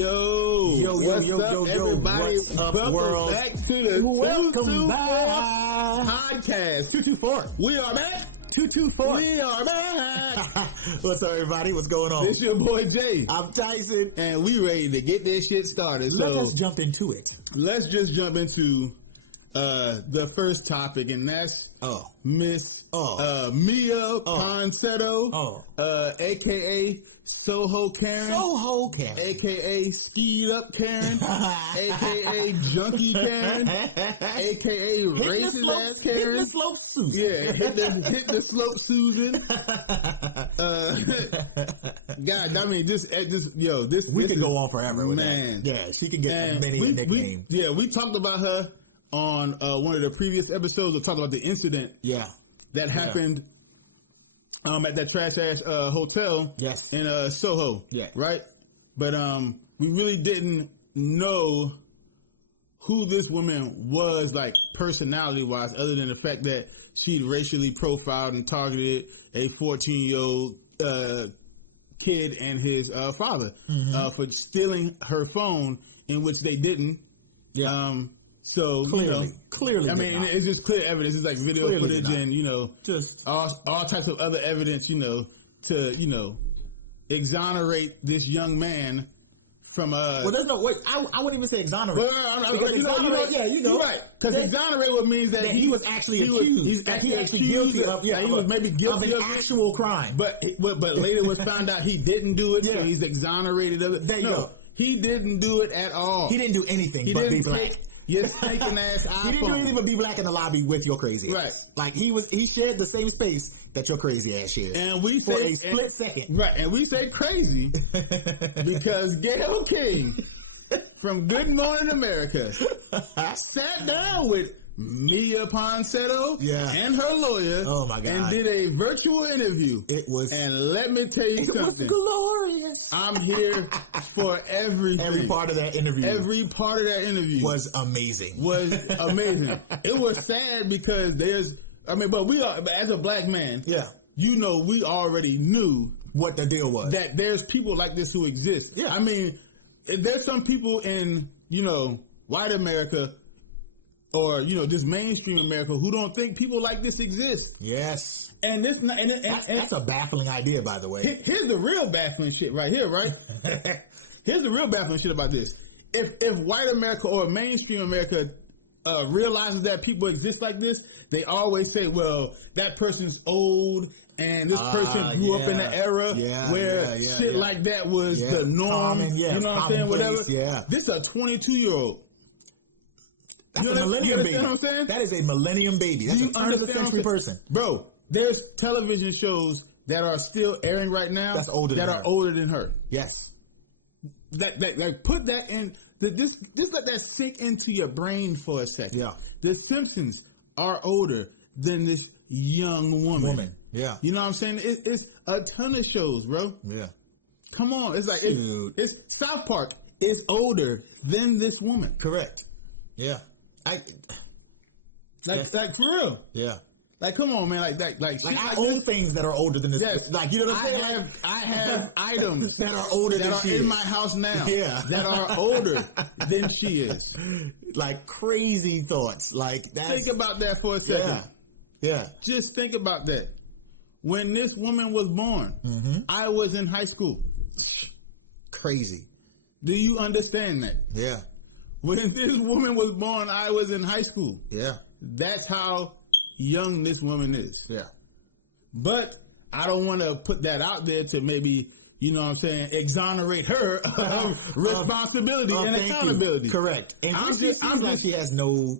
Yo, everybody? What's up, Welcome world? back to the Welcome 224 back. podcast. 224. We are back. 224. We are back. What's up, everybody? What's going on? It's your boy Jay. I'm Tyson. And we ready to get this shit started. Let So us jump into it. let's just jump into the first topic, and that's Miss Mia Ponsetto, a.k.a. SoHo Karen. SoHo Karen. A.k.a. Skied Up Karen. A.k.a. Junkie Karen. A.k.a. Racist Ass Karen. Hit the slope, Susan. Yeah, hit the slope, Susan. God, I mean, this We could go on forever with man. that. Yeah, she could get many a nickname. We talked about her on one of the previous episodes. We talked about the incident that happened at that trash ass hotel in Soho. Yeah. Right? But we really didn't know who this woman was, like, personality wise, other than the fact that she'd racially profiled and targeted a 14-year-old kid and his father for stealing her phone, in which they didn't. So clearly, I mean, it's just clear evidence. It's like video footage and just all types of other evidence, to exonerate this young man from Well, there's no way. I wouldn't even say exonerate. Because you're right. Because exonerate would mean that he was actually accused. He's actually guilty of. Yeah, he was maybe guilty of an actual crime. But later was found out he didn't do it. So he's exonerated of it. There you go. He didn't do it at all. He didn't do anything but be black. Your stinking ass iPhone. He didn't do anything but be black in the lobby with your crazy ass. Right. Like he shared the same space that your crazy ass shared. And we for say a split second. Right. And we say crazy because Gayle King from Good Morning America sat down with Mia Ponsetto and her lawyer. Oh my God. And did a virtual interview. It was, and let me tell you something. It was glorious. I'm here for everything. Every part of that interview. Every part of that interview was amazing. It was sad because but we are, as a black man, we already knew what the deal was. That there's people like this who exist. Yeah. I mean, there's some people in, white America or, just mainstream America who don't think people like this exist. Yes. And this, that's a baffling idea, by the way. Here's the real baffling shit right here, right? Here's the real baffling shit about this. If white America or mainstream America realizes that people exist like this, they always say, well, that person's old and this person grew up in an era where shit like that was the norm. Common, you know what I'm saying? Whatever. Yeah. This is a 22-year-old. That's a millennium baby. You know what I'm saying? That is a millennium baby. That's a turn of the century person. Bro, there's television shows that are still airing right now that are older than her. Yes. That put that in. Just let that sink into your brain for a second. Yeah. The Simpsons are older than this young woman. Yeah. You know what I'm saying? It's a ton of shows, bro. Yeah. Come on. It's like it's South Park is older than this woman. Correct. Yeah. Like for real. Yeah. Like, come on, man. Like I own things that are older than this. Yes. Like, you know what I'm saying? I have items that are older than she is. in my house now. Yeah. That are older than she is. Like, crazy thoughts. Like, think about that for a second. Yeah. Just think about that. When this woman was born, I was in high school. Crazy. Do you understand that? Yeah. When this woman was born, I was in high school. Yeah. That's how young this woman is. Yeah. But I don't want to put that out there to maybe, exonerate her of responsibility and accountability. Correct. And she seems like she has no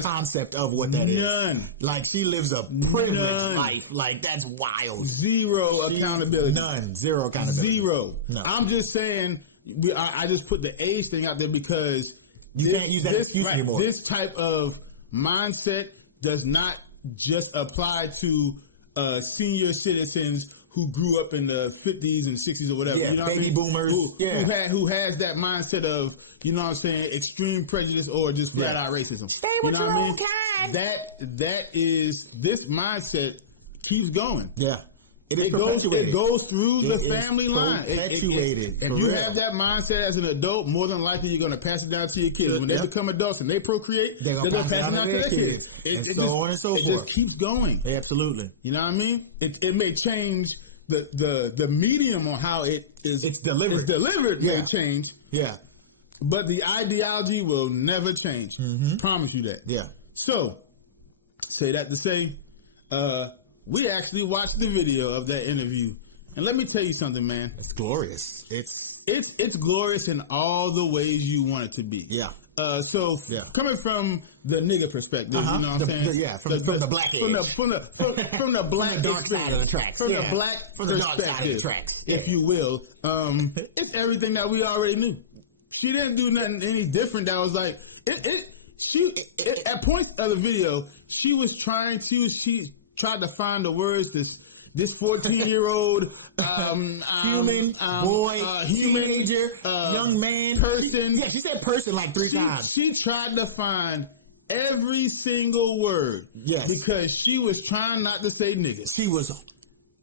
concept of what that is. None. Like, she lives a privileged life. Like, that's wild. Zero accountability. None. Zero accountability. Zero. No. I'm just saying, I just put the age thing out there because you can't use that excuse anymore. This type of mindset does not just apply to senior citizens who grew up in the 50s and 60s or whatever. Yeah, you know baby boomers. Who has that mindset of, extreme prejudice or just flat out racism. Stay with your own kind. That is, this mindset keeps going. Yeah. It goes through the family line. Perpetuated. If you have that mindset as an adult, more than likely you're going to pass it down to your kids. When they become adults and they procreate, they're going to pass it down to their kids. And so on and so forth. It just keeps going. Absolutely. You know what I mean? It may change the medium on how it's delivered. May change. Yeah. But the ideology will never change. Promise you that. Yeah. So, say that to say, we actually watched the video of that interview, and let me tell you something, man. It's glorious. It's glorious in all the ways you want it to be. Yeah. Coming from the nigga perspective, you know what I'm saying? From the black edge. From the black dark side of the tracks. From the black from the dark side of the tracks, if you will. It's everything that we already knew. She didn't do nothing any different. That was like at points of the video, she tried to find the words this 14-year-old human boy, teenager, young man, person. She said person like 3 times. She tried to find every single word. Yes. Because she was trying not to say niggas. She was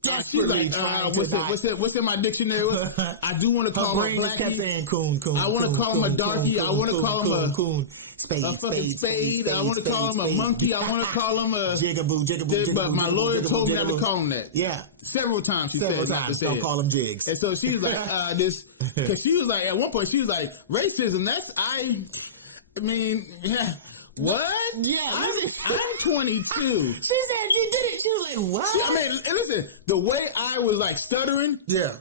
desperately trying to what's in my dictionary? I do want to call him a blackie. Kept saying coon. I want to call him a darkie. I want to call him a coon. A fucking spade. I want to call him a monkey. I want to call him a jigaboo. But my lawyer told me not to call him that. Yeah. Several times she said not to say don't call him jigs. And so she was like, because she was like, at one point she was like, racism, I mean, yeah. What? Yeah, I'm 22. She said you did it. She was like, what? I mean, listen, the way I was like stuttering,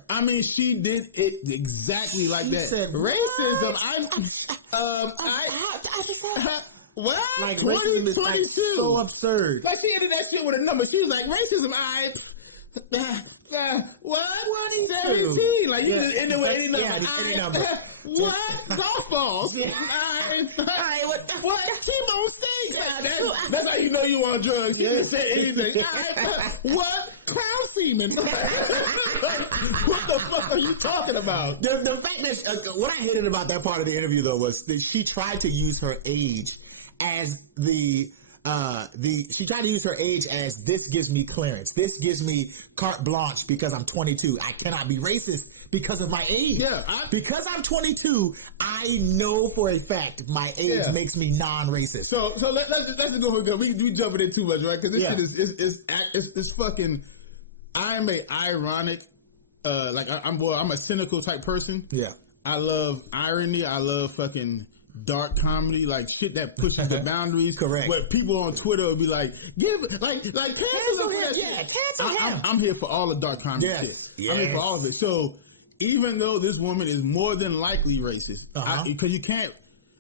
I mean, she did it exactly like that. Said, racism, what? Like, racism is like so absurd. Like, she ended that shit with a number. She was like, racism, what? 17. Like, you just end it with any number. Any number. What? Golf balls. What? T-bone steaks. That's how you know you on drugs. You just say anything. What? Clown semen. What the fuck are you talking about? The fact that what I hated about that part of the interview though was that she tried to use her age as she tried to use her age as this gives me clearance. This gives me carte blanche because I'm 22. I cannot be racist because of my age. Yeah. Because I'm 22, I know for a fact my age makes me non-racist. So let's just go for it. We jumping in too much, right? Because this shit is fucking. I'm a ironic, I'm a cynical type person. Yeah. I love irony. I love fucking dark comedy, like shit that pushes the boundaries. Correct. Where people on Twitter will be like, cancel him. Yeah, cancel him. I'm here for all the dark comedy shit. Yes. I'm here for all of it. So even though this woman is more than likely racist, because you can't.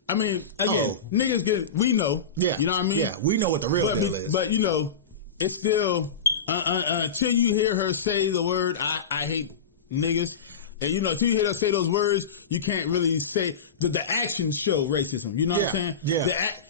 I mean, again, niggas we know. Yeah. You know what I mean? Yeah, we know what the real deal is. But, it's still, until you hear her say the word, I hate niggas, and, until you hear her say those words, you can't really say, the actions show racism. You know what I'm saying?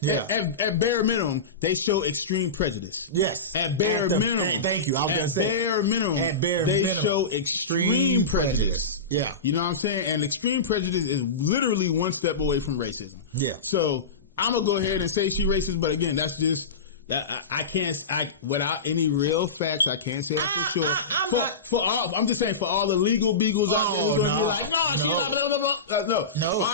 Yeah. At bare minimum, they show extreme prejudice. Yes. At bare minimum. Thank you. I was going to say. At bare minimum, they show extreme prejudice. Yeah. You know what I'm saying? And extreme prejudice is literally one step away from racism. Yeah. So I'm going to go ahead and say she's racist, but again, that's just, I can't, without any real facts, I can't say that for sure. I'm just saying for all the legal beagles out there who's going to be like, she's not, blah, blah, blah. No.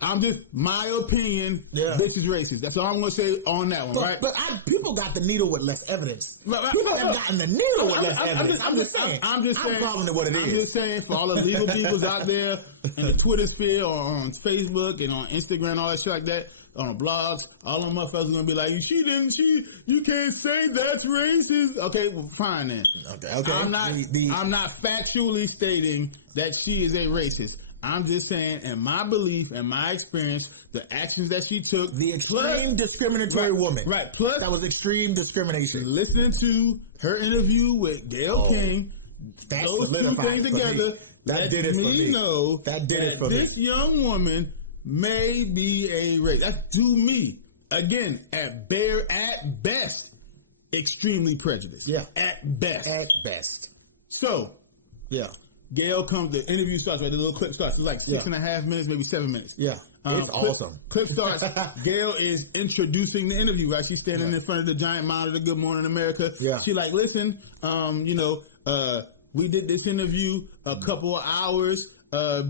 I'm just, my opinion, bitch is racist. That's all I'm going to say on that one, right? But people got the needle with less evidence. People have gotten the needle with less evidence. I'm just saying. I'm calling it what it is. I'm just saying for all the legal beagles out there in the Twitter sphere or on Facebook and on Instagram and all that shit like that, on the blogs, all them motherfuckers are gonna be like, you can't say that's racist. Okay, well, fine then. Okay. I'm not factually stating that she is a racist. I'm just saying, in my belief and my experience, the actions that she took, the extreme discriminatory woman, right? Plus, that was extreme discrimination. Listening to her interview with Gayle King, those two things together, that did it for me. Know that did it for me. This young woman may be a racist. That's to me. Again, at best, extremely prejudiced. Yeah. At best. So, Gayle comes, the interview starts, right? The little clip starts. It's like 6.5 minutes, maybe 7 minutes. Yeah. It's awesome. Clip starts. Gayle is introducing the interview, right? She's standing in front of the giant monitor, Good Morning America. Yeah. She like, listen, we did this interview a couple of hours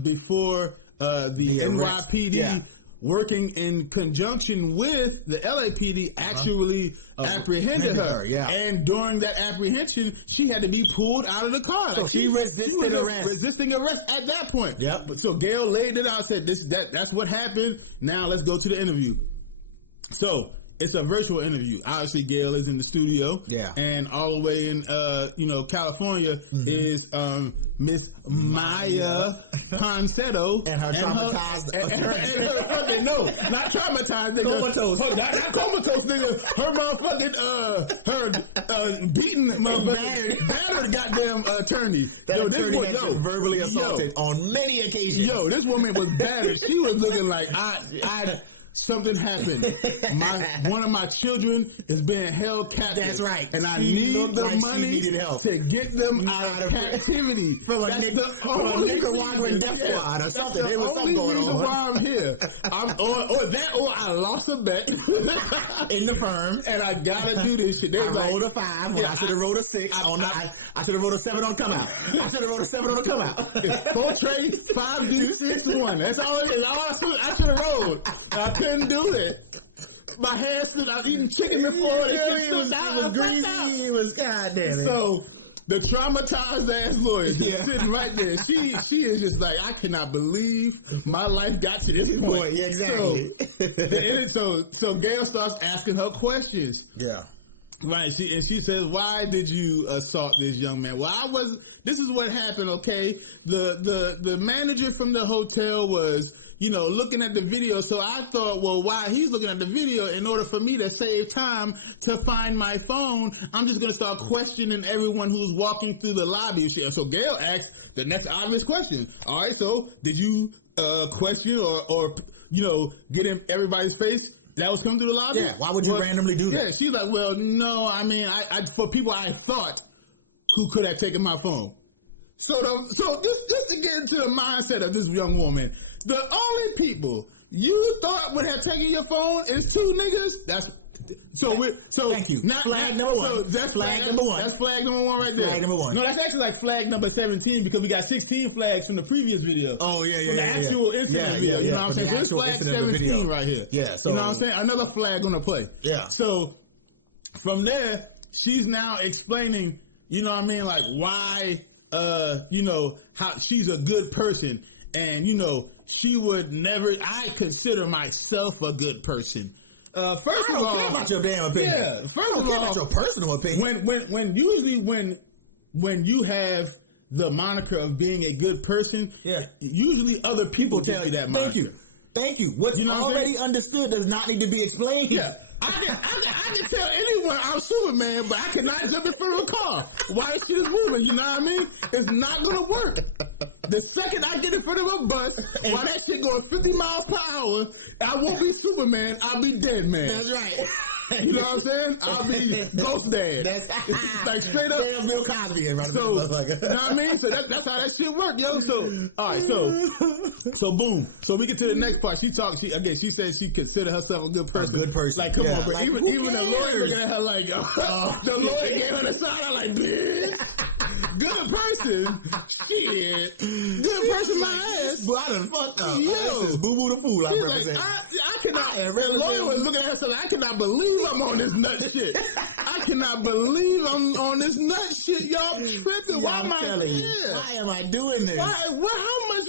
before the NYPD working in conjunction with the LAPD actually apprehended her. Yeah. And during that apprehension, she had to be pulled out of the car. So she resisted arrest. Resisting arrest at that point. Yep. So Gayle laid it out, said that's what happened. Now let's go to the interview. So it's a virtual interview. Obviously, Gayle is in the studio. Yeah. And all the way in, California is Miss Maya Ponsetto. And her traumatized. And her fucking, no, not traumatized, nigga. Comatose. Not comatose, nigga. Her motherfucking, beaten motherfucking, battered goddamn attorney. That attorney has been verbally assaulted on many occasions. Yo, this woman was battered. She was looking like, something happened. One of my children is being held captive. That's right. And I need the money to get them out of captivity. From a Nicaraguan death squad or something. There was something going on. The only reason why I'm here. Or I lost a bet. In the firm. And I gotta do this shit. I rolled a 5 when I should have rolled a 6. I should have rolled a 7 on come out. I should have rolled a 7 on the come out. 4 trade, 5 do 6 1. That's all it is. I should have rolled. I couldn't do it. My hands stood out eating chicken before. It was greasy. It was goddamn it. So the traumatized ass lawyer just sitting right there. She is just like, I cannot believe my life got to this point. Yeah, exactly. So Gayle starts asking her questions. Yeah. Right. She says, why did you assault this young man? Well, this is what happened. Okay. The manager from the hotel was, looking at the video. So I thought, well, while he's looking at the video, in order for me to save time to find my phone, I'm just going to start questioning everyone who's walking through the lobby. So Gayle asked the next obvious question. All right. So did you question or get in everybody's face that was coming through the lobby? Yeah. Why would you randomly do that? Yeah. She's like, well, no, I mean, I for people I thought who could have taken my phone. So just to get into the mindset of this young woman, the only people you thought would have taken your phone is 2 niggas. Thank you. Flag number 1. So that's flag number 1. That's flag number 1 right there. Flag number 1. No, that's actually like flag number 17 because we got 16 flags from the previous video. Oh yeah, from the actual incident video. You know what I'm saying? So it's flag 17 right here. Yeah. So you know what I'm saying? Another flag on the play. Yeah. So from there, she's now explaining. You know what I mean? Like why? How she's a good person, and she would never. I consider myself a good person. First of all, I don't care about your damn opinion. Yeah. First of all, about your personal opinion. When you have the moniker of being a good person, usually other people tell you that moniker. Thank you. What's already understood does not need to be explained. Yeah. I can tell anyone I'm Superman, but I cannot jump in front of a car while shit is moving. You know what I mean? It's not gonna work. The second I get in front of a bus, while that shit going 50 miles per hour, I won't be Superman. I'll be dead man. That's right. You know what I'm saying? I'll be Ghost Dad. That's like straight up. Damn Bill Cosby in front of you know what I mean? So that's how that shit work, yo. So all right, so boom. So we get to the next part. She says she consider herself a good person. A good person. Like come on, but like, even the lawyer looking at her like the lawyer gave her the side. I'm like, bitch. Good person, shit. Good person, my ass. But I done fucked up. Yo, this is Boo Boo the Fool. I represent. Like, I cannot. The lawyer was looking at her saying, I cannot believe I'm on this nut shit. I cannot believe I'm on this nut shit. Y'all tripping. Why am I here? Why am I doing this? How much?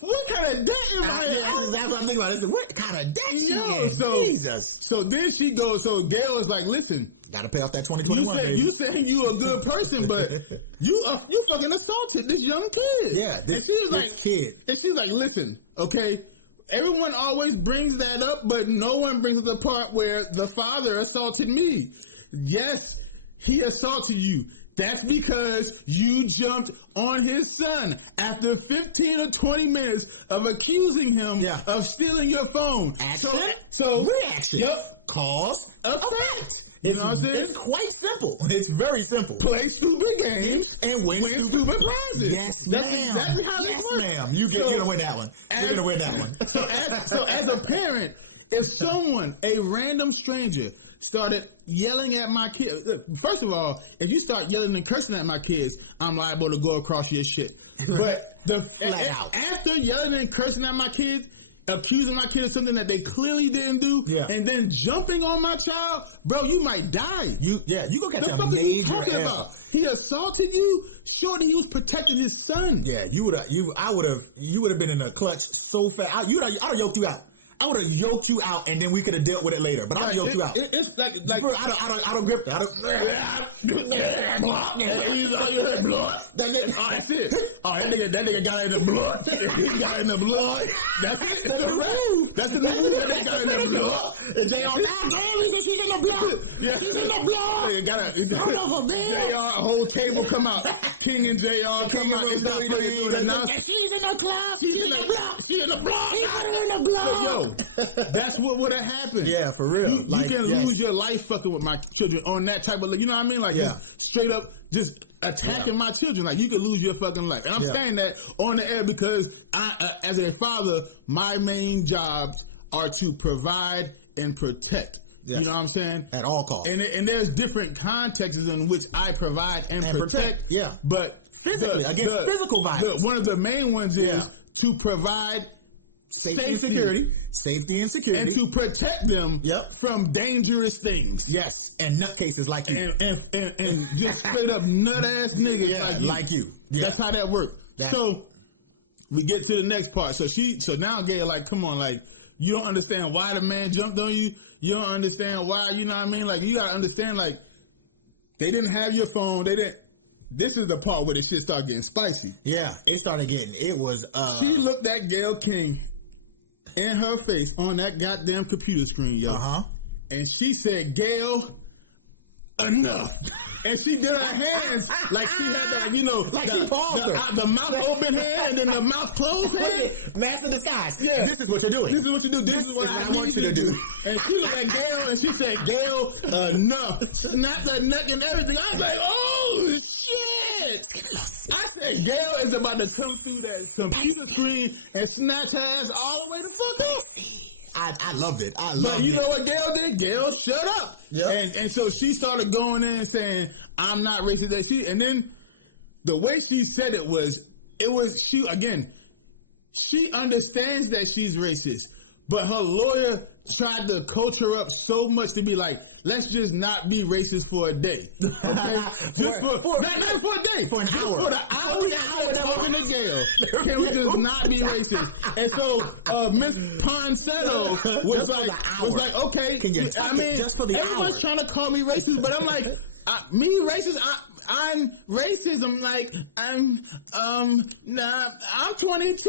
What kind of debt am I in? That's what I'm thinking about. What kind of debt Jesus. So then she goes. So Gayle is like, listen. Gotta pay off that 2021. You saying you a good person, but you fucking assaulted this young kid. Yeah, this kid. And she's like, listen, okay, everyone always brings that up, but no one brings up the part where the father assaulted me. Yes, he assaulted you. That's because you jumped on his son after 15 or 20 minutes of accusing him of stealing your phone. Action, so reaction, cause, effect. You know what I'm saying? It's quite simple. It's very simple. Play stupid games and win stupid prizes. Yes, that's exactly how this works. Ma'am. You're gonna win that one. You're gonna win that one. So as a parent, if someone, a random stranger, started yelling at my kids. First of all, if you start yelling and cursing at my kids, I'm liable to go across your shit. But after yelling and cursing at my kids, accusing my kid of something that they clearly didn't do, and then jumping on my child, bro, you might die. You gonna catch a major L. He assaulted you. Shorty, he was protecting his son. Yeah, you would have been in a clutch so fast. I'd have yoked you out. I would have yoked you out, and then we could have dealt with it later. But I'd yoked you out. It's like I don't grip it. That's it. Oh, that nigga got in the blood. He got in the blood. That's it. That's the move. That's the move. That nigga got in the blood. And JR, she's in the blood. Yeah, she's in the blood. JR, a whole table come out. King and JR come out. It's not funny. She's in the club. She's in the blood. She's in the blood. He got her in the blood. Yo, that's what would have happened. Yeah, for real. You can lose your life fucking with my children on that type of, you know what I mean? Like, just straight up, just attacking my children. Like, you could lose your fucking life. And I'm saying that on the air because I, as a father, my main jobs are to provide and protect. Yes. You know what I'm saying? At all costs. And there's different contexts in which I provide and protect. Yeah. But physically, against physical violence. One of the main ones is to provide safety and security. Safety and security. And to protect them from dangerous things. Yes. And nutcases like you. And just straight up nut ass niggas like you. Yeah. That's how that works. So we get to the next part. So now Gayle, like, come on, like, you don't understand why the man jumped on you. You don't understand why, you know what I mean? Like, you gotta understand, like, they didn't have your phone. They didn't. This is the part where the shit started getting spicy. Yeah, it was, She looked at Gayle King in her face on that goddamn computer screen, yo. And she said, Gayle, enough. And she did her hands like she had the, like she paused the mouth open hand and then the mouth closed hand. Master disguise. Yeah. This is what you're doing. This is what you do. This is what I want you to do. And she looked at Gayle and she said, Gayle, enough. Not the nut and everything. I was like, oh, shit. I said, Gayle is about to come through that computer screen and snatch her ass all the way the fuck up. I loved it. But you know what Gayle did? Gayle shut up. Yep. And so she started going in and saying, I'm not racist. And then the way she said it was she understands that she's racist, but her lawyer tried to coach her up so much to be like, let's just not be racist for a day. Okay? Just for not for a day. For an hour. For the hour talking to Gayle. Can we just not be racist? And so Miss Ponsetto was like, okay. Can you just for the everyone's hour? Trying to call me racist, but I'm like, me racist? I'm racist. I'm like, I'm 22.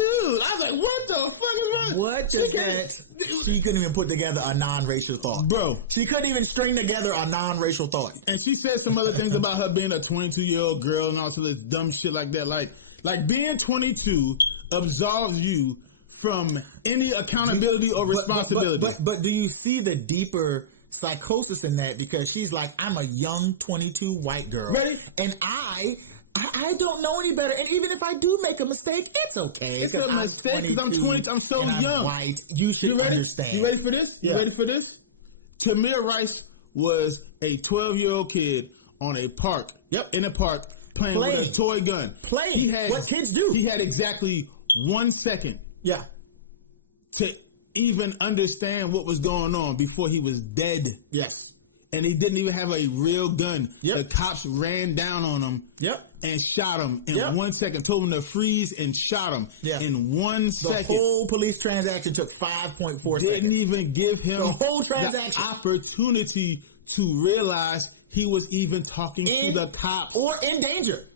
I was like, what the fuck is that? What is that? She couldn't even put together a non-racial thought. Bro. She couldn't even string together a non-racial thought. And she said some other things about her being a 22-year-old girl and all this dumb shit like that. Like being 22 absolves you from any accountability or responsibility. But do you see the deeper psychosis in that? Because she's like, I'm a young 22 white girl. Ready? And I don't know any better. And even if I do make a mistake, it's okay. It's a mistake because I'm 20. I'm so young. I'm white. You should understand. You ready for this? Yeah. You ready for this? Tamir Rice was a 12-year-old kid on a park. Yep, in a park playing with a toy gun. Playing. What kids do. He had exactly 1 second. Yeah. To even understand what was going on before he was dead. Yes. And he didn't even have a real gun. Yep. The cops ran down on him. Yep. And shot him in 1 second. Told him to freeze and shot him in 1 second. The whole police transaction took 5.4 seconds. Didn't even give him the whole transaction. The opportunity to realize he was even talking to the cops. Or in danger.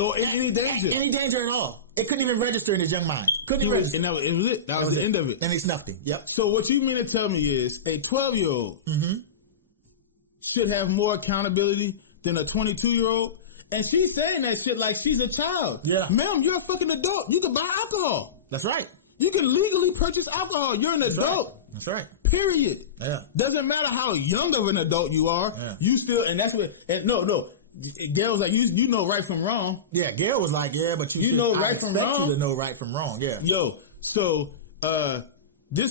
Or in any danger. Any danger at all. It couldn't even register in his young mind. Couldn't even register. And that was it. That was the end of it. And they snuffed him. Yep. So what you mean to tell me is a 12-year-old should have more accountability than a 22-year-old? And she's saying that shit like she's a child. Yeah. Ma'am, you're a fucking adult. You can buy alcohol. That's right. You can legally purchase alcohol. You're an adult. Right. That's right. Period. Yeah. Doesn't matter how young of an adult you are. Yeah. You still, and that's what, and no. Gayle was like, you know right from wrong. Yeah, Gayle was like, yeah, but you know right from wrong. You to know right from wrong, yeah. Yo, so that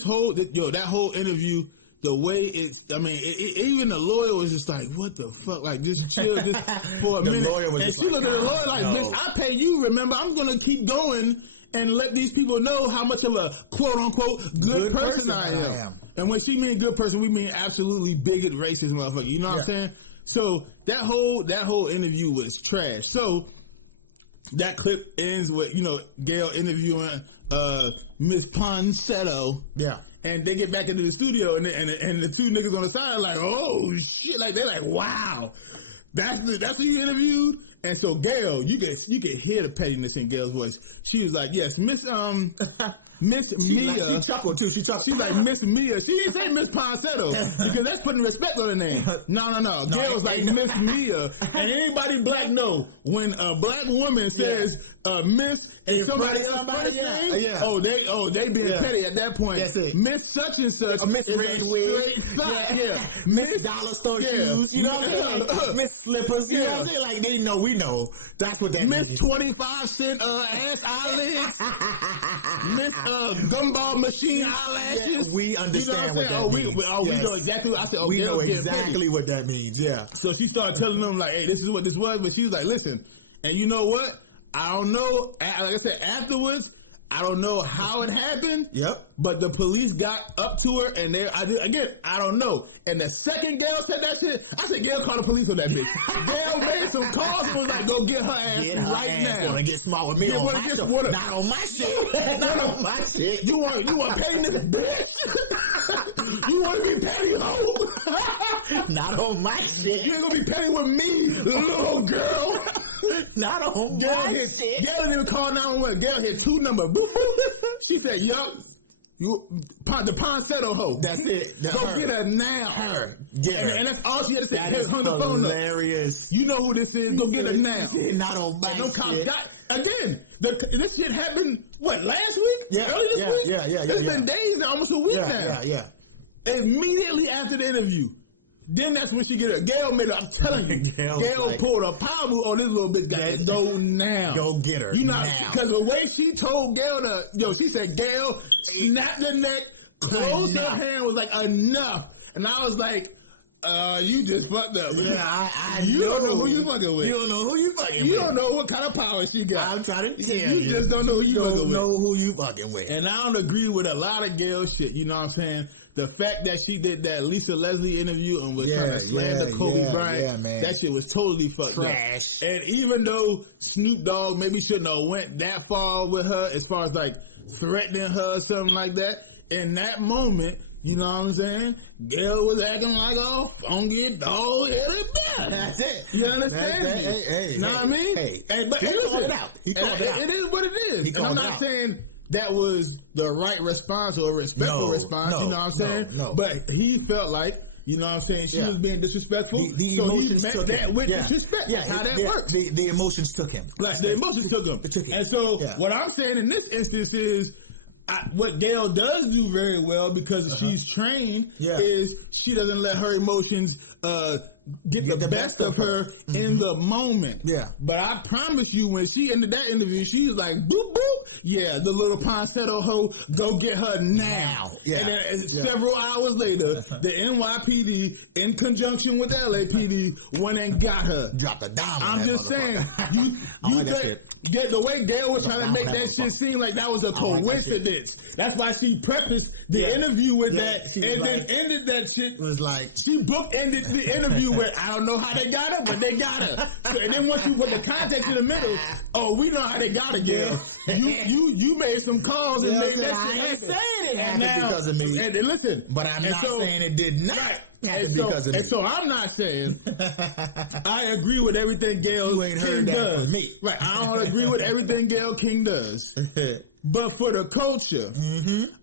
whole interview, the way it's, I mean, even the lawyer was just like, what the fuck? Like, just chill just for a minute. And she looked at the lawyer like, bitch, I pay you, remember? I'm going to keep going and let these people know how much of a quote-unquote good person I am. And when she mean good person, we mean absolutely bigot, racist motherfucker. You know what I'm saying? So that whole interview was trash. So that clip ends with, you know, Gayle interviewing Miss Ponsetto. Yeah. And they get back into the studio, and the two niggas on the side are like, oh shit, like they're like, wow, that's who you interviewed. And so Gayle, you can hear the pettiness in Gayle's voice. She was like, yes, Miss Mia. She chuckled too. She's like Miss Mia. She didn't say Miss Ponsetto because that's putting respect on her name. No. Gayle was like Miss Mia. And anybody black know when a black woman says Miss and somebody else first name, oh they being petty at that point. That's it. Miss such and such. Miss Red Wig. Miss Dollar Store shoes. You know what I'm saying? Miss Slippers. You know what I'm saying? Like they know we know. That's what that means. Miss 25-cent ass eyelids. Miss gumball machine eyelashes. Yeah, we understand what that means. We know exactly. I said, we know exactly what that means. Yeah. So she started telling them like, "Hey, this is what this was," but she was like, "Listen," and you know what? I don't know. Like I said, afterwards, I don't know how it happened. Yep. But the police got up to her, and I don't know. And the second Gayle said that shit, I said, Gayle called the police on that bitch. Gayle made some calls and was like, go get her ass right now. Wanna get smart with me? Not on my shit. Not on my shit. You want petty this bitch? You want to be petty, hoe? Not on my shit. You ain't gonna be petty with me, little girl. Not on my shit. Gayle didn't even call 911. Gayle hit 2 numbers. Boop, boop. She said, yup. The Ponsetto hoe. That's it. Go get her now. Get her. And that's all she had to say. That is hung the phone up. Hilarious. You know who this is. Go get her now. Not on my shit. Again, this shit happened, what, last week? Yeah. Early this week? Yeah. It's been days, almost a week now. Yeah. Immediately after the interview. Then that's when she get her. Gayle made her. I'm telling you, Gayle pulled a power move on this little bitch. Guy, go now, go get her. You know, now. Because the way she told Gayle she said, Gayle, snap the neck, close her hand, was like enough, and I was like, you just fucked up. Yeah, you don't know who you fucking with. You don't know who you fucking with. You don't know what kind of power she got. I'm trying to tell you. You just don't know who you fucking with. You don't know who you fucking with. And I don't agree with a lot of Gayle shit. You know what I'm saying? The fact that she did that Lisa Leslie interview and was trying to slander Kobe Bryant, that shit was totally fucked up. And even though Snoop Dogg maybe shouldn't have went that far with her as far as like threatening her or something like that, in that moment, you know what I'm saying? Gayle was acting like a funky dog-headed bitch. That's it. You understand me? Hey, you know what I mean? But he called it out. He called it out. It is what it is. And I'm not saying that was the right response or a respectful response, you know what I'm saying? No. But he felt like, you know what I'm saying, she was being disrespectful. The emotions took that him. with disrespect. That's how that works. The emotions took him. Like, the emotions took him. And so what I'm saying in this instance is, what Gayle does do very well because she's trained is she doesn't let her emotions get the best of her in the moment. Yeah. But I promise you, when she ended that interview, she was like, boop, boop. Yeah, the little Ponsetto hoe, go get her now. Yeah. And then several hours later, the NYPD, in conjunction with the LAPD, went and got her. Dropped a dime. I'm just saying, you think, the way Gayle was trying to make that shit seem like that was a coincidence. That's why she prefaced the interview with that, and then ended that shit. It was like, she bookended the interview with, I don't know how they got her, but they got her. So, and then once you put the context in the middle, we know how they got her, Gayle. You made some calls and made that shit happen. I ain't saying it happened because of me. And listen, but I'm not saying it did not happen because of me. And so I'm not saying I agree with everything Gayle King does. Me. Right. I don't agree with everything Gayle King does. But for the culture,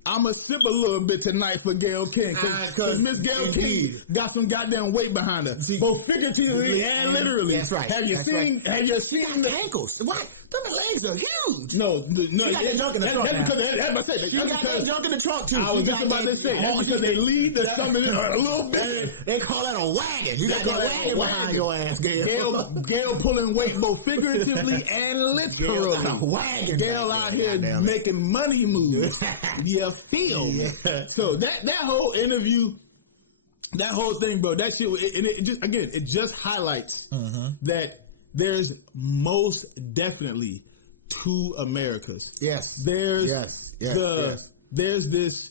I'm going to sip a little bit tonight for Gayle King. Because Miss Gayle King got some goddamn weight behind her. Both figuratively and literally. That's right. Have you seen the ankles? What? Them legs are huge. No. She got that junk in the trunk. She got that junk in the trunk too. I was just about to say, that's because they lead the stomach a little bit. They call that a wagon. You got that wagon behind your ass, Gayle. Gayle pulling weight both figuratively and literally. Wagon. Gayle out here making money moves. You feel? So that whole interview That whole thing, bro. That shit. It just highlights that there's most definitely two Americas. Yes. There's there's this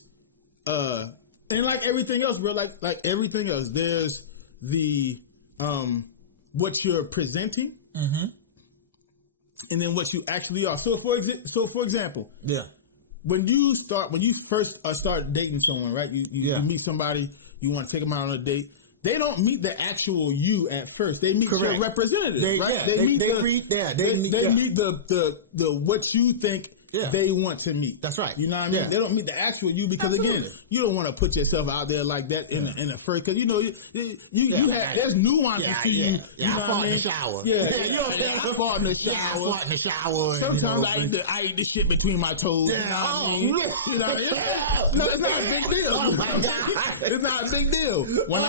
and like everything else, bro, like everything else, there's the what you're presenting and then what you actually are. So for example, when you first start dating someone, right? You meet somebody, you want to take them out on a date. They don't meet the actual you at first. They meet your representative, right? They meet the what you think they want to meet. That's right. You know what I mean? They don't meet the actual you because again, you don't want to put yourself out there like that in the first, because you know you have there's nuances to you. You know I fought in the shower. You know what I'm saying? I fought in the shower. I fought in the shower. Sometimes I eat the shit between my toes. You know what I mean? You know, no, it's not a big deal. Oh my God. It's not a big deal. When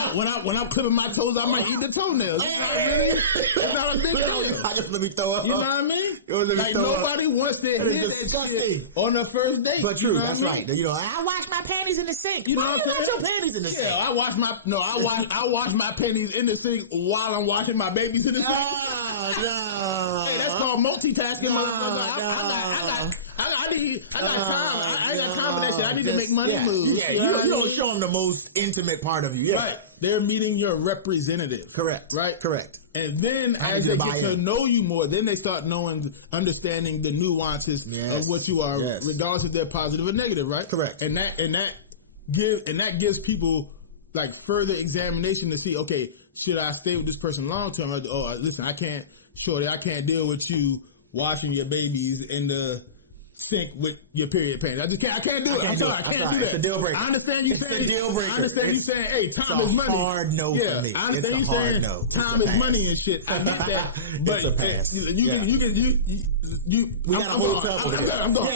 I'm clipping my toes, I might eat the toenails. You know what I mean? It's not a big deal. I just let me throw up. You know what I mean? Like nobody wants to hear that shit on the first date. But true, that's right. You know, I wash my panties in the sink. You know what I'm saying? Your panties in the sink. Yeah, I wash my panties in the sink while I'm washing my babies in the sink. Oh, no. Hey, that's called multitasking, motherfucker. I got time. I ain't got time for that shit. I need to make money moves. Yeah, you don't show them the most intimate part of you. Yeah. Right. They're meeting your representative. Correct. Right? Correct. And then as they get to know you more, then they start understanding the nuances of what you are, regardless if they're positive or negative, right? Correct. And that gives people like further examination to see, okay, should I stay with this person long term? Oh, listen, I can't deal with you washing your babies in the sink with your period pain. I can't do it. I'm sorry, I can't do that. It's a deal breaker. I understand you saying, it's a deal breaker. I understand you saying, hey, time is money. It's a hard no for me. I understand you saying time is money and shit. I get that. But it's a pass. You we got a whole tough with it. I'm done.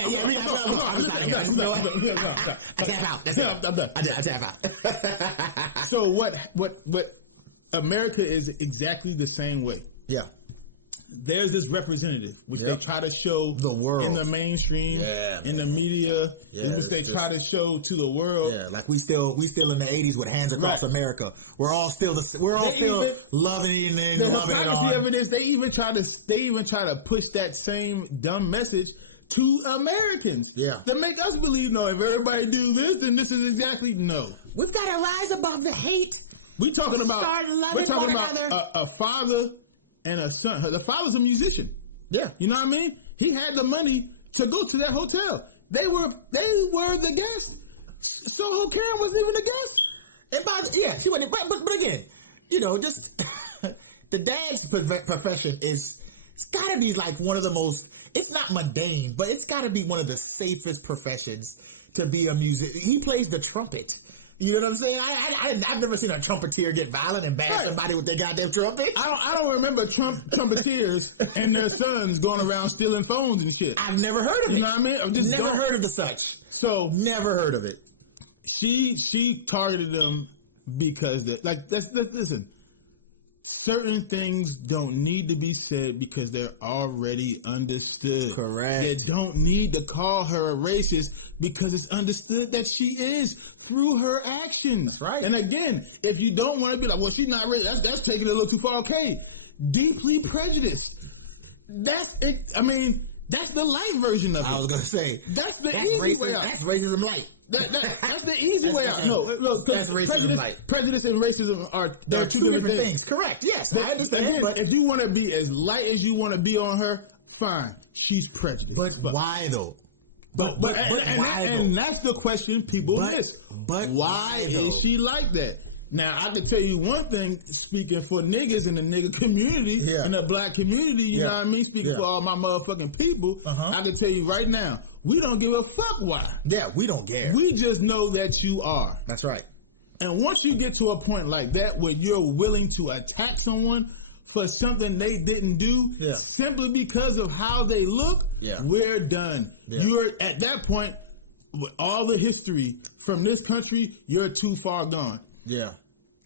I tap out. That's it. I'm done. I tap out. So what America is exactly the same way. Yeah. There's this representative, which they try to show the world in the mainstream, in the media, which they try to show to the world. Yeah, like we still in the 80s with Hands Across America. We're all still loving it and loving it on. Evidence, they even try to push that same dumb message to Americans. Yeah, to make us believe, no, if everybody do this, then this is exactly no. We've got to rise above the hate. We're talking about a father and a son. The father's a musician. Yeah. You know what I mean? He had the money to go to that hotel. They were the guests. SoHo Karen wasn't even a guest. She wasn't. But again, you know, just the dad's profession it's got to be like one of the most. It's not mundane, but it's got to be one of the safest professions to be a musician. He plays the trumpet. You know what I'm saying? I've never seen a trumpeter get violent and bash somebody with their goddamn trumpet. I don't remember trumpeters and their sons going around stealing phones and shit. I've never heard of it. You know what I mean? I've just never heard of the such. So never heard of it. She targeted them because listen. Certain things don't need to be said because they're already understood. Correct. You don't need to call her a racist because it's understood that she is through her actions. That's right. And again, if you don't want to be like, well, she's not racist, that's taking it a little too far. Okay. Deeply prejudiced. That's it. I mean, that's the light version of it. I was going to say. That's easy way out. That's racism light. That's the easy way out. No, that's racism light. Prejudice and racism are two different things. Correct. Yes, I understand. Again, but if you want to be as light as you want to be on her, fine. She's prejudiced. But why though? But why though? And that's the question people miss. But why is she like that? Now, I can tell you one thing, speaking for niggas in the nigga community, in the black community, you know what I mean? Speaking for all my motherfucking people, I can tell you right now, we don't give a fuck why. Yeah, we don't care. We just know that you are. That's right. And once you get to a point like that where you're willing to attack someone for something they didn't do simply because of how they look, we're done. Yeah. You're at that point, with all the history from this country, you're too far gone. Yeah.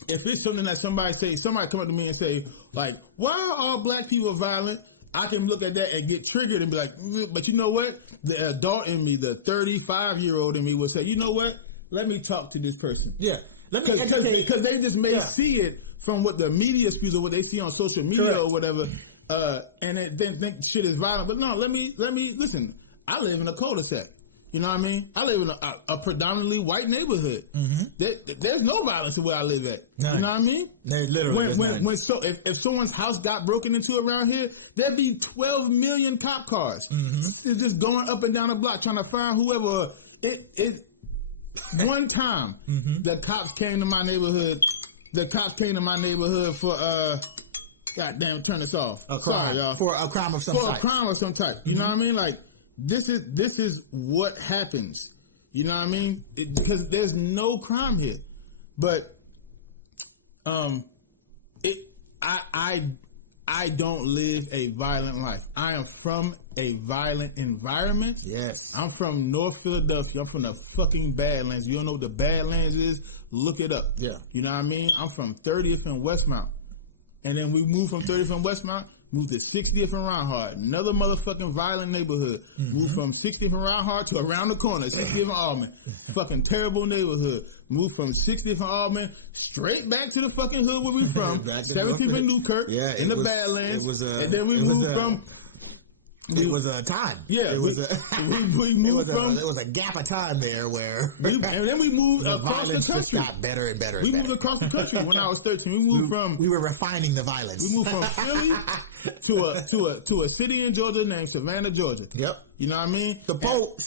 If it's something that somebody come up to me and say, like, why are all black people violent? I can look at that and get triggered and be like, but you know what? The adult in me, the 35-year-old in me will say, you know what? Let me talk to this person. Yeah. Because they just may see it from what the media spews or what they see on social media or whatever, and then think shit is violent. But no, let me listen. I live in a cul-de-sac. You know what I mean? I live in a predominantly white neighborhood. There's no violence where I live at. None. You know what I mean? Literally. If someone's house got broken into around here, there'd be 12 million cop cars. It's just going up and down the block trying to find whoever. One time, the cops came to my neighborhood. The cops came to my neighborhood for goddamn, turn this off. Sorry, y'all. For a crime of some type. For a crime of some type. You know what I mean? Like. This is what happens. You know what I mean? Because there's no crime here, but I don't live a violent life. I am from a violent environment. Yes, I'm from North Philadelphia. I'm from the fucking Badlands. You don't know what the Badlands is? Look it up. Yeah, you know what I mean? I'm from 30th and Westmount, and then we moved from 30th and Westmount. Moved to 60th and Reinhardt, another motherfucking violent neighborhood. Moved from 60th and Reinhardt to around the corner, 60th and Almond. Fucking terrible neighborhood. Moved from 60th and Almond straight back to the fucking hood where we from. 17th and Newkirk in the Badlands. And then we moved from... It was a time. Yeah, it was we moved from. There was a gap of time there where, and then we moved across the country. Just got better and better. We moved across the country when I was 13. We were refining the violence. We moved from Philly to a city in Georgia named Savannah, Georgia. Yep. You know what I mean? The Pope.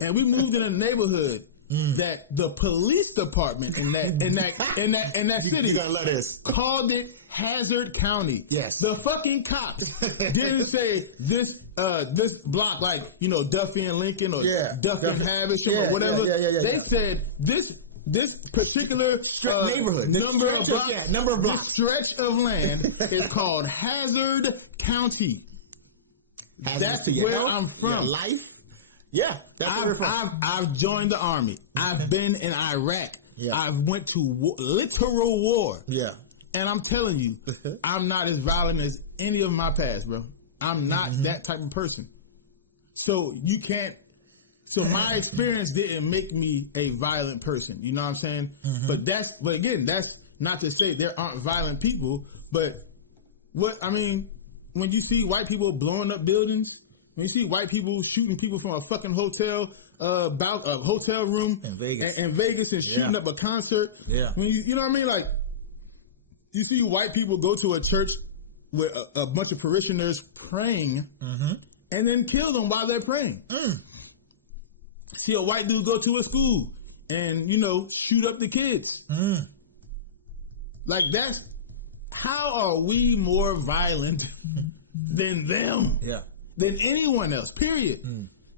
And we moved in a neighborhood. That the police department in that city, you gotta let this, called it Hazard County. Yes, the fucking cops didn't say this block, like, you know, Duffy and Lincoln or Duffy and Havisham or whatever. They said this particular neighborhood, number of blocks, this stretch of land is called Hazard County. That's where I'm from. Life. Yeah, I've joined the army. I've been in Iraq. I've went to literal war. Yeah, and I'm telling you, I'm not as violent as any of my past, bro. I'm not that type of person. So you can't. So my experience didn't make me a violent person. You know what I'm saying? But again, that's not to say there aren't violent people. But what I mean, when you see white people blowing up buildings. When you see white people shooting people from a fucking hotel, about a hotel room in Vegas, and shooting up a concert. Yeah. When you know what I mean? Like, you see white people go to a church with a bunch of parishioners praying and then kill them while they're praying. See a white dude go to a school and, you know, shoot up the kids. Like, that's, how are we more violent than them? Yeah. Than anyone else, period.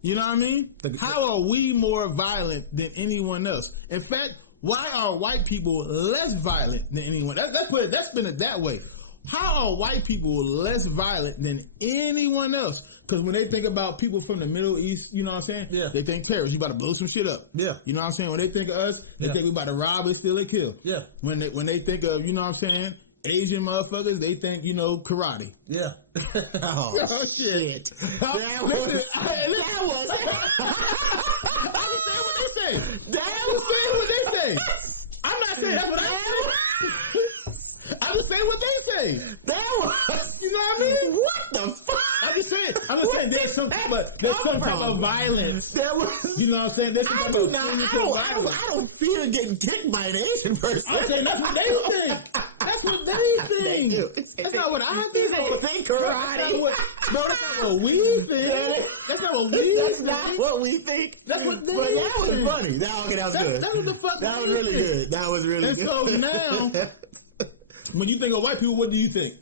You know what I mean? How are we more violent than anyone else? In fact, why are white people less violent than anyone? Let's spin it that way. How are white people less violent than anyone else? Because when they think about people from the Middle East, you know what I'm saying? Yeah. They think terrorists. You about to blow some shit up. Yeah. You know what I'm saying? When they think of us, they think we about to rob and steal and kill. Yeah. When they think of, you know what I'm saying, Asian motherfuckers, they think, you know, karate. Yeah. Oh, shit. That was. I'm just saying what they say. I'm not saying that's what I say. I'm just saying what they say. That was. You know what I mean? What the fuck? I'm just saying there's some type of violence. That was. You know what I'm saying? There's some type of violence. I don't fear getting kicked by an Asian person. I'm saying that's what they think. That's what they think. That's not what I think. They think karate. No, that's not what we think. That's not what we think. That's not what we think. That's what they think. think. That was funny. That was good. That's what the fuck. That was really good. That was really good. And so now, when you think of white people, what do you think?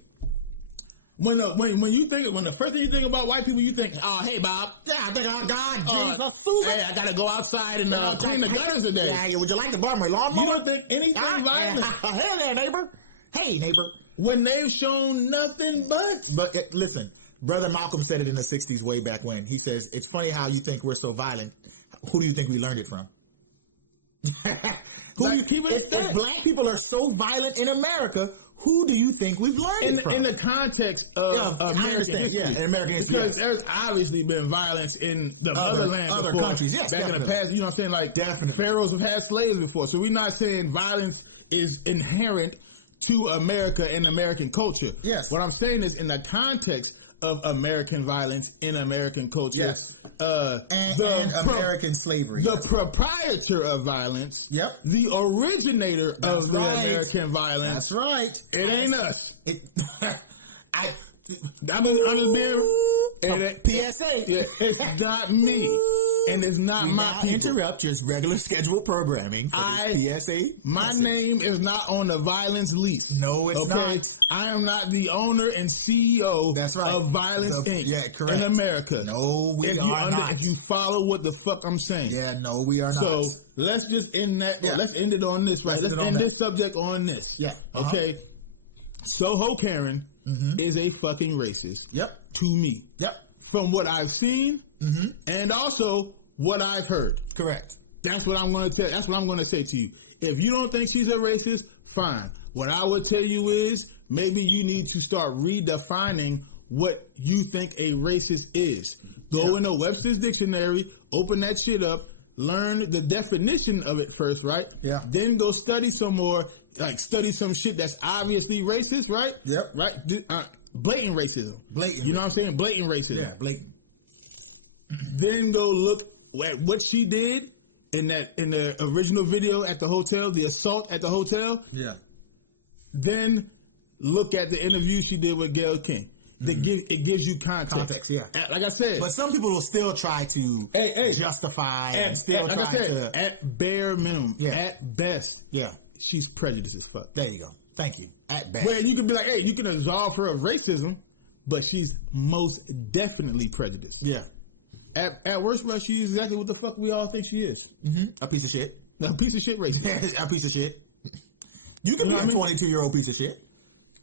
When the first thing you think about white people, you think, oh, hey, Bob. Yeah, I think, oh, God, Jesus, Susan. Hey, I got to go outside and clean the gutters today. Yeah, would you like to borrow my lawnmower? You don't think anything violent? Hey there, neighbor. Hey, neighbor. When they've shown nothing but. But listen, Brother Malcolm said it in the 60s way back when. He says, it's funny how you think we're so violent. Who do you think we learned it from? Who you keep it if black people are so violent in America, who do you think we've learned it from? In the context of American history. In American history. Because there's obviously been violence in the motherland other before, countries. Yes, back in the past. You know what I'm saying? Like, definitely. pharaohs have had slaves before. So we're not saying violence is inherent to America and American culture. Yes. What I'm saying is in the context of American violence in American culture. Yes. And American slavery. The proprietor of violence. Yep. The originator of the American violence. That's right. It ain't us. I'm just being PSA. Yeah, it's not me, and it's not my people. Interrupt just regular scheduled programming. PSA. My name is not on the violence lease. No, it's not. I am not the owner and CEO. That's right. Of Violence Inc. Yeah, correct. In America. No, we are not. If you follow what the fuck I'm saying. Yeah, no, we are not. So let's just end that. Yeah. Let's end it on this. Right. Let's end this subject on this. Yeah. Okay. SoHo Karen is a fucking racist. Yep. To me. Yep. From what I've seen and also what I've heard. Correct. That's what I'm going to tell. That's what I'm going to say to you. If you don't think she's a racist, fine. What I would tell you is maybe you need to start redefining what you think a racist is. Go into Webster's dictionary, open that shit up, learn the definition of it first, right? Yeah. Then go study some more. Like, study some shit that's obviously racist, right? Yep. Right? Blatant racism. Blatant. You know what I'm saying? Blatant racism. Yeah, blatant. Then go look at what she did in the original video at the hotel, the assault at the hotel. Yeah. Then look at the interview she did with Gayle King. It gives you context. Yeah. Like I said. But some people will still try to justify and still like try I said, to... At bare minimum, at best, she's prejudiced as fuck. There you go. Thank you. At best. Where you can be like, hey, you can absolve her of racism, but she's most definitely prejudiced. Yeah. At worst, bro, she's exactly what the fuck we all think she is. A piece of shit. A piece of shit racist. A piece of shit. You can be a 22-year-old piece of shit.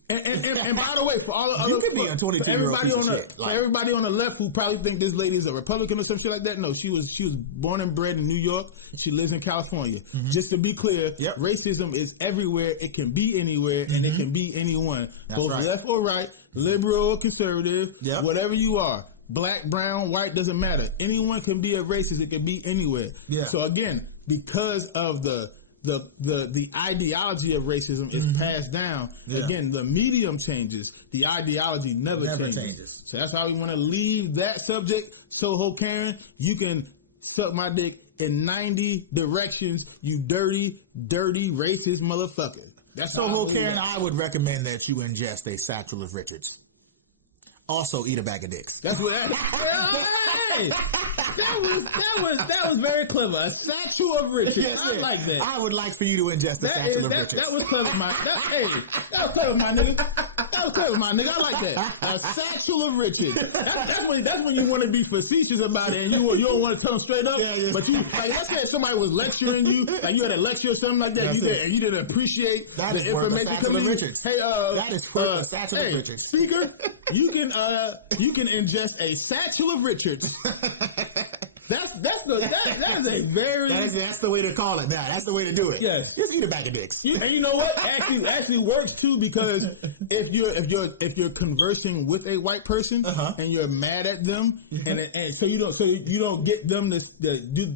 And by the way, for all the other, you could be a 22-year-old piece of shit. For everybody on the left who probably think this lady is a Republican or some shit like that, no, she was born and bred in New York. She lives in California. Just to be clear, racism is everywhere. It can be anywhere, and it can be anyone, both left or right, liberal or conservative, whatever you are. Black, brown, white, doesn't matter. Anyone can be a racist. It can be anywhere. Yeah. So again, because of the ideology of racism is passed down. Again, the medium changes. The ideology never changes. So that's how we want to leave that subject. SoHo Karen, you can suck my dick in 90 directions, you dirty, dirty, racist motherfucker. That's SoHo Karen, I would recommend that you ingest a satchel of Richards. Also, eat a bag of dicks. That's what that was very clever. A satchel of Richards. Yes, I like that. I would like for you to ingest a satchel of Richards. That was clever, that was clever, my nigga. That was clever, my nigga. I like that. A satchel of Richards. That's when you want to be facetious about it, and you don't want to tell them straight up. Yeah. But you, like, let's say somebody was lecturing you, like you had a lecture or something like that, and you didn't appreciate that the information coming in. Hey, that is worth a satchel of Richards. Speaker, you can ingest a satchel of Richards. That's the way to call it now. That's the way to do it. Yes. Just eat a bag of dicks. And you know what? Actually works too, because if you're conversing with a white person and you're mad at them and so you don't get them to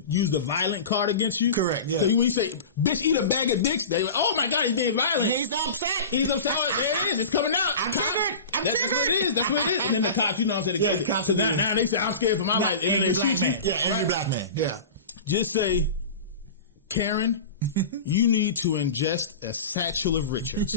use the violent card against you. Correct. Yeah. So when you say, bitch, eat a bag of dicks, they're like, oh my god, he's being violent. He's upset. Oh, there it is. It's coming out. I'm triggered. That's what it is. That's what it is. And then the cops, you know what I'm saying? The cops. Now they say, I'm scared for my life. And then they black man. Yeah, angry black man. Yeah. Just say, Karen, you need to ingest a satchel of Richards.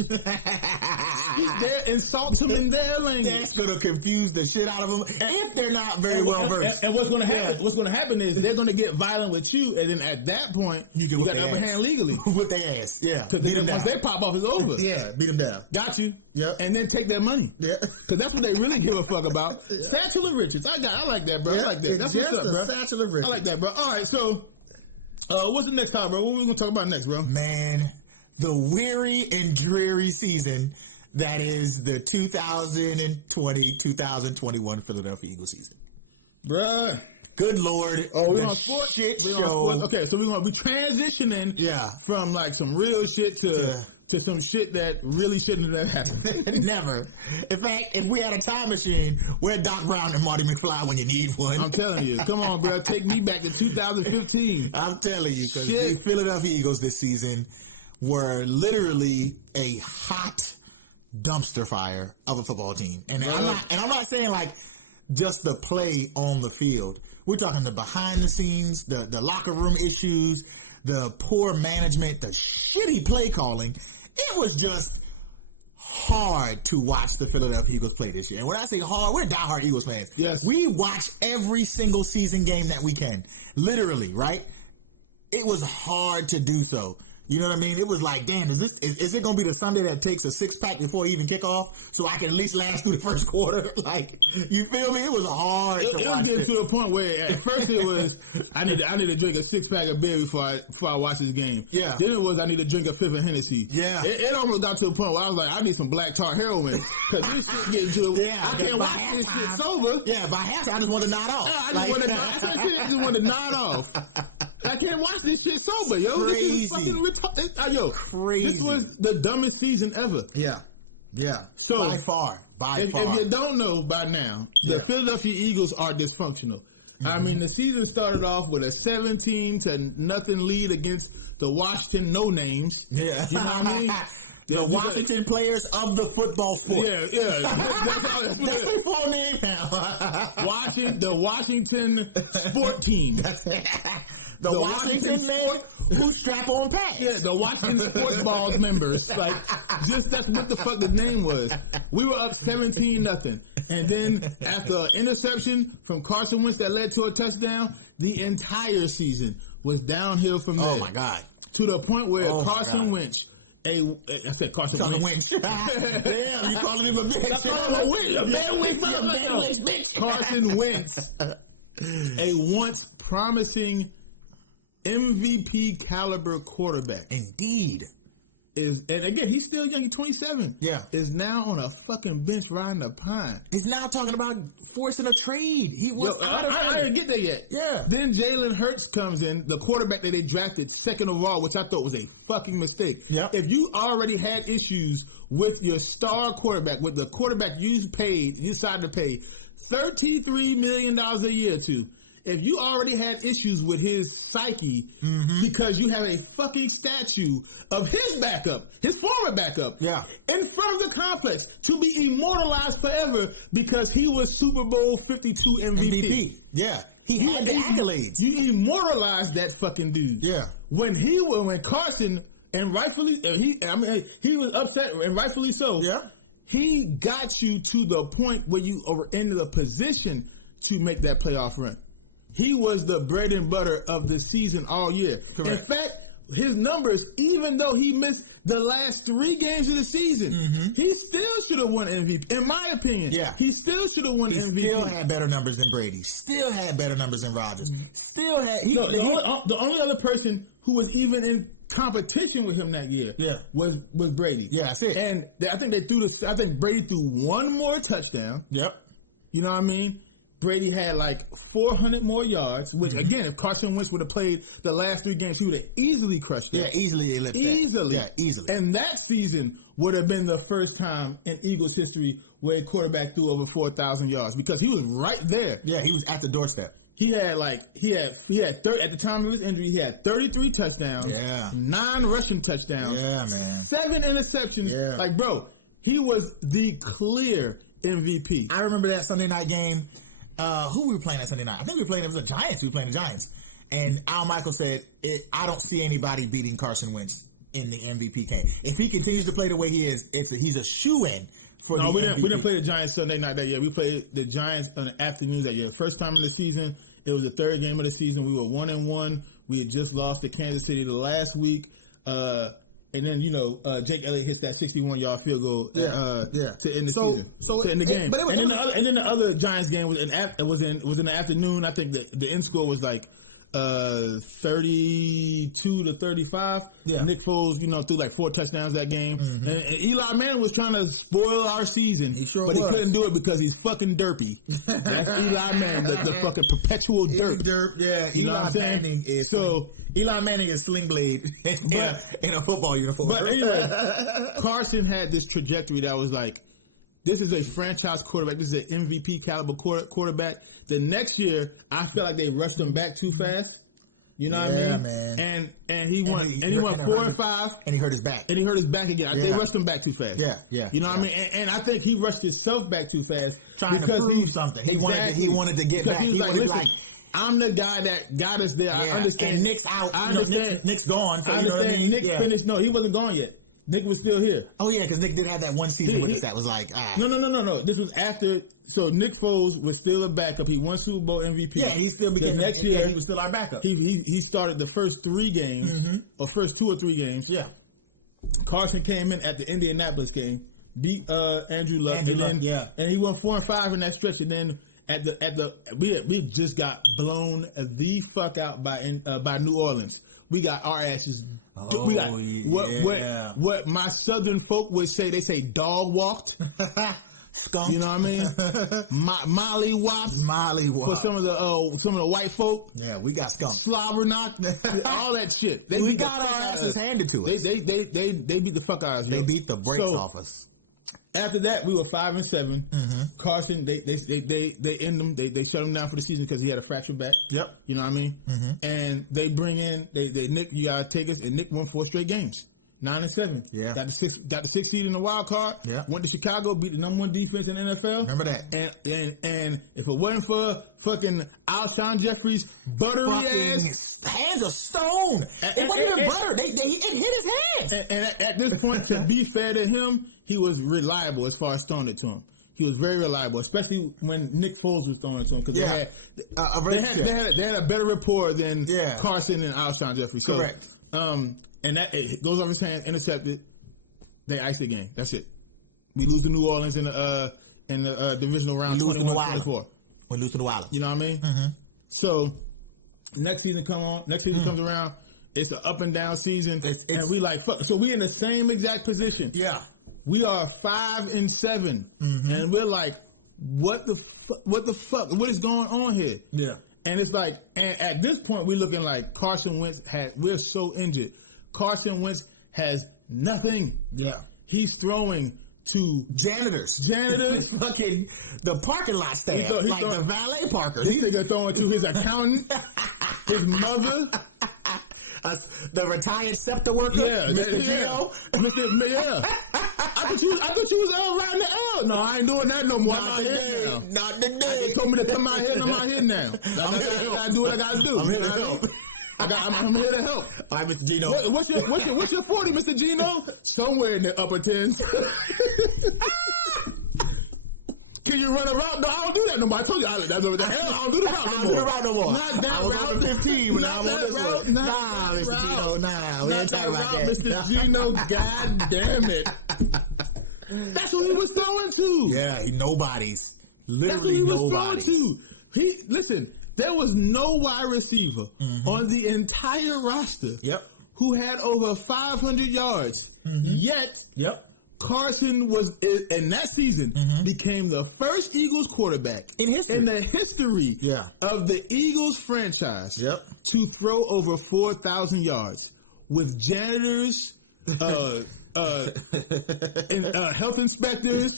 Insult them in their language. That's going to confuse the shit out of them if they're not very well versed. And what's going to happen? What's going to happen is they're going to get violent with you, and then at that point, you got the upper hand legally. With their ass, yeah. Once they pop off, it's over. Yeah, beat them down. Got you. Yeah. And then take their money. Yeah. Because that's what they really give a fuck about. Satchel of Richards. I like that, bro. I like that. That's what's up, bro. Satchel of Richards. I like that, bro. All right, so what's the next time, bro? What are we going to talk about next, bro? Man, the weary and dreary season that is the 2020-2021 Philadelphia Eagles season. Bruh. Good Lord. Oh, we're on sports. Shit we're show. On sports. Okay, so we're going to be transitioning from like some real shit to some shit that really shouldn't have happened. Never. In fact, if we had a time machine, where Doc Brown and Marty McFly when you need one? I'm telling you. Come on, bro. Take me back to 2015. I'm telling you, because the Philadelphia Eagles this season were literally a hot dumpster fire of a football team. And I'm not saying like just the play on the field. We're talking the behind the scenes, the locker room issues, the poor management, the shitty play calling. It was just hard to watch the Philadelphia Eagles play this year. And when I say hard, we're diehard Eagles fans. Yes. We watch every single season game that we can. Literally, right? It was hard to do so. You know what I mean? It was like, damn, is it going to be the Sunday that takes a six-pack before even kickoff so I can at least last through the first quarter? Like, you feel me? It was hard to watch. It was getting to the point where at first it was, I need to drink a six-pack of beer before I watch this game. Yeah. Then it was, I need to drink a fifth of Hennessy. Yeah. It almost got to the point where I was like, I need some black tar heroin. Because this shit getting to, I can't watch this shit sober. Yeah, by halftime, I just want to nod off. I just want to nod off. I can't watch this shit sober, yo. Crazy. This is fucking retarded. Yo, crazy. This was the dumbest season ever. Yeah. So by far. If you don't know by now, the Philadelphia Eagles are dysfunctional. Mm-hmm. I mean, the season started off with a 17-0 lead against the Washington No Names. Yeah. You know what I mean? The Washington players of the football sport. Yeah. That's their full name now. The Washington sport team. The Washington men who strap on pads. Yeah, the Washington Sports Balls members. Like, that's what the fuck the name was. We were up 17-0. And then after an interception from Carson Wentz that led to a touchdown, the entire season was downhill from there. Oh, my God. To the point where Carson Wentz, I said Carson Wentz. Damn, you calling him a bitch. Carson Wentz, a once promising MVP caliber quarterback. Indeed. And again, he's still young, he's 27. Yeah. Is now on a fucking bench riding a pine. He's now talking about forcing a trade. He was I didn't get there yet. Yeah. Then Jalen Hurts comes in, the quarterback that they drafted second overall, which I thought was a fucking mistake. Yep. If you already had issues with your star quarterback, with the quarterback you decided to pay $33 million a year to, if you already had issues with his psyche because you have a fucking statue of his backup, his former backup, in front of the complex to be immortalized forever because he was Super Bowl 52 MVP. Yeah. He had the accolades. You immortalized that fucking dude. Yeah. When Carson, and rightfully, he was upset, and rightfully so. Yeah. He got you to the point where you were in the position to make that playoff run. He was the bread and butter of the season all year. Correct. In fact, his numbers, even though he missed the last 3 games of the season, he still should have won MVP. In my opinion, he still should have won MVP. He still had better numbers than Brady. Still had better numbers than Rodgers. Still had... The only other person who was even in competition with him that year was Brady. Yeah, that's it. And I think Brady threw one more touchdown. Yep. You know what I mean? Brady had like 400 more yards, which again, if Carson Wentz would have played the last 3 games, he would have easily crushed that. Yeah, easily eclipsed that. Easily. Yeah, easily. And that season would have been the first time in Eagles history where a quarterback threw over 4,000 yards because he was right there. Yeah, he was at the doorstep. He had 30, at the time of his injury, he had 33 touchdowns. Yeah. 9 rushing touchdowns. Yeah, man. 7 interceptions. Yeah. Like, bro, he was the clear MVP. I remember that Sunday night game. Who we were playing that Sunday night? I think it was the Giants. We were playing the Giants. And Al Michael said, I don't see anybody beating Carson Wentz in the MVP game. If he continues to play the way he is, he's a shoo-in for the MVP. We didn't play the Giants Sunday night that year. We played the Giants on the afternoon that year. First time in the season. It was the 3rd game of the season. We were 1-1. We had just lost to Kansas City the last week. And then, Jake Elliott hits that 61-yard field goal to end the season. To end the game. And then the other Giants game was in the afternoon. I think the end score was like 32 to 35. Yeah. Nick Foles, threw like 4 touchdowns that game. Mm-hmm. And Eli Manning was trying to spoil our season. He couldn't do it because he's fucking derpy. That's Eli Manning, the fucking perpetual derp. Yeah, Eli Manning is Sling Blade in a football uniform. But anyway, Carson had this trajectory that was like, this is a franchise quarterback. This is an MVP caliber quarterback. The next year, I feel like they rushed him back too fast. You know what I mean? Man. And he won 4 and 5. And he hurt his back. Again. Yeah. They rushed him back too fast. Yeah. You know what I mean? And I think he rushed himself back too fast. Trying to prove something. He wanted to get back. He was like, listen, I'm the guy that got us there. Yeah. I understand. And Nick's out. I understand. Nick's gone. So I understand. Nick finished. No, he wasn't gone yet. Nick was still here. Oh, yeah, because Nick did have that one season with us that was like, No. This was after. So Nick Foles was still a backup. He won Super Bowl MVP. Yeah, he still became the next year. He was still our backup. He started the first 3 games, or first 2 or 3 games. Yeah. Carson came in at the Indianapolis game, beat Andrew Luck, and he won 4 and 5 in that stretch. And then we just got blown the fuck out by New Orleans. We got our asses. We got what my Southern folk would say. They say dog walked. Skunk. You know what I mean? Molly wops. For some of the white folk. Yeah, we got skunk. Slobber knock. All that shit. We got our asses handed to us. They beat the fuck out of us. They beat the brakes off us. After that, we were 5 and 7. Mm-hmm. Carson, they end him. They shut him down for the season because he had a fractured back. Yep. You know what I mean? Mm-hmm. And they bring in Nick. You gotta take us. And Nick won 4 straight games, 9 and 7. Yeah. Got the 6th seed in the wild card. Yeah. Went to Chicago, beat the #1 defense in the NFL. Remember that? And if it wasn't for fucking Alshon Jeffrey's buttery ass hands of stone, it wasn't even butter. It hit his hands. And at this point, to be fair to him, he was reliable as far as throwing it to him. He was very reliable, especially when Nick Foles was throwing it to him, because they had a better rapport than Carson and Alshon Jeffrey. So, correct. And that it goes off his hand, intercepted. They iced the game. That's it. We lose to New Orleans in the divisional round. 21-24. We lose to the Wilders. You know what I mean? Mm-hmm. So next season comes around. It's an up and down season, and we like fuck. So we in the same exact position. Yeah. We are 5 and 7, and we're like, what the fuck? What is going on here? Yeah. And it's like, and at this point, we're looking like Carson Wentz we're so injured. Carson Wentz has nothing. Yeah. He's throwing to janitors, fucking the parking lot staff, the valet parkers. This nigga throwing to his accountant, his mother. The retired SEPTA worker, Mr. Gino. Yeah. I thought you was riding the L. No, I ain't doing that no more. Not today. They told me to come out here, and I'm out here now. I gotta do what I gotta do. I'm here to help. I'm here to help. All right, Mr. Gino. What's your 40, Mr. Gino? Somewhere in the upper 10s. Can you run a route? No, I don't do that no more. I told you, I don't do the route no more. Not that route. I was on 15, but now I'm on this route. Nah, Mr. Gino, nah. We ain't talking about that. Mr. Gino, god damn it. That's what he was throwing to. Yeah, nobody's. Literally nobody's. Listen, there was no wide receiver on the entire roster who had over 500 yards. Yet, Carson was, in that season, became the first Eagles quarterback in the history of the Eagles franchise to throw over 4,000 yards with janitors, health inspectors.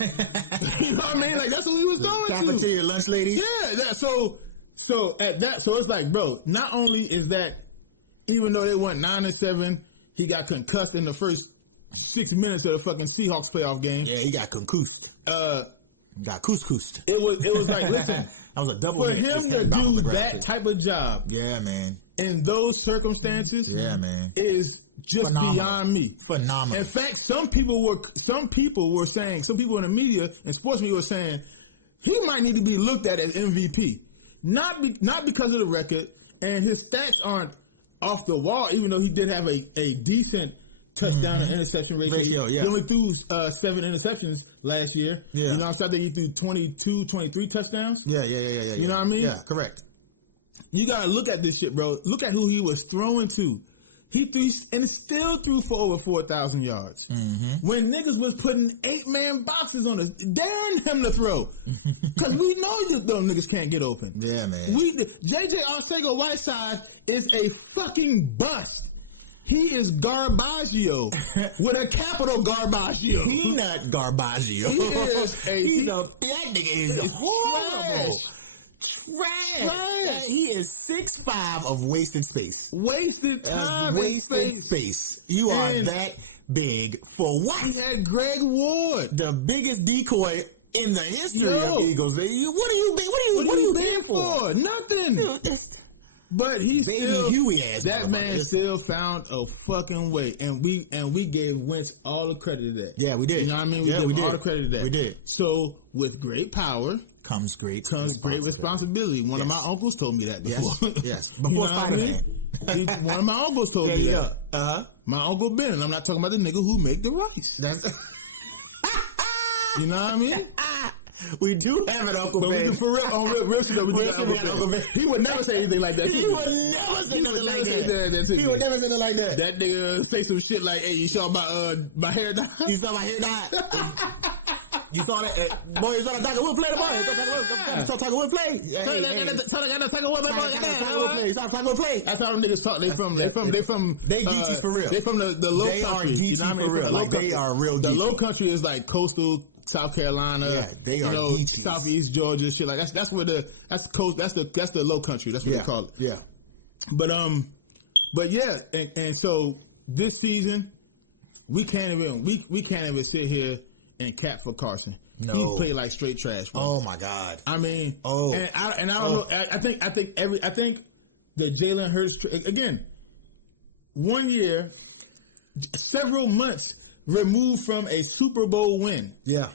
You know what I mean? Like, that's what he was throwing to. Cafeteria lunch lady. Yeah. So it's like, bro, not only is that, even though they went 9 and 7, he got concussed in the first 6 minutes of the fucking Seahawks playoff game. Yeah, he got concussed. Got couscoused. It was like, listen, that was a double for him to do that type of job. Yeah, man. In those circumstances, is just phenomenal. Beyond me. Phenomenal. In fact, some people in the media and sports media were saying he might need to be looked at as MVP, not because of the record, and his stats aren't off the wall, even though he did have a decent touchdown and interception ratio. He only threw 7 interceptions last year. Yeah. You know, I think he threw 23 touchdowns. Yeah. You know what I mean? Yeah, correct. You gotta look at this shit, bro. Look at who he was throwing to. He threw and still threw for over 4,000 yards. Mm-hmm. When niggas was putting 8-man boxes on us, daring him to throw. Because we know those niggas can't get open. Yeah, man. JJ Arcega-Whiteside is a fucking bust. He is Garbaggio with a capital Garbaggio. Peanut Garbaggio. That nigga is horrible. Trash. He is 6'5" of wasted space. Wasted time. Wasted space. You are that big for what? He had Greg Ward, the biggest decoy in the history of Eagles. What are you there for? Nothing. But he still, Huey ass. That man still found a fucking way, and we gave Wentz all the credit to that. Yeah, we did. You know what I mean? We gave him all the credit to that. We did. So with great power comes great responsibility. One of my uncles told me that before. Yes. Before Spider-Man. One of my uncles told me that. My Uncle Ben, and I'm not talking about the nigga who make the rice. You know what I mean? We do have an Uncle Ben. For real, on real shit, we do have Uncle Ben. He would never say anything like that. He would never say nothing like that. He would never say nothing like that. That nigga say some shit like, "Hey, you saw my hair dye? You saw my hair dye? You saw that? Boy, you saw that Tiger Woods play tomorrow? You saw Tiger Woods play? That's how them niggas talk. They Geechies for real. They from the low country. They are Geechies for real. Like, they are real Geechies. The low country is like coastal South Carolina, they are Southeast Georgia, shit like that's where that's the low country. That's what they call it. Yeah, but yeah, and so this season we can't even sit here and cap for Carson. No, he played like straight trash. Bro. Oh my god. I mean, and I don't know. I think that Jalen Hurts again. 1 year, several months removed from a Super Bowl win. Yeah.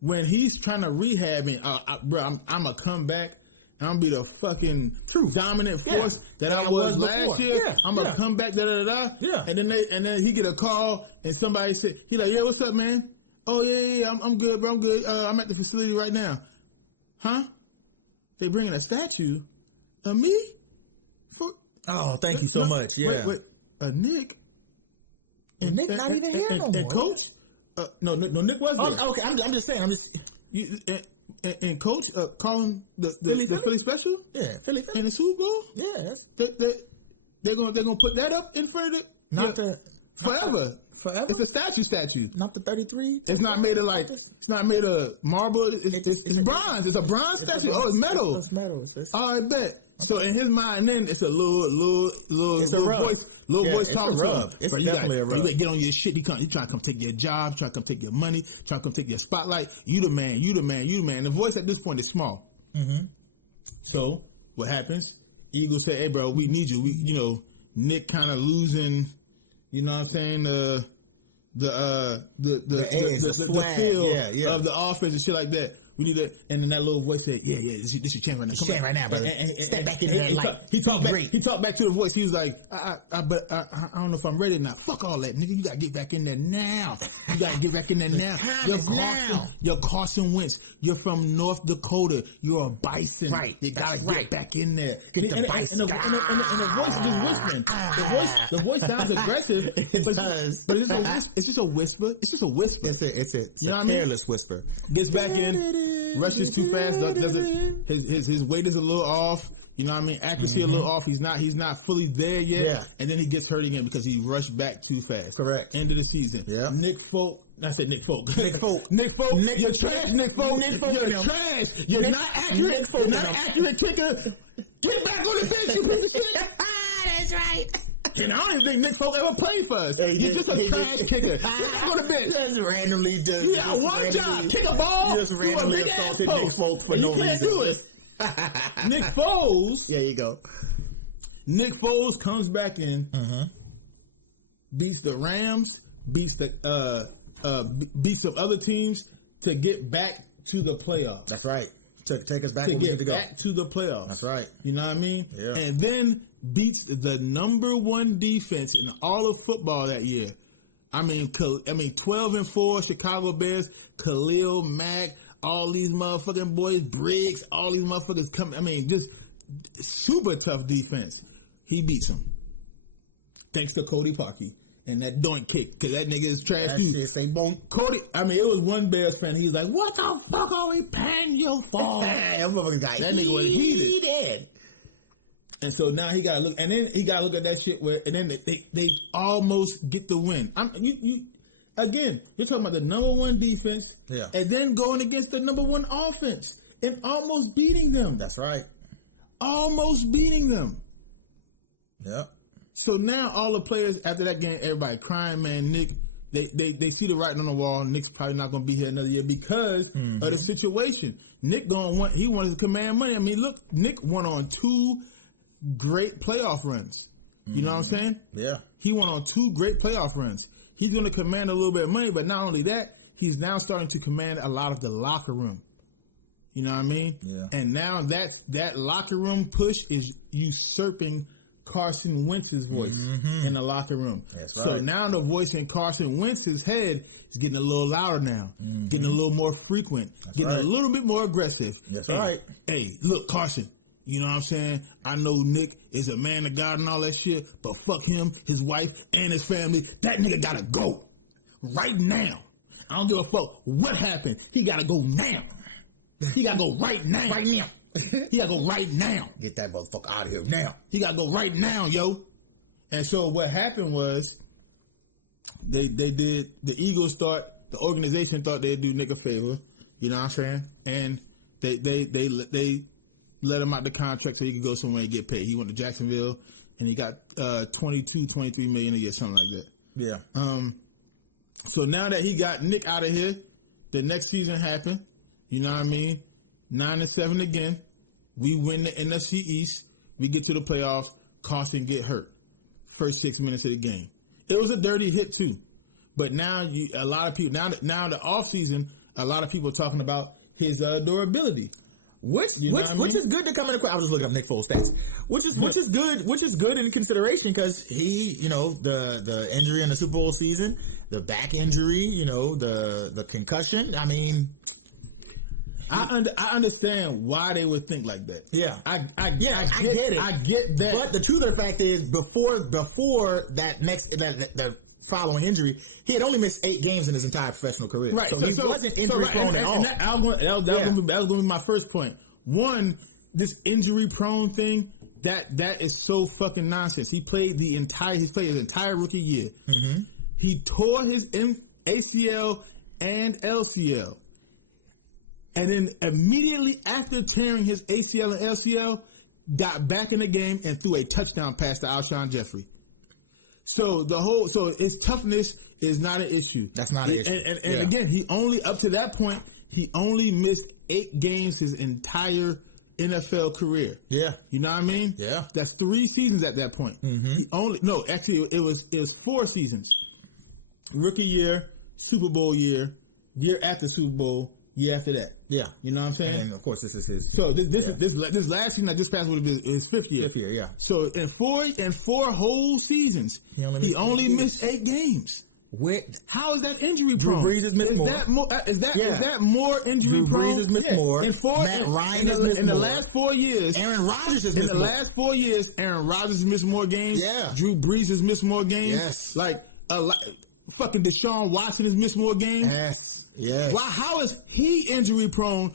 When he's trying to rehab me, bro, I'm gonna come back and I'm gonna be the fucking dominant force that I was last year. Yeah. I'm gonna come back, Yeah. And then he get a call and somebody said, he like, yeah, what's up, man? Oh yeah, I'm good, bro. I'm good. I'm at the facility right now. Huh? They bringing a statue of me? Thank you so much. Yeah. Wait, Nick. And Nick not even here no more. And Coach? No, Nick was there. Okay, I'm just saying. And Coach calling the Philly special? Yeah, Philly in the Super Bowl? Yeah, they're gonna put that up in front of forever. It's a statue. Not the 33. It's not made of marble. It's bronze. It's a bronze statue. It's metal. It's metal. I bet. So in his mind, then it's a little voice talking to him. It's definitely a rub. You better get on your shit. He trying to come take your job, trying to come take your money, trying to come take your spotlight. You the man. The voice at this point is small. Mm-hmm. So what happens? Eagles say, "Hey, bro, we need you." Nick kind of losing. You know what I'm saying? The feel of the offense and shit like that. We need that, and then that little voice said, "Yeah, this your chance right now. Come right now, brother. Step back in there, like he talked back. He talked back to the voice. He was like, I don't know if I'm ready or not. Fuck all that, nigga. You gotta get back in there now. You're Carson Wentz. You're from North Dakota. You're a Bison. Right. You gotta get back in there. Get the Bison. And the voice is just whispering. The voice sounds aggressive. But it's just a whisper. It's just a whisper. It's a careless whisper. Gets back in. Rushes too fast. His weight is a little off. You know what I mean? Accuracy a little off. He's not fully there yet. Yeah. And then he gets hurt again because he rushed back too fast. Correct. End of the season. Yeah. Nick Folk. I said Nick Folk. Nick Folk. You're trash, Nick Folk. You're trash. You're not accurate. You're not accurate kicker. Get back on the bench, you piece of shit. That's right. And I don't even think Nick Folk ever played for us. He's just a trash kicker. Get back on the bench. Just randomly does. Yeah, one job. Kick a ball. Just randomly assaulted Nick Folk for no reason. You can't do it. Nick Foles. There you go. Nick Foles comes back in, beats the Rams, beats some other teams to get back to the playoffs. That's right. To take us back to get back to the playoffs. That's right. You know what I mean? Yeah. And then beats the number one defense in all of football that year. I mean, 12-4 Chicago Bears, Khalil Mack, all these motherfucking boys, Briggs, all these motherfuckers come. I mean, just super tough defense. He beats him. Thanks to Cody Parkey and that doink kick, because that nigga is trash too. Cody, I mean, it was one Bears fan. He was like, "What the fuck are we paying you for?" That motherfucker got that nigga was heated. And so now he gotta look, and then he gotta look at that shit where, and then they almost get the win. Again, you're talking about the number one defense, and then going against the number one offense and almost beating them. That's right. Almost beating them. Yep. So now all the players after that game, everybody crying, man. Nick, they see the writing on the wall. Nick's probably not going to be here another year because of the situation. Nick he wanted to command money. I mean, look, Nick went on 2 great playoff runs. You know what I'm saying? Yeah. He went on 2 great playoff runs. He's going to command a little bit of money, but not only that, he's now starting to command a lot of the locker room. You know what I mean? Yeah. And now that locker room push is usurping Carson Wentz's voice in the locker room. That's so right. now the voice in Carson Wentz's head is getting a little louder now, getting a little more frequent, getting a little bit more aggressive. That's right. Hey, look, Carson, you know what I'm saying? I know Nick is a man of God and all that shit, but fuck him, his wife, and his family. That nigga gotta go right now. I don't give a fuck what happened. He gotta go now. He gotta go right now. Right now. He gotta go right now. Get that motherfucker out of here now. He gotta go right now, yo. And so what happened was they did the Eagles the organization thought they'd do Nick a favor, you know what I'm saying? And they let him out the contract so he could go somewhere and get paid. He went to Jacksonville and he got 23 million a year, something like that. Yeah. So now that he got Nick out of here, the next season happened. You know what I mean? 9-7 again. We win the NFC East. We get to the playoffs. Carson get hurt. First 6 minutes of the game. It was a dirty hit too. But now a lot of people now the offseason, a lot of people are talking about his durability. Which is good to come in. I was just looking up Nick Foles stats, which is good in consideration because he, the injury in the Super Bowl season, the back injury, the concussion. I mean, I understand why they would think like that. Yeah, I get it. I get that. But the truth of the fact is, before that following injury, he had only missed 8 games in his entire professional career. Right. So he wasn't injury prone at all. That was going to be my first point. One, this injury prone thing, that is so fucking nonsense. He played his entire rookie year. Mm-hmm. He tore his ACL and LCL. And then immediately after tearing his ACL and LCL, got back in the game and threw a touchdown pass to Alshon Jeffrey. So his toughness is not an issue. That's not an issue. And again, he only up to that point, he only missed 8 games his entire NFL career. Yeah. You know what I mean? Yeah. That's 3 seasons at that point. Mm-hmm. It was 4 seasons. Rookie year, Super Bowl year after Super Bowl, year after that. Yeah. You know what I'm saying? And of course this is his. So this last season that just passed would have been his 5th year. 5th year, yeah. So in 4 whole seasons, he only missed 8 games. How is that injury prone? Drew Brees has missed more. Is that more injury prone? Drew Brees has missed more. Matt Ryan has missed more. In the last 4 years, Aaron Rodgers has missed more. In the last 4 years, Aaron Rodgers has missed more games. Yeah. Drew Brees has missed more games. Yes. Fucking Deshaun Watson has missed more games. Yes. Why? How is he injury prone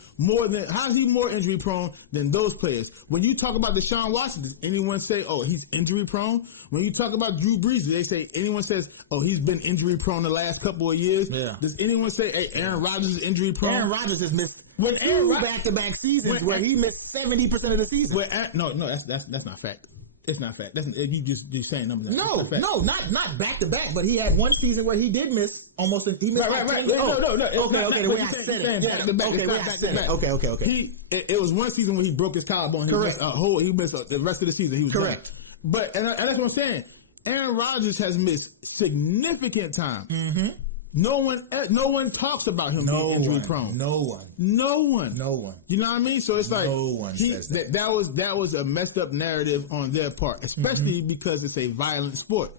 how is he more injury prone than those players? When you talk about Deshaun Watson, does anyone say, oh, he's injury prone? When you talk about Drew Brees, anyone says, oh, he's been injury prone the last couple of years? Yeah. Does anyone say, hey, Aaron Rodgers is injury prone? Aaron Rodgers has missed 2 back-to-back seasons where he missed 70% of the season. No, that's not fact. It's not fact. You just saying numbers. No, not back to back. But he had 1 season where he did miss almost. He missed right. No. Okay. The way I said it. Okay. It was 1 season where he broke his collarbone. Correct. He missed the rest of the season. He was correct. Done. But and that's what I'm saying. Aaron Rodgers has missed significant time. Mm-hmm. No one talks about him being injury prone. No one. You know what I mean? So it's like no one says that. That was a messed up narrative on their part, especially because it's a violent sport.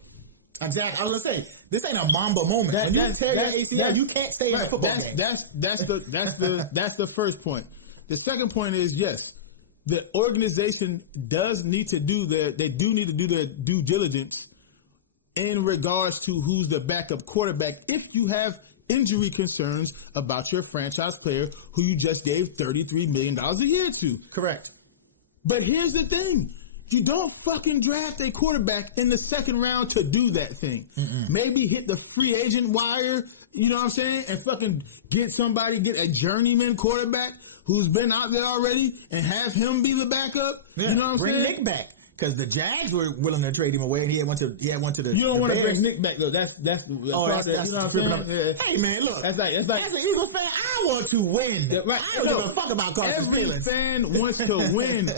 Exactly. I was gonna say this ain't a Mamba moment. When you tear your ACL, you can't stay in a football game. That's the first point. The second point is yes, the organization does need to do their due diligence in regards to who's the backup quarterback if you have injury concerns about your franchise player who you just gave $33 million a year to. Correct. But here's the thing. You don't fucking draft a quarterback in the second round to do that thing. Maybe hit the free agent wire, you know what I'm saying? And fucking get a journeyman quarterback who's been out there already and have him be the backup. Yeah. You know what I'm saying? Bring Nick back. Because the Jags were willing to trade him away, and he had went to the. You don't want to bring Nick back though. That's you know what I'm saying? Yeah. Hey man, look. That's like as an Eagles fan, I want to win. Yeah, right. I don't give a fuck about Carson's feelings. Every fan wants to win,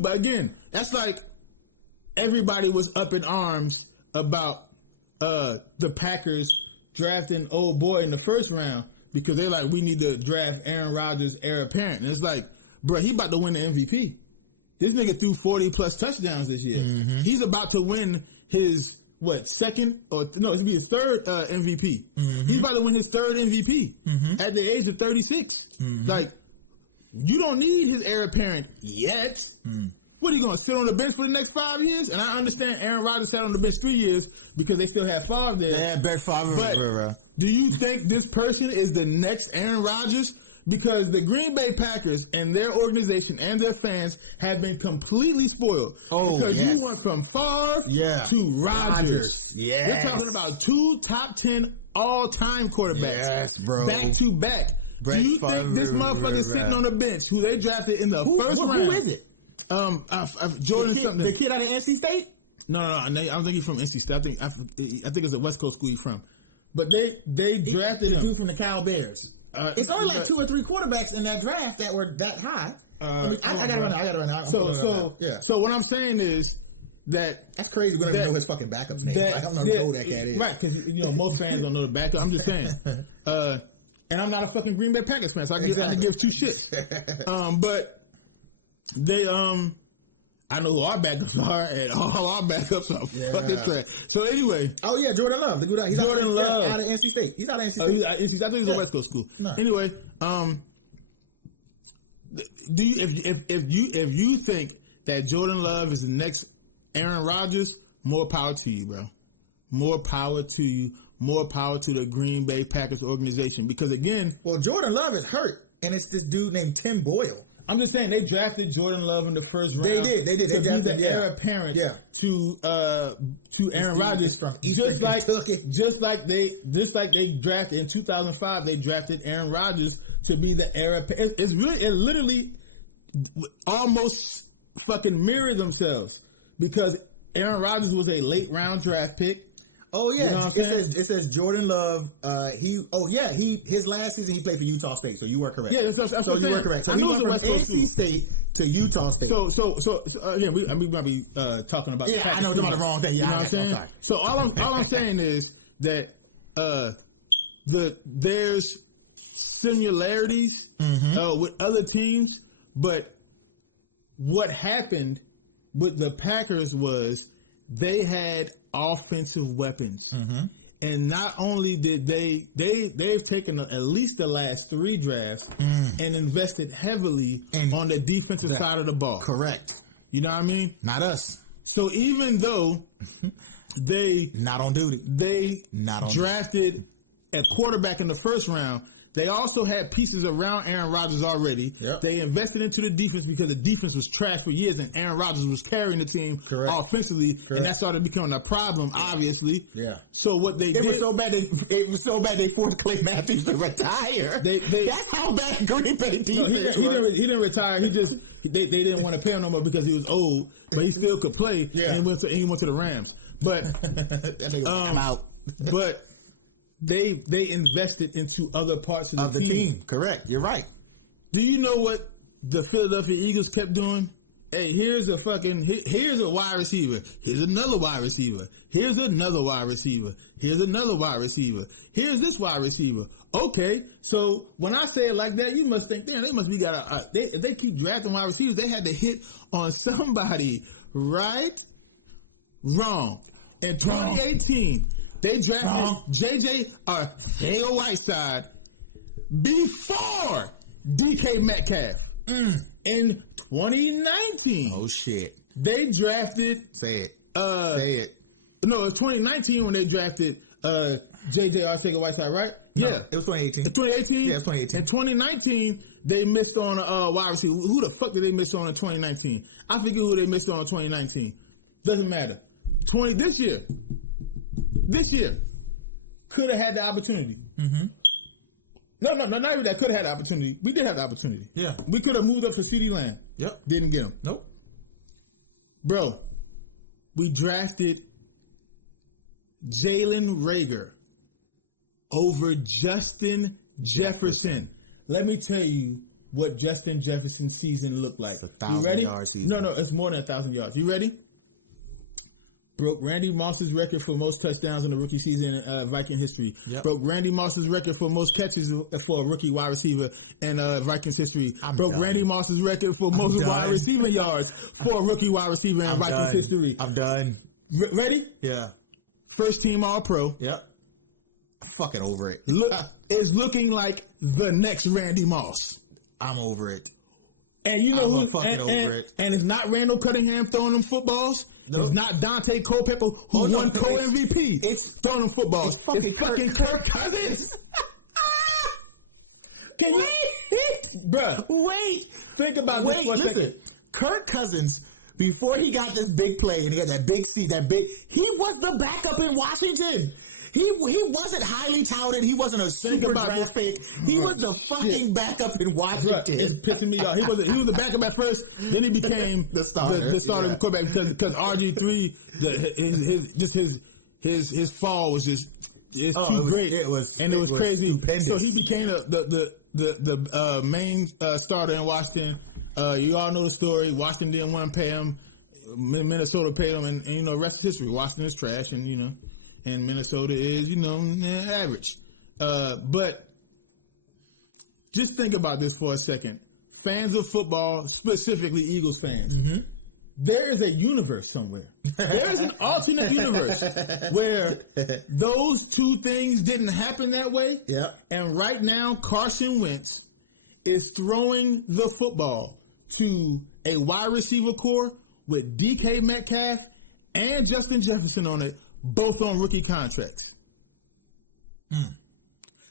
but again, that's like everybody was up in arms about the Packers drafting old boy in the first round because they're like, we need to draft Aaron Rodgers, heir apparent. And it's like, bro, he about to win the MVP. This nigga threw 40-plus touchdowns this year. He's about to win his, second? It's going to be his third MVP. He's about to win his third MVP at the age of 36. Like, you don't need his heir apparent yet. What, are you going to sit on the bench for the next 5 years? And I understand Aaron Rodgers sat on the bench 3 years because they still have Favre there. Yeah, Brett Favre. But do you think this person is the next Aaron Rodgers? Because the Green Bay Packers and their organization and their fans have been completely spoiled. Because you went from Favre to Rodgers. Yes. You're talking about 2 top 10 all-time quarterbacks. Yes, bro. Back to back. Do you think this motherfucker sitting on the bench, who they drafted in the first round? Who is it? Jordan something. The kid out of NC State? No. I don't think he's from NC State. I think it's a West Coast school he's from. But they drafted him. The dude from the Cal Bears. It's only like 2 or 3 quarterbacks in that draft that were that high. I gotta run out. So what I'm saying is that's crazy. We don't even know his fucking backup's name. I don't know who that cat is. Right, because most fans don't know the backup. I'm just saying. And I'm not a fucking Green Bay Packers fan, so I can give 2 shits. But they I know who our backups are, and all our backups are fucking trash. So anyway. Oh, yeah, Jordan Love. He's Jordan Love. Out of NC State. He's out of NC State. I think he's a West Coast school. No. Anyway, do you if you think that Jordan Love is the next Aaron Rodgers, more power to you, bro. More power to you. More power to the Green Bay Packers organization. Because again... Well, Jordan Love is hurt, and it's this dude named Tim Boyle. I'm just saying they drafted Jordan Love in the first round. They did. They drafted the heir apparent to Aaron Rodgers from just like they drafted in 2005. They drafted Aaron Rodgers to be the heir apparent. It literally almost fucking mirror themselves because Aaron Rodgers was a late round draft pick. Oh yeah, you know it says Jordan Love. His last season he played for Utah State. So you were correct. Yeah, that's so you were correct. So he went from NC State to Utah State. We might be talking about. Yeah, I know about the wrong thing. Yeah, you know what I'm saying. So all I'm saying is that there's similarities with other teams, but what happened with the Packers was they had offensive weapons. And not only did they've taken at least the last 3 drafts and invested heavily on the defensive side of the ball. Correct. You know what I mean? Not us. So even though they not on duty, they drafted a quarterback in the first round, they also had pieces around Aaron Rodgers already. Yep. They invested into the defense because the defense was trash for years, and Aaron Rodgers was carrying the team offensively, and that started becoming a problem, obviously. Yeah. So what they did... It was so bad they forced Clay Matthews to retire. That's how bad Green Bay defense was. He didn't retire. He just... They didn't want to pay him no more because he was old, but he still could play, and he went to the Rams. But... that nigga come out. But... They invested into other parts of the team. Correct. You're right. Do you know what the Philadelphia Eagles kept doing? Hey, here's a wide receiver. Here's another wide receiver. Here's another wide receiver. Here's another wide receiver. Here's this wide receiver. Okay, so when I say it like that, you must think, damn, they must be if they keep drafting wide receivers, they had to hit on somebody, right? Wrong. In 2018. They drafted J.J. Whiteside before DK Metcalf. In 2019. Oh, shit. They drafted... Say it. No, it's 2019 when they drafted J.J. Arcega-Whiteside, right? No, yeah. It was 2018. 2018? Yeah, it's 2018. In 2019, they missed on a wide receiver. Who the fuck did they miss on in 2019? I forget who they missed on in 2019. Doesn't matter. This year, could have had the opportunity. Mm-hmm. No, not even that. Could have had the opportunity. We did have the opportunity. Yeah. We could have moved up for CeeDee Lamb. Yep. Didn't get him. Nope. Bro, we drafted Jalen Reagor over Justin Jefferson. Let me tell you what Justin Jefferson's season looked like. It's 1,000 you ready? yard season. No, it's more than 1,000 yards. You ready? Broke Randy Moss's record for most touchdowns in the rookie season in Viking history. Yep. Broke Randy Moss's record for most catches for a rookie wide receiver in Vikings history. Broke Randy Moss's record for most wide receiver yards for a rookie wide receiver in Vikings history. I'm done. Ready? Yeah. First team All-Pro. Yep. I'm fucking over it. Is looking like the next Randy Moss. I'm over it. And you know who's over it. And it's not Randall Cunningham throwing them footballs. Nope. It's not Dante Culpepper who won co-MVP. It's throwing them footballs. It's fucking Kirk Cousins. Can you, bruh? Wait. Think about this for a second. Kirk Cousins, before he got this big play and he got that big seat, he was the backup in Washington. He wasn't highly touted. He wasn't a super draft pick. He was the fucking backup in Washington. Bruh, it's pissing me off. He was the backup at first. Then he became the starting quarterback because RG3 his fall was just too great. It was crazy. Stupendous. So he became the main starter in Washington. You all know the story. Washington didn't want to pay him. Minnesota paid him, and you know, rest is history. Washington is trash, and you know. And Minnesota is, average. But just think about this for a second. Fans of football, specifically Eagles fans, there is a universe somewhere. There is an alternate universe where those two things didn't happen that way. Yeah. And right now, Carson Wentz is throwing the football to a wide receiver core with DK Metcalf and Justin Jefferson on it. Both on rookie contracts.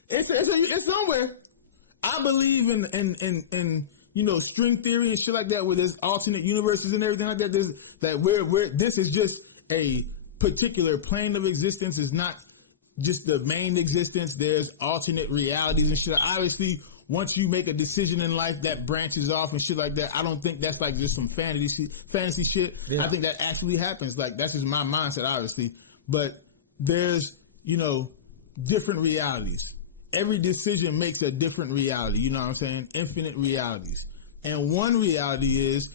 It's somewhere. I believe in string theory and shit like that, where there's alternate universes and everything like that. This is just a particular plane of existence. It's not just the main existence. There's alternate realities and shit. Obviously, once you make a decision in life that branches off and shit like that, I don't think that's like just some fantasy shit. Yeah. I think that actually happens. Like, that's just my mindset, obviously. But there's, different realities. Every decision makes a different reality. You know what I'm saying? Infinite realities. And one reality is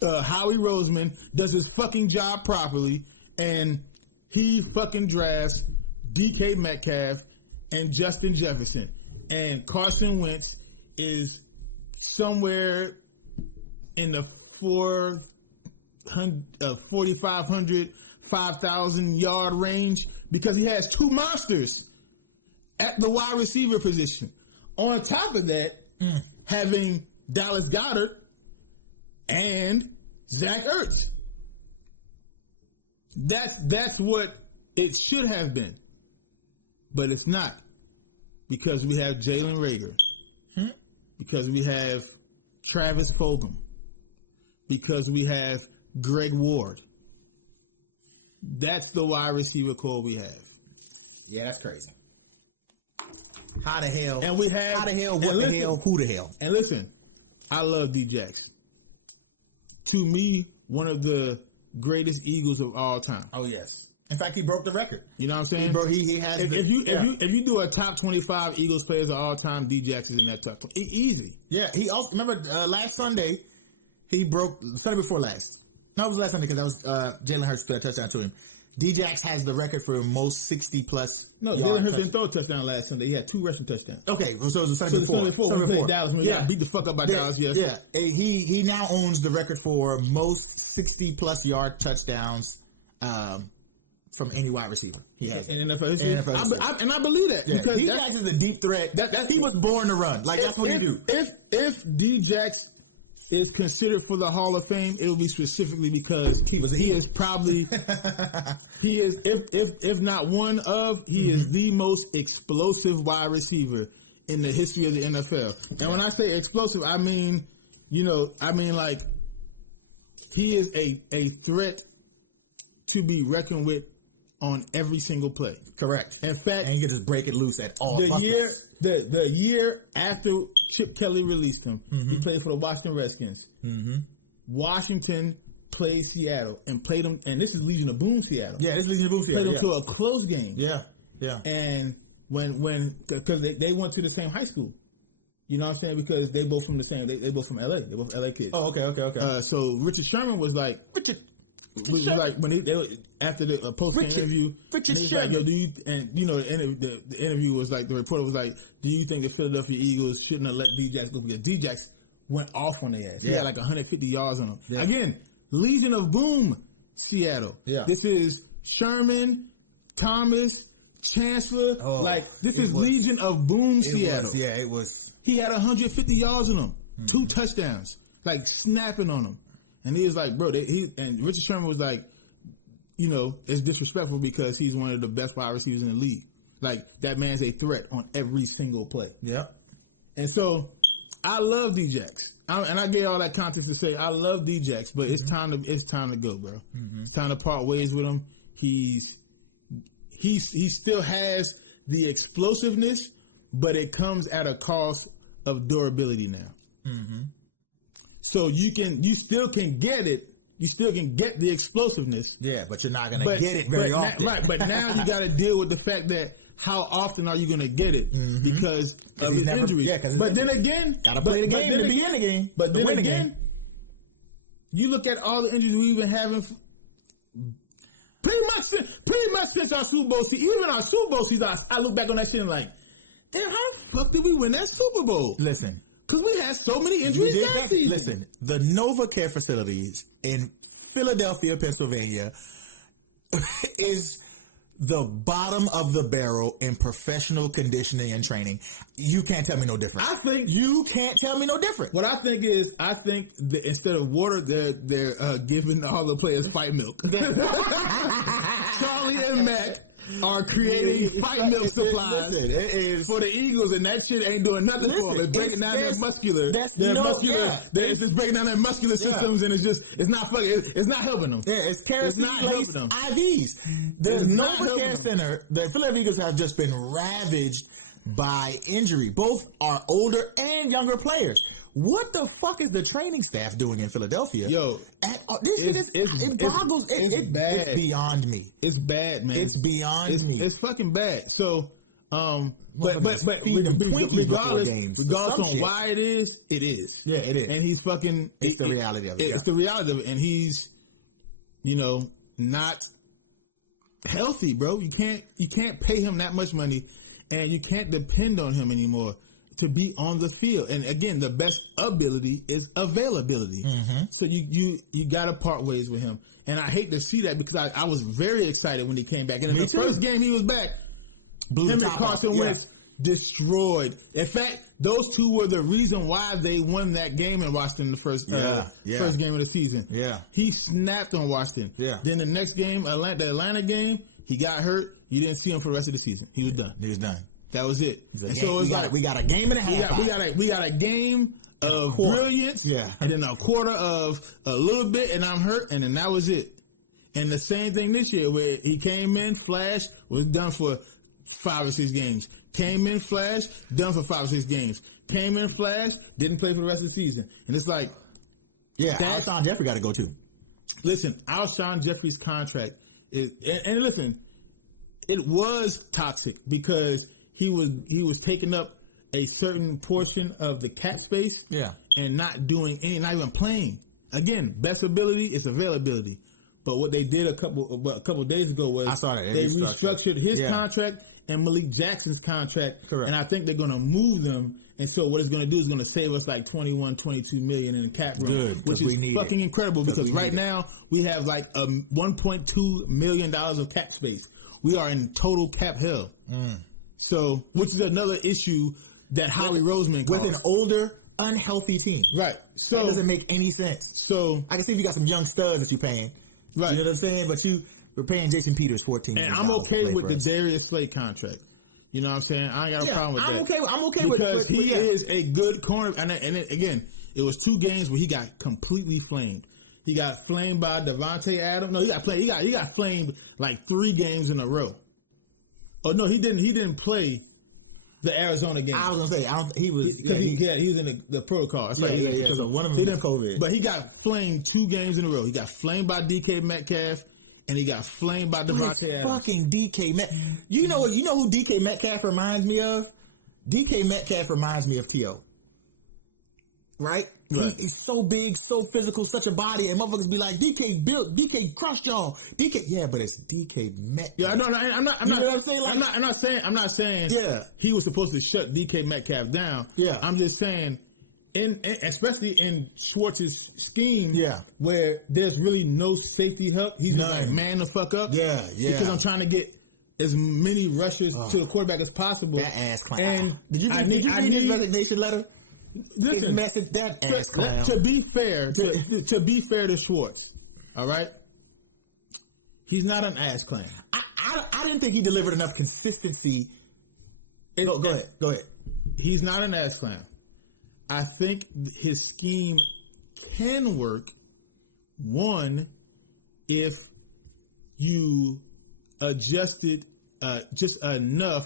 Howie Roseman does his fucking job properly, and he fucking drafts DK Metcalf and Justin Jefferson. And Carson Wentz is somewhere in the 4,500 5,000 yard range because he has two monsters at the wide receiver position. On top of that, having Dallas Goedert and Zach Ertz. That's what it should have been. But it's not. Because we have Jalen Reagor. Because we have Travis Fulgham. Because we have Greg Ward. That's the wide receiver core we have. Yeah, that's crazy. How the hell? And we have how the hell? What the hell? Who the hell? And listen, I love D-Jax. To me, one of the greatest Eagles of all time. Oh yes. In fact, he broke the record. You know what I'm saying? He has. If you do a top 25 Eagles players of all time, D-Jax is in that top. Easy. Yeah. He also remember last Sunday, he broke Sunday before last. No, it was last Sunday because that was Jalen Hurts threw a touchdown to him. D-Jax has the record for most 60-plus. No, Jalen Hurts didn't throw a touchdown last Sunday. He had 2 rushing touchdowns. Okay, so it was Sunday before. Sunday before. Dallas, when he got beat the fuck up by Dallas. Yes. Yeah, he now owns the record for most 60-plus yard touchdowns from any wide receiver. He has in NFL history. And I believe that because D-Jax is a deep threat. He was born to run. Like that's what he do. If D-Jax is considered for the Hall of Fame, it will be specifically because he is probably he is if not one of he is the most explosive wide receiver in the history of the NFL. And when I say explosive, I mean like he is a threat to be reckoned with on every single play. Correct. In fact, and you can just break it loose at all. The year after Chip Kelly released him, he played for the Washington Redskins. Washington played Seattle and played them, and this is Legion of Boom Seattle. Yeah, this is Legion of Boom Seattle. Played them to a close game. Yeah, yeah. And because they went to the same high school. You know what I'm saying? Because they both from the same. They both from LA. They both LA kids. Oh, okay. So Richard Sherman was like was like when they after the post game interview. Richard Sherman. Like, yo, do you the interview was like the reporter was like, do you think the Philadelphia Eagles shouldn't have let D-Jax go because D-Jax went off on their ass. He had like 150 yards on him. Yeah. Again, Legion of Boom, Seattle. Yeah. This is Sherman, Thomas, Chancellor. This is Legion of Boom, Seattle. It was. He had 150 yards on him, 2 touchdowns, like snapping on him. And he was like, bro, and Richard Sherman was like, it's disrespectful because he's one of the best wide receivers in the league. Like, that man's a threat on every single play. Yeah. And so, I love D-Jax. And I gave all that context to say, I love D-Jax, but it's time to go, bro. It's time to part ways with him. He still has the explosiveness, but it comes at a cost of durability now. So you still can get it. You still can get the explosiveness. Yeah, but you're not going to get it very often. But now you got to deal with the fact that how often are you going to get it because of his injuries. Yeah, but then again, got to play the game to be in the game. But then again, you look at all the injuries we've been having. Pretty much since our Super Bowl season, even our Super Bowl season, I look back on that shit and like, damn, how the fuck did we win that Super Bowl? Listen. Because we had so many injuries that season. Listen, the Nova Care facilities in Philadelphia, Pennsylvania is the bottom of the barrel in professional conditioning and training. You can't tell me no different. You can't tell me no different. What I think is, that instead of water, they're giving all the players fight milk. Charlie and Mac are creating fight milk supplies for the Eagles, and that shit ain't doing nothing for them. It's breaking down their muscular. It's just breaking down their muscular systems, and it's not helping them. Yeah, it's kerosene-laced IVs. The Nova Care Center, the Philadelphia Eagles have just been ravaged by injury. Both are older and younger players. What the fuck is the training staff doing in Philadelphia? Yo, it boggles. It's bad. It's beyond me. It's bad, man. It's beyond me. It's fucking bad. So, but regardless on why it is. Yeah, it is. And he's fucking. It's the reality of it. It's the reality of it, and he's, not healthy, bro. You can't pay him that much money, and you can't depend on him anymore to be on the field. And again, the best ability is availability. So you got to part ways with him. And I hate to see that because I was very excited when he came back. And in the first game he was back, him and Carson Wentz destroyed. In fact, those two were the reason why they won that game in Washington the first game of the season. Yeah. He snapped on Washington. Yeah. Then the next game, the Atlanta game, he got hurt. You didn't see him for the rest of the season. He was done. That was it. So we got a game and a half. We got a game of brilliance, and then a quarter of a little bit, and I'm hurt, and then that was it. And the same thing this year, where he came in, flashed, was done for 5 or 6 games. Came in, flashed, done for 5 or 6 games. Came in, flashed, didn't play for the rest of the season. And it's like, Alshon Jeffrey got to go too. Listen, Alshon Jeffrey's contract is, and listen, it was toxic because he was taking up a certain portion of the cap space, and not doing any, not even playing. Again, best ability is availability. But what they did a couple days ago was they restructured his contract and Malik Jackson's contract. Correct. And I think they're going to move them. And so what it's going to do is going to save us like 21, 22 million in the cap room, which is fucking incredible because right now we have like $1.2 million of cap space. We are in total cap hell. So, which is another issue that Howie Roseman caused. With an older unhealthy team. Right. So that doesn't make any sense. So I can see if you got some young studs that you're paying. Right. You know what I'm saying? But we're paying Jason Peters $14 million. And I'm okay with the Darius Slay contract. You know what I'm saying? I ain't got a problem with that. I'm okay because he is a good corner. And again, it was 2 games where he got completely flamed. He got flamed by Devontae Adams. No, he got flamed like 3 games in a row. Oh no, he didn't play the Arizona game. I was gonna say he was in the protocol. That's So one of them didn't COVID, but he got flamed 2 games in a row. He got flamed by DK Metcalf, and he got flamed by Devontae Adams. Fucking DK Metcalf. You know who DK Metcalf reminds me of? DK Metcalf reminds me of T.O. Right? He's so big, so physical, such a body, and motherfuckers be like, DK crushed y'all. DK, but it's DK Metcalf. Yeah, no, I'm not. You know what I'm saying? Like, I'm not saying. Yeah, he was supposed to shut DK Metcalf down. Yeah, I'm just saying, especially in Schwartz's scheme. Yeah, where there's really no safety help. He's like, man the fuck up. Yeah. Because I'm trying to get as many rushes to the quarterback as possible. That ass clown. And did you read his resignation letter? Listen, message that ass clown. To be fair to Schwartz, all right, he's not an ass clown. I didn't think he delivered enough consistency. Go ahead. He's not an ass clown. I think his scheme can work. One, if you adjusted just enough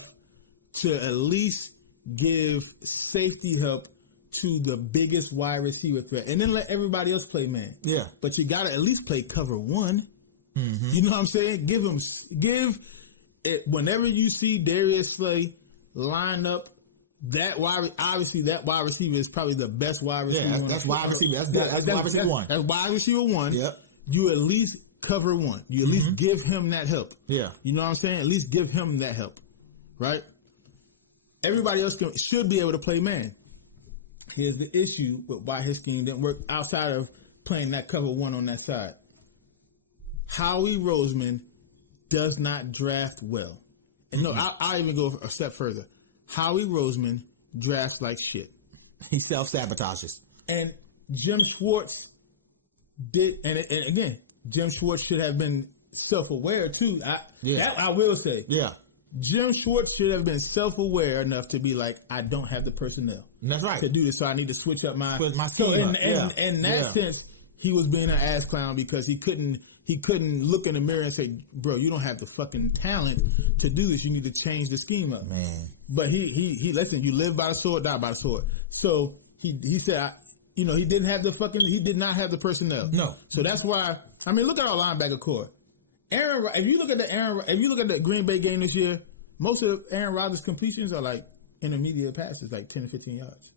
to at least give safety help to the biggest wide receiver threat, and then let everybody else play man. Yeah, but you got to at least play cover 1. Mm-hmm. You know what I'm saying? Give it whenever you see Darius Slay line up. That wide receiver is probably the best wide receiver. Yeah, that's wide receiver. That's wide receiver 1. That's wide receiver 1. Yep. You at least cover 1. You at least give him that help. Yeah. You know what I'm saying? At least give him that help, right? Everybody else should be able to play man. Here's the issue with why his scheme didn't work outside of playing that cover 1 on that side. Howie Roseman does not draft well. And no, I'll even go a step further. Howie Roseman drafts like shit. He self-sabotages. And Jim Schwartz did, and again, Jim Schwartz should have been self-aware too. That I will say. Yeah. Jim Schwartz should have been self-aware enough to be like, I don't have the personnel. That's right. To do this, so I need to switch up my scheme. So in that sense, he was being an ass clown because he couldn't look in the mirror and say, bro, you don't have the fucking talent to do this. You need to change the scheme up. Man. But he listen, you live by the sword, die by the sword. So he said, he did not have the personnel. No. So that's why, look at our linebacker core. If you look at the Green Bay game this year, most of Aaron Rodgers' completions are like intermediate passes, like 10 to 15 yards.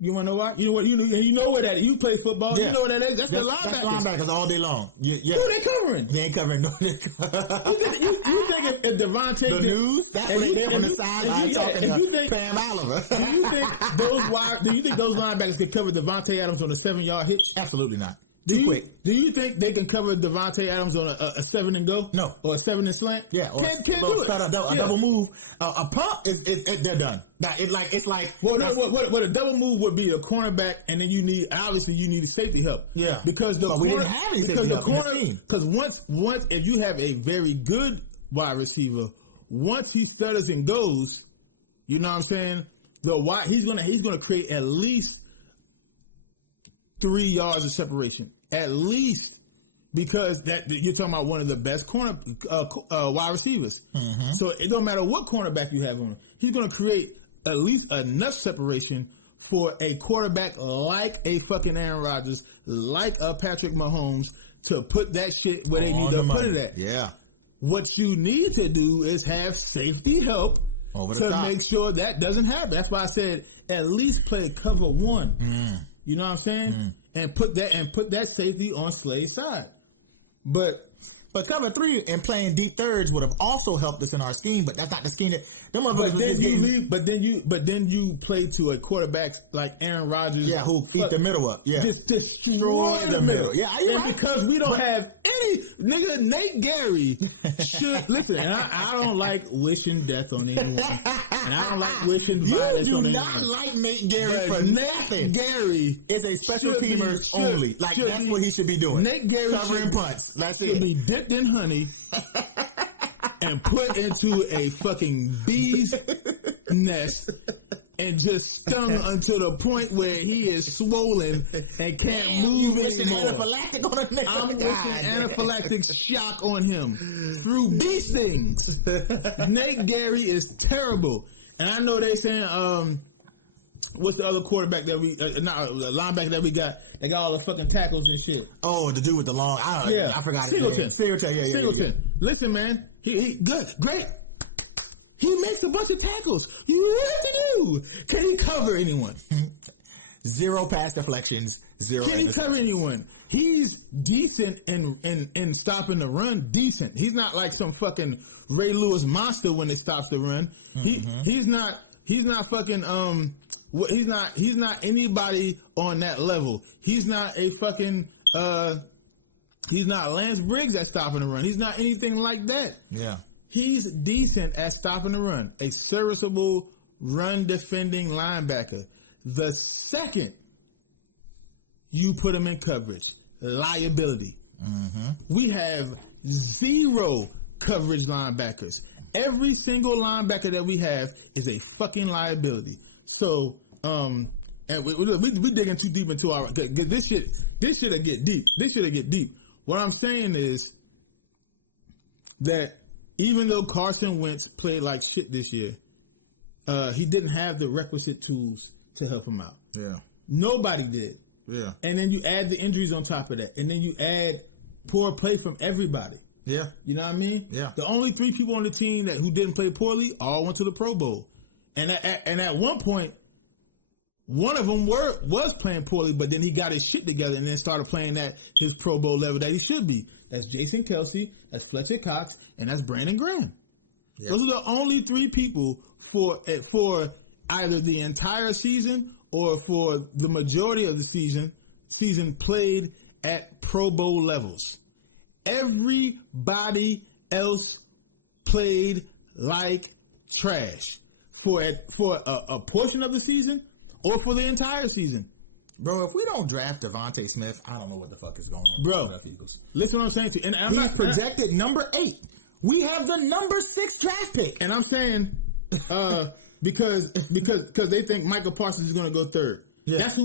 You want to know why? You know where that is. You play football. Yeah. You know where that is. That's the linebackers. That's linebackers all day long. Who they covering? They ain't covering. No, you think if Devontae the news? That's what they on the sideline talking to Pam Oliver. Do you think those linebackers could cover Devontae Adams on a 7-yard hitch? Absolutely not. Do you think they can cover Devontae Adams on a 7 and go? No. Or a 7 and slant? Yeah. Or can't do it. A double move. A pump they're done. It's like what a double move would be a cornerback, and then you need a safety help. Yeah. Because we didn't have any safety help in the team. Because once if you have a very good wide receiver, once he stutters and goes, you know what I'm saying? He's gonna create at least 3 yards of separation. At least, because that you're talking about one of the best wide receivers. Mm-hmm. So it don't matter what cornerback you have on him. He's going to create at least enough separation for a quarterback like a fucking Aaron Rodgers, like a Patrick Mahomes, to put that shit where they need to put it at. Yeah. What you need to do is have safety help to make sure that doesn't happen. That's why I said at least play cover 1. Mm. You know what I'm saying? Mm. And put that safety on Slay's side. But cover 3 and playing deep thirds would have also helped us in our scheme, but that's not the scheme that them motherfuckers but then you play to a quarterback like Aaron Rodgers. Yeah, who feed the middle up. Yeah. Just destroy the middle. Yeah, right. Because we don't have any nigga Nate Gary should listen, and I don't like wishing death on anyone. And I don't like wishing violence You on do anyone. not like Nate Gary for nothing. Gary is a special teamer only. Like, that's what he should be doing. Nate Gary covering punts. That's it. Should be dipped in honey and put into a fucking bee's nest and just stung until the point where he is swollen and can't move anymore. Anaphylactic on a nigga. I'm wishing anaphylactic shock on him through bee stings. Nate Gary is terrible. And I know they saying, what's the other quarterback that we, linebacker that we got? They got all the fucking tackles and shit. Oh, the dude with the long, I forgot his name. Singleton. Yeah. Listen, man, he good, great. He makes a bunch of tackles. What to do? Can he cover anyone? 0 pass deflections, 0. Can he cover anyone? He's decent in stopping the run. Decent. He's not like some fucking Ray Lewis monster when it stops the run. He's not fucking he's not anybody on that level. He's not a fucking he's not Lance Briggs at stopping the run. He's not anything like that. Yeah. He's decent at stopping the run. A serviceable run defending linebacker. The second you put him in coverage, liability. We have 0 coverage linebackers. Every single linebacker that we have is a fucking liability. So, and we digging too deep into our, this shit'll get deep. This shit'll get deep. What I'm saying is that even though Carson Wentz played like shit this year, he didn't have the requisite tools to help him out. Yeah. Nobody did. Yeah. And then you add the injuries on top of that. And then you add poor play from everybody. Yeah. You know what I mean? Yeah. The only 3 people on the team who didn't play poorly all went to the Pro Bowl. And at one point, one of them was playing poorly, but then he got his shit together and then started playing at his Pro Bowl level that he should be. That's Jason Kelsey, that's Fletcher Cox, and that's Brandon Graham. Yep. Those are the only 3 people for either the entire season or for the majority of the season played at Pro Bowl levels. Everybody else played like trash for a portion of the season or for the entire season. Bro, if we don't draft Devontae Smith, I don't know what the fuck is going on. Bro, listen what I'm saying to you. And he's projected number 8. We have the number 6 draft pick. And I'm saying, because they think Michael Parsons is going to go 3rd. Yeah. That's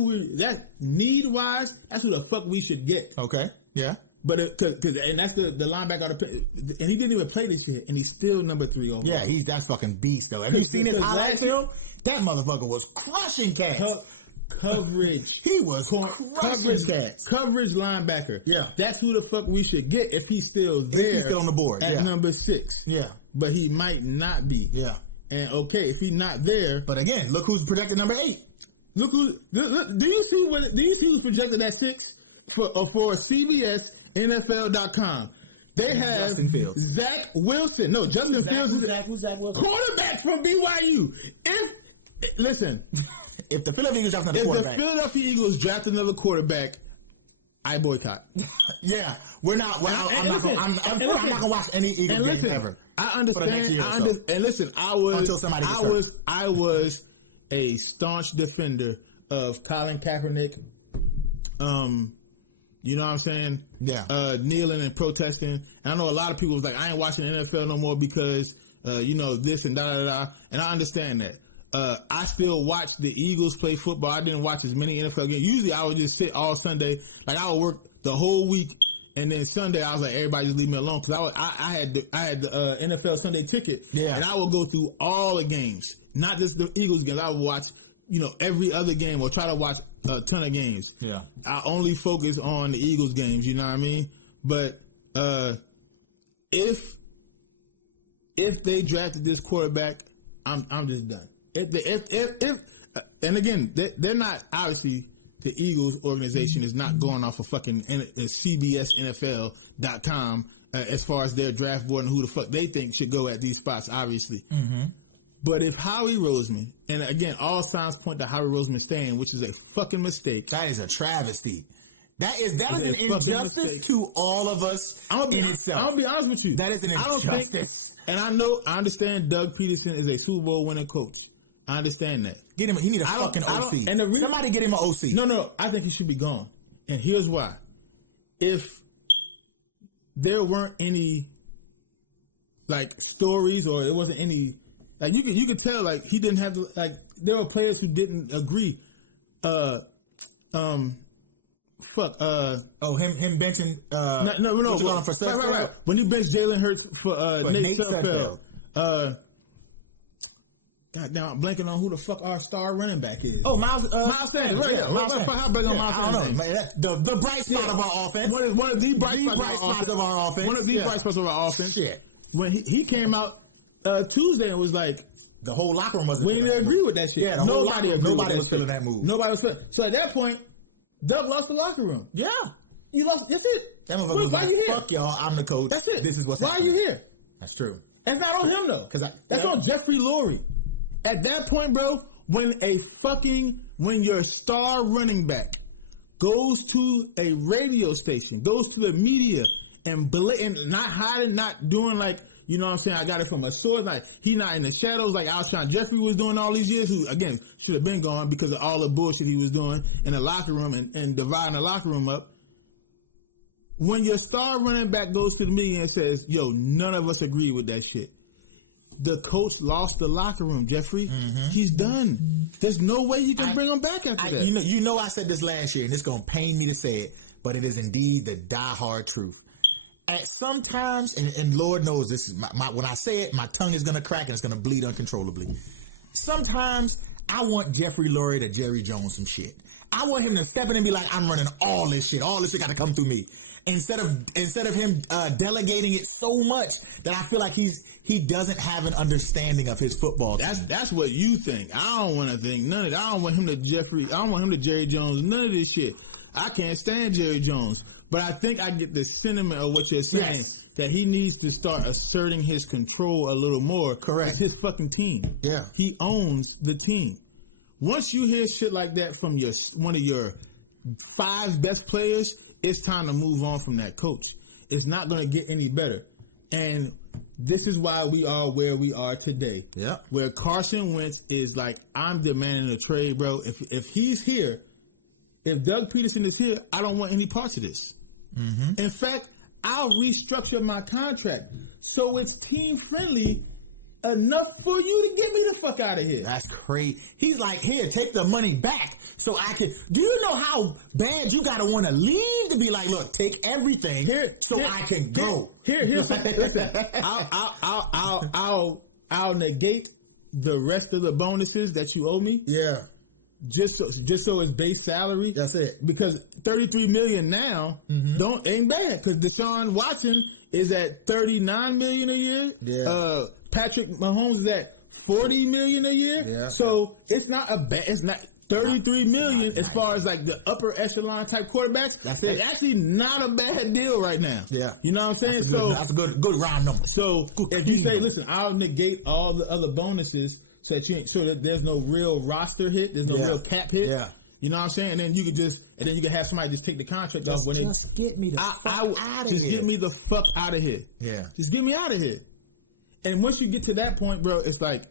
need wise, that's who the fuck we should get. Okay. Yeah. But and that's the linebacker, and he didn't even play this year, and he's still number 3 overall. Yeah, that's fucking beast though. Have you seen his highlight film? That motherfucker was crushing cats. Coverage. He was crushing cats. Coverage linebacker. Yeah, that's who the fuck we should get if he's still there. If he's still on the board at number 6. Yeah, but he might not be. Yeah, and okay, if he's not there, but again, look who's projected number 8. Look who. Do you see who's projected at 6 for CBS? NFL.com. They have Zach Wilson. No, Justin Fields. Who's Zach Wilson? Quarterback from BYU. If the Philadelphia Eagles draft another quarterback. If the Philadelphia Eagles draft another quarterback, I boycott. Yeah, we're not. I'm not gonna watch any Eagles game ever. I understand. And listen, I was a staunch defender of Colin Kaepernick. You know what I'm saying? Yeah. Kneeling and protesting. And I know a lot of people was like, I ain't watching the NFL no more because, this and da-da-da. And I understand that. I still watch the Eagles play football. I didn't watch as many NFL games. Usually I would just sit all Sunday. Like I would work the whole week. And then Sunday I was like, everybody just leave me alone. Cause I had the NFL Sunday ticket. Yeah. And I would go through all the games. Not just the Eagles games. I would watch, every other game or try to watch a ton of games. Yeah. I only focus on the Eagles games, you know what I mean? But if they drafted this quarterback, I'm just done. If and again, they're not, obviously the Eagles organization is not going off of fucking CBS NFL.com as far as their draft board and who the fuck they think should go at these spots, obviously. Mm-hmm. But if Howie Roseman, and again, all signs point to Howie Roseman staying, which is a fucking mistake. That is a travesty. That is an injustice to all of us in itself. I'll be honest with you. That is an injustice. And I understand Doug Peterson is a Super Bowl winning coach. I understand that. Get him. He need a fucking OC. And somebody get him an OC. No. I think he should be gone. And here's why. If there weren't any like stories, or there wasn't any like you could tell like he didn't have like there were players who didn't agree. Him benching. No. Right. When you bench Jalen Hurts for Nate Sudfeld. God damn, I'm blanking on who the fuck our star running back is. Oh, Miles Sanders. Right. Yeah, Miles Sanders. How big on Miles Sanders? I don't know. The bright spot of our offense. One of the bright spots of our offense. One of the bright spots of our offense. Shit. When he came out Tuesday and was like, the whole locker room wasn't. We didn't agree with that shit. Yeah, nobody was feeling that move. Nobody was feeling. So at that point, Doug lost the locker room. Yeah, you lost. That's it. That motherfucker was like, "Fuck y'all, I'm the coach. That's it. This is what's Why happening." Are you here? That's true. That's not on him though, that's on Jeffrey Lurie. At that point, bro, when your star running back goes to a radio station, goes to the media and not hiding, not doing like, you know what I'm saying, I got it from a source, like he not in the shadows like Alshon Jeffrey was doing all these years, who again should have been gone because of all the bullshit he was doing in the locker room and dividing the locker room up. When your star running back goes to the media and says, yo, none of us agree with that shit. The coach lost the locker room, Jeffrey. Mm-hmm. He's done. There's no way you can bring him back after that. You know, I said this last year, and it's going to pain me to say it, but it is indeed the diehard truth. At sometimes, and Lord knows this is when I say it, my tongue is going to crack and it's going to bleed uncontrollably. Sometimes I want Jeffrey Lurie to Jerry Jones some shit. I want him to step in and be like, I'm running all this shit. All this shit got to come through me. Instead of him delegating it so much that I feel like he doesn't have an understanding of his football team. That's what you think. I don't want to think none of that. I don't want him to Jerry Jones, none of this shit. I can't stand Jerry Jones. But I think I get the sentiment of what you're saying, yes, that he needs to start asserting his control a little more. Correct. It's his fucking team. Yeah. He owns the team. Once you hear shit like that from one of your 5 best players, it's time to move on from that coach. It's not going to get any better. And this is why we are where we are today. Yeah. Where Carson Wentz is like, I'm demanding a trade, bro. If he's here, if Doug Peterson is here, I don't want any parts of this. Mm-hmm. In fact, I'll restructure my contract so it's team friendly enough for you to get me the fuck out of here. That's crazy. He's like, here, take the money back so I can. Do you know how bad you gotta want to leave to be like, look, take everything here so I can go. Here's listen. I'll negate the rest of the bonuses that you owe me. Yeah. Just so it's base salary. That's it. Because $33 million now ain't bad. Because Deshaun Watson is at $39 million a year. Yeah. Patrick Mahomes is at $40 million a year. Yeah. So it's not a bad. It's not $33 million as far as like the upper echelon type quarterbacks. That's it. It's actually not a bad deal right now. Yeah. You know what I'm saying? That's a good round number. So if you say, listen, I'll negate all the other bonuses. So that there's no real roster hit, there's no real cap hit. Yeah. You know what I'm saying? And then you could have somebody just take the contract off when just get me the fuck out of here. Just get me the fuck out of here. Yeah. Just get me out of here. And once you get to that point, bro, it's like,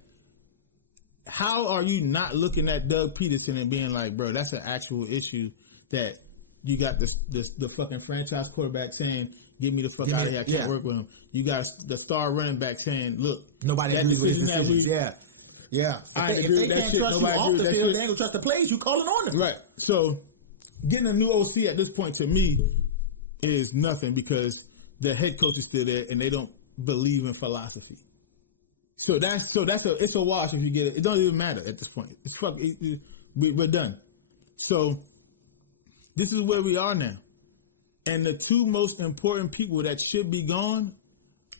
how are you not looking at Doug Peterson and being like, bro, that's an actual issue that you got the fucking franchise quarterback saying, get me the fuck out of here. I can't work with him. You got the star running back saying, look, nobody agrees with his decisions. Yeah. If they can't trust you off the field, they ain't gonna trust the plays. You calling on them. Right. So getting a new OC at this point to me is nothing because the head coach is still there and they don't believe in philosophy. So it's a wash if you get it. It don't even matter at this point. It's we're done. So this is where we are now. And the 2 most important people that should be gone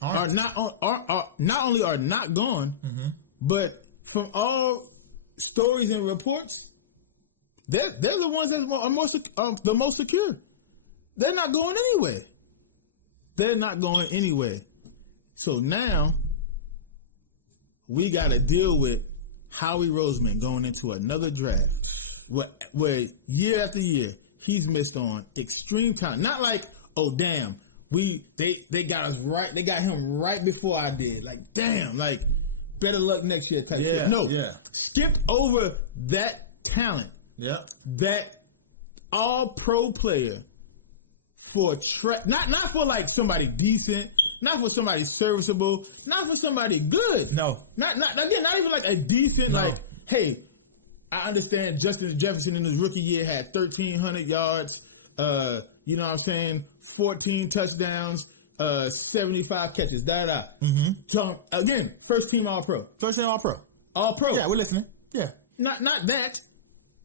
are not only are not gone, but from all stories and reports, they're the ones that are the most secure. They're not going anywhere. So now we got to deal with Howie Roseman going into another draft where year after year he's missed on extreme time. Not like, oh damn, they got us right. They got him right before I did. Like, damn, like, better luck next year type shit. No, skip over that talent. Yeah, that all-pro player for not for like somebody decent, not for somebody serviceable, not for somebody good. No, not even like a decent like. Hey, I understand Justin Jefferson in his rookie year had 1,300 yards. You know what I'm saying? 14 touchdowns, 75 catches. So again, first team All-Pro. First team All-Pro. All-Pro. Yeah, we're listening. Yeah. Not that.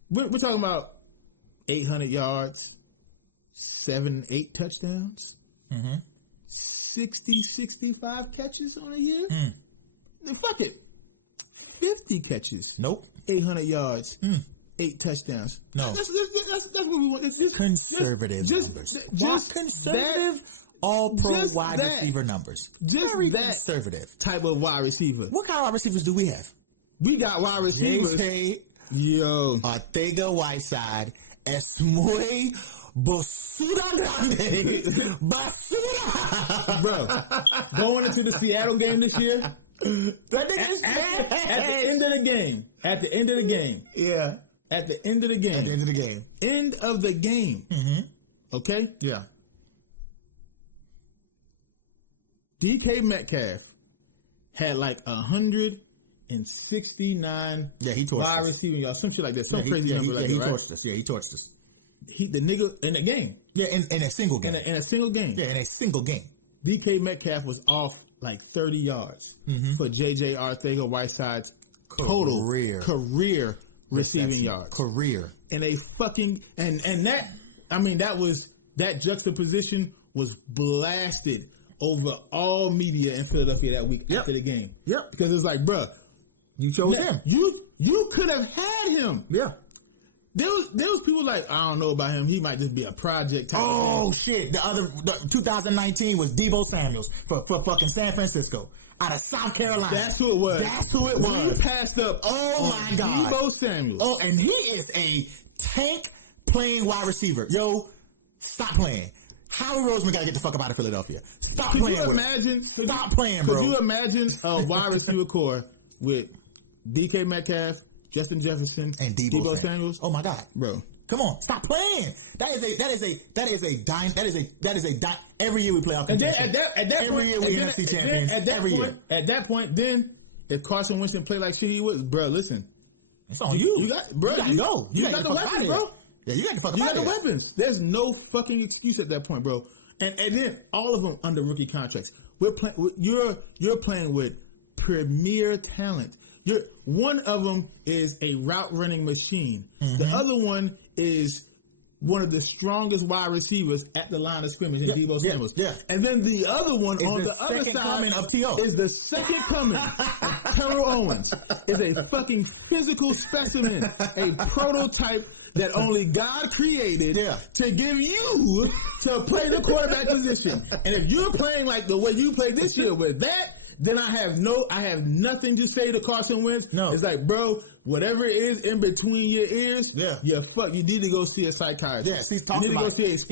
We're talking about 800 yards, 8 touchdowns, 65 catches on a year. Fuck it. 50 catches. Nope. 800 yards. 8 touchdowns. No. That's what we want. It's just conservative numbers. Just conservative all-pro wide receiver numbers. Just very that conservative type of wide receiver. What kind of wide receivers do we have? We got wide receivers. Ortega Whiteside, Esmue Basura Grande. Basura. Bro, going into the Seattle game this year, at the end of the game. At the end of the game. End of the game. Okay? Yeah. DK Metcalf had like 169 wide receiving yards, some shit like that. Some crazy number like that, right? He torched us. The nigga in the game. Yeah, in a single game. In a single game. Yeah, in a single game. DK Metcalf was off like 30 yards for JJ Arcega-Whiteside's total career receiving yards. Career. And a fucking and that that juxtaposition was blasted over all media in Philadelphia that week after the game. Yep. Because it's like, bruh, you chose him. You could have had him. Yeah. There was people like, I don't know about him. He might just be a project type of shit. The 2019 was Deebo Samuels for fucking San Francisco. Out of South Carolina. That's who it was. We passed up. Oh my God. Deebo Samuels. Oh, and he is a tank playing wide receiver. Yo, stop playing. Howie Roseman got to get the fuck up out of Philadelphia. Stop playing with him. Stop playing, bro. Could you imagine a wide receiver core with DK Metcalf, Justin Jefferson, and Deebo Samuels? Oh my God, bro! Come on, stop playing. That is a dime. Every year we play off. And then at that every point, year we NFC champions. Every year. At that point, then if Carson Wentz play like shit, he would, bro. Listen, it's on you. You got, bro. You go. You got the weapons, bro. Yeah, you got the fucking. You got the weapons. There's no fucking excuse at that point, bro. And then all of them under rookie contracts. You're playing with premier talent. One of them is a route running machine. The other one is one of the strongest wide receivers at the line of scrimmage in Deebo Samuels. Yeah. And then the other one on the other side of T.O. is the second coming. Terrell Owens is a fucking physical specimen, a prototype that only God created to give you to play the quarterback position. And if you're playing like the way you played this year with that, then I have nothing to say to Carson Wentz. No. It's like, bro, whatever it is in between your ears, you need to go see a psychiatrist. Yes, he's talking about that. You need to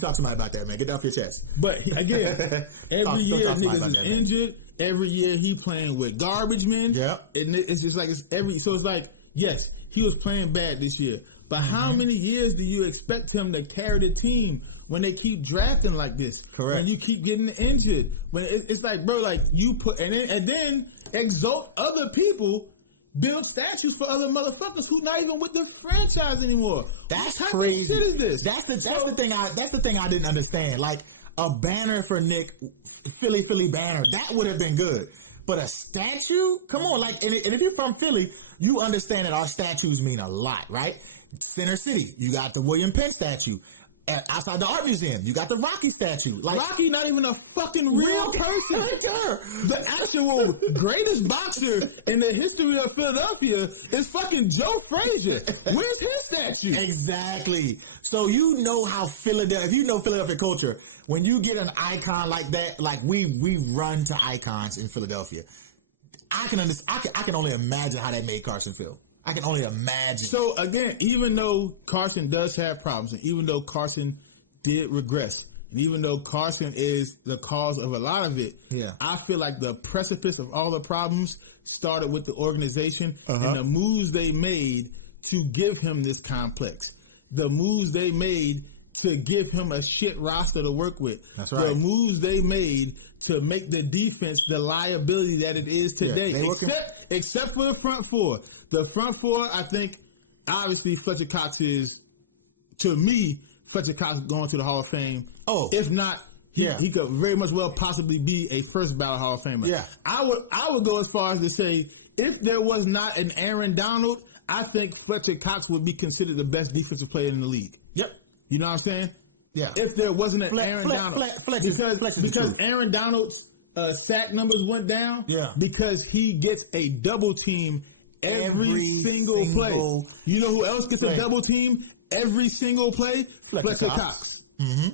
talk to somebody about that, man. Get that off your chest. But again, every year niggas is injured. Every year he playing with garbage men. Yeah. And it's just like so it's like, yes, he was playing bad this year. But how many years do you expect him to carry the team when they keep drafting like this? Correct. When you keep getting injured. When it's like, bro, like you put and then exalt other people, build statues for other motherfuckers who not even with the franchise anymore. That's crazy. What shit is this? That's the thing I didn't understand. Like a banner for Nick, Philly banner, that would have been good. But a statue? Come on, like, and if you're from Philly, you understand that our statues mean a lot, right? Center City, you got the William Penn statue. Outside the art museum, you got the Rocky statue. Like, Rocky, not even a fucking real person. The actual greatest boxer in the history of Philadelphia is fucking Joe Frazier. Where's his statue? Exactly. So you know how if you know Philadelphia culture, when you get an icon like that, like we run to icons in Philadelphia. I can only imagine how that made Carson feel. I can only imagine. So again, even though Carson does have problems, and even though Carson did regress, And even though Carson is the cause of a lot of it, I feel like the precipice of all the problems started with the organization and the moves they made to give him this complex. The moves they made to give him a shit roster to work with. That's right. The moves they made to make the defense the liability that it is today. Except for the front four. The front four, I think, obviously, Fletcher Cox is, to me, Fletcher Cox going to the Hall of Fame. Oh. If not, he could very much well possibly be a first ballot Hall of Famer. Yeah. I would go as far as to say, if there was not an Aaron Donald, I think Fletcher Cox would be considered the best defensive player in the league. Yep. You know what I'm saying? Yeah. If there wasn't an Aaron Donald. Because Aaron Donald's sack numbers went down because he gets a double team every single play. You know who else gets a double team every single play? Fletcher Cox. Mm-hmm.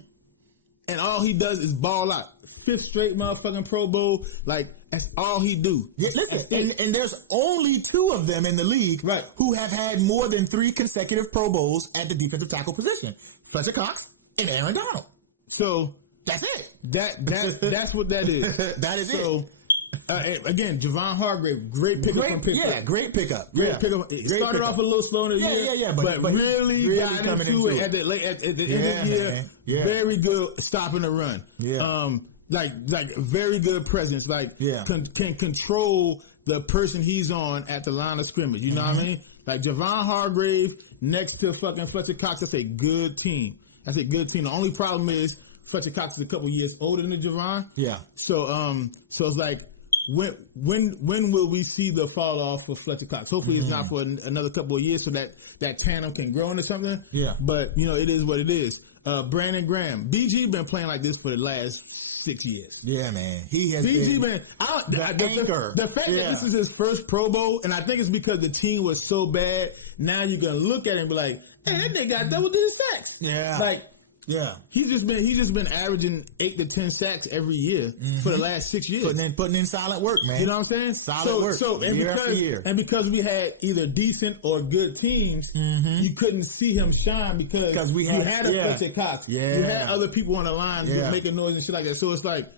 And all he does is ball out. 5th straight motherfucking Pro Bowl. Like, that's all he do. Yeah, listen, and there's only 2 of them in the league who have had more than 3 consecutive Pro Bowls at the defensive tackle position. Fletcher Cox and Aaron Donald. So that's it. That's what that is. That is it. Again, Javon Hargrave, great pickup from Pittsburgh. Yeah, great pickup. It started off a little slow in the year, but really got into it at the end of the year. Very good stopping the run. Yeah. Like very good presence. Like can control the person he's on at the line of scrimmage. You know what I mean? Like Javon Hargrave next to fucking Fletcher Cox. That's a good team. The only problem is Fletcher Cox is a couple years older than Javon. Yeah. So it's like when will we see the fall off for Fletcher Cox? Hopefully it's not for another couple of years so that tandem can grow into something. Yeah. But it is what it is. Brandon Graham, BG been playing like this for the last 6 years. Yeah, man. He has BG been the fact that this is his first Pro Bowl, and I think it's because the team was so bad. Now you can look at it and be like, hey, that nigga got double-digit sacks. Yeah. Like, yeah, he's just been averaging 8 to 10 sacks every year for the last 6 years. Putting in solid work, man. You know what I'm saying? Solid work. Year after year. And because we had either decent or good teams, you couldn't see him shine because you had a Fletcher Cox. Yeah. You had other people on the line making noise and shit like that. So it's like,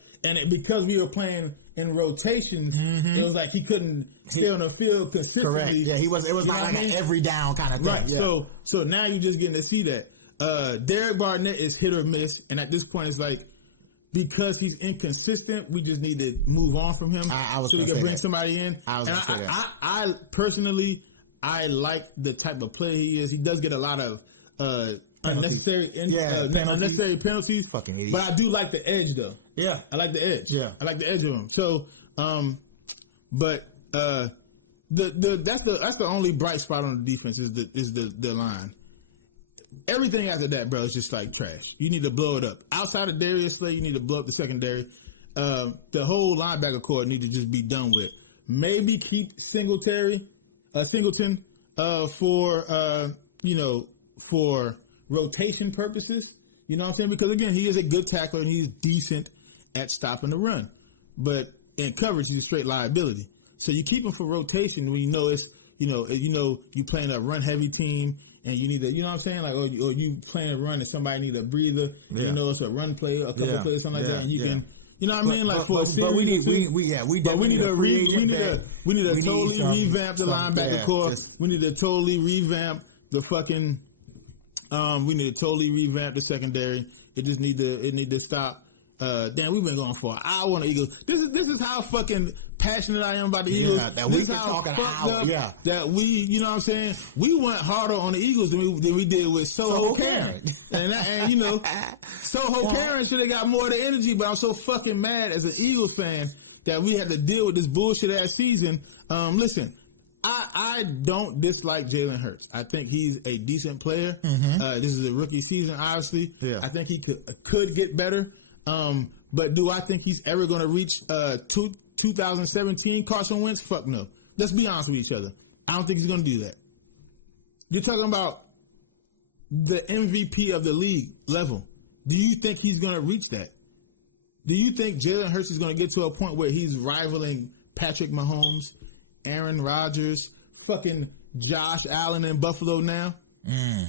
because we were playing in rotations, it was like he couldn't stay on the field consistently. Correct. Yeah, it was not like an every down kind of thing. Right. Yeah. So now you're just getting to see that. Derek Barnett is hit or miss, and at this point it's like, because he's inconsistent, we just need to move on from him so we can bring somebody in. I personally like the type of player he is. He does get a lot of unnecessary penalties. Fucking idiot. But I do like the edge though. Yeah, I like the edge. Yeah, I like the edge of him. So, that's the only bright spot on the defense is the line. Everything after that, bro, is just like trash. You need to blow it up. Outside of Darius Slay, you need to blow up the secondary. The whole linebacker core need to just be done with. Maybe keep Singleton for rotation purposes. You know what I'm saying? Because again, he is a good tackler and he's decent at stopping the run. But in coverage, he's a straight liability. So you keep him for rotation when you playing a run heavy team. And you need to, you know what I'm saying? Like, or you playing a run and somebody need a breather. Yeah. It's a run play, a couple plays, something like that. And you can, you know what I mean? Like for a series. But we need to totally revamp the linebacker core. We need to totally revamp the fucking. We need to totally revamp the secondary. It need to stop. Damn, we've been going for an hour on the Eagles. This is how fucking passionate I am about the Eagles. That we can talk an hour. That we, you know what I'm saying? We went harder on the Eagles than we did with SoHo Karen. and SoHo Karen should have got more of the energy, but I'm so fucking mad as an Eagles fan that we had to deal with this bullshit ass season. Listen, I don't dislike Jalen Hurts. I think he's a decent player. This is a rookie season, obviously. Yeah. I think he could get better. But do I think he's ever going to reach 2017 Carson Wentz? Fuck no. Let's be honest with each other. I don't think he's going to do that. You're talking about the MVP of the league level. Do you think he's going to reach that? Do you think Jalen Hurts is going to get to a point where he's rivaling Patrick Mahomes, Aaron Rodgers, fucking Josh Allen in Buffalo now?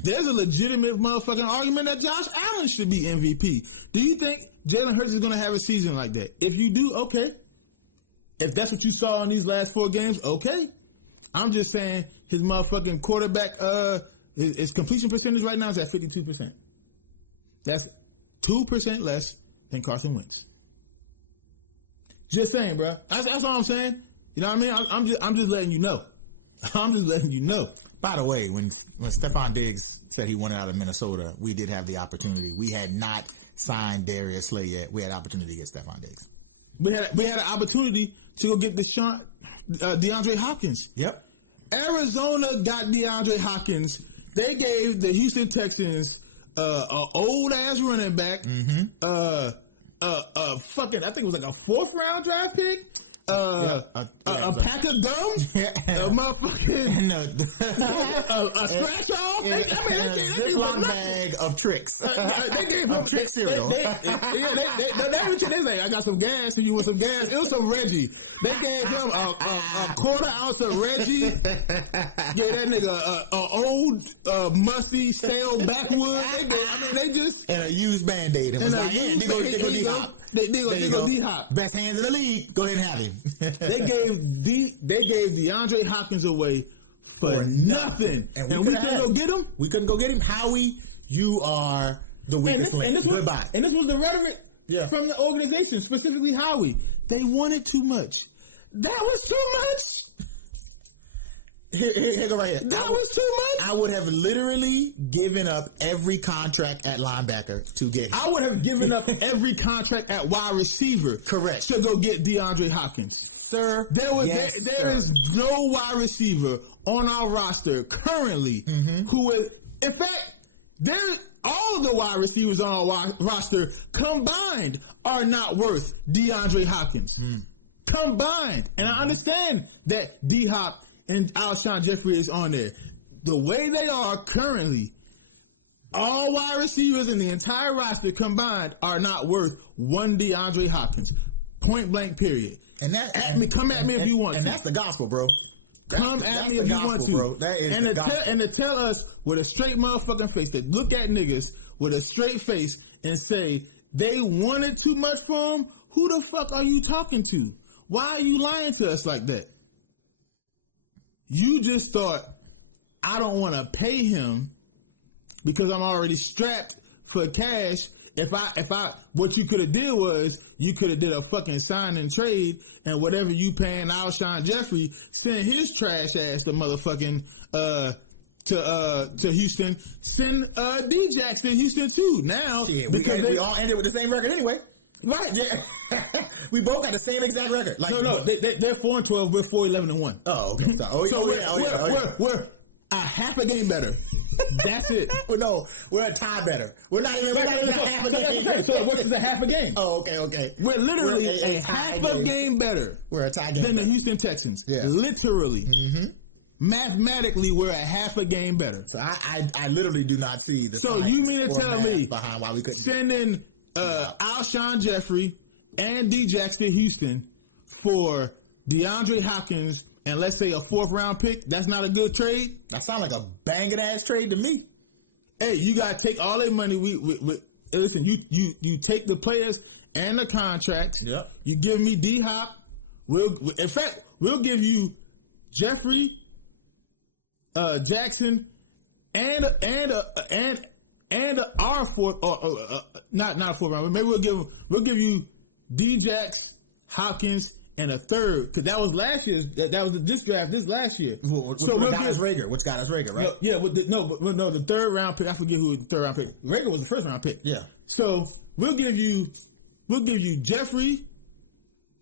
There's a legitimate motherfucking argument that Josh Allen should be MVP. Do you think Jalen Hurts is going to have a season like that? If you do, okay. If that's what you saw in these last 4 games, okay. I'm just saying his motherfucking quarterback, his completion percentage right now is at 52%. That's 2% less than Carson Wentz. Just saying, bro. That's all I'm saying. You know what I mean? I'm just letting you know. I'm just letting you know. By the way, when Stephon Diggs said he wanted out of Minnesota, we did have the opportunity. We had not signed Darius Slay yet. We had an opportunity to get Stephon Diggs. We had an opportunity to go get DeAndre Hopkins. Yep. Arizona got DeAndre Hopkins. They gave the Houston Texans an old ass running back. Fucking, I think it was like a 4th round draft pick. A pack of gum, a motherfucking a scratch off, a Ziploc bag of tricks. They gave him trick cereal. They say, I got some gas. So you want some gas? It was some Reggie. They gave him a quarter ounce of Reggie. Gave that nigga a old musty stale backwood. They just and a used Band-Aid. And was like, yeah, they go D-Hop. They go D-Hop. Best hands in the league. Go ahead and have him. They gave DeAndre Hopkins away for nothing. And we couldn't go get him? We couldn't go get him. Howie, you are the weakest link. Goodbye. And this was the rhetoric from the organization, specifically Howie. They wanted too much. That was too much. Here go right here. That was too much. I would have literally given up every contract at linebacker to get him. I would have given up every contract at wide receiver. Correct. To go get DeAndre Hopkins. Sir, there is no wide receiver on our roster currently who is, in fact, all of the wide receivers on our roster combined are not worth DeAndre Hopkins. Combined. And I understand that D-Hop and Alshon Jeffrey is on there. The way they are currently, all wide receivers in the entire roster combined are not worth one DeAndre Hopkins. Point blank, period. And that come at me if you want to. And that's the gospel, bro. Come at me if you want to. Bro. That is the gospel. And to tell us with a straight motherfucking face, that look at niggas with a straight face and say they wanted too much for him, who the fuck are you talking to? Why are you lying to us like that? You just thought, I don't want to pay him because I'm already strapped for cash. What you could have did was you could have did a fucking sign and trade, and whatever you paying Alshon Jeffrey, send his trash ass to motherfucking to Houston. Send D-Jax to Houston too. Now because we all ended with the same record anyway. Right, we both got the same exact record. Like, no, they're 4-12. We're 4-11-1. Oh, okay. We're a half a game better. That's it. We're a tie better. We're not even a half a game. So what is a half a game? Oh, okay. We're literally a half a game better. We're a tie game than the Houston Texans. Yeah. Literally. Mm-hmm. Mathematically, we're a half a game better. So I literally do not see the. So you mean to tell me behind why we couldn't send in Alshon Jeffrey and D-Jax to Houston for DeAndre Hopkins and let's say a 4th round pick? That's not a good trade. That sounds like a banging ass trade to me. Hey, you gotta take all their money. Listen, you take the players and the contracts. Yep. You give me D-Hop. In fact, we'll give you Jeffrey, Jackson, and our 4th, or not a 4th round. But maybe we'll give you D-Jax, Hopkins, and a 3rd, because that was last year's. That was this draft. This last year. Which got us Rager, right? The 3rd round pick. I forget who the 3rd round pick. Rager was the 1st round pick. Yeah. So we'll give you Jeffrey,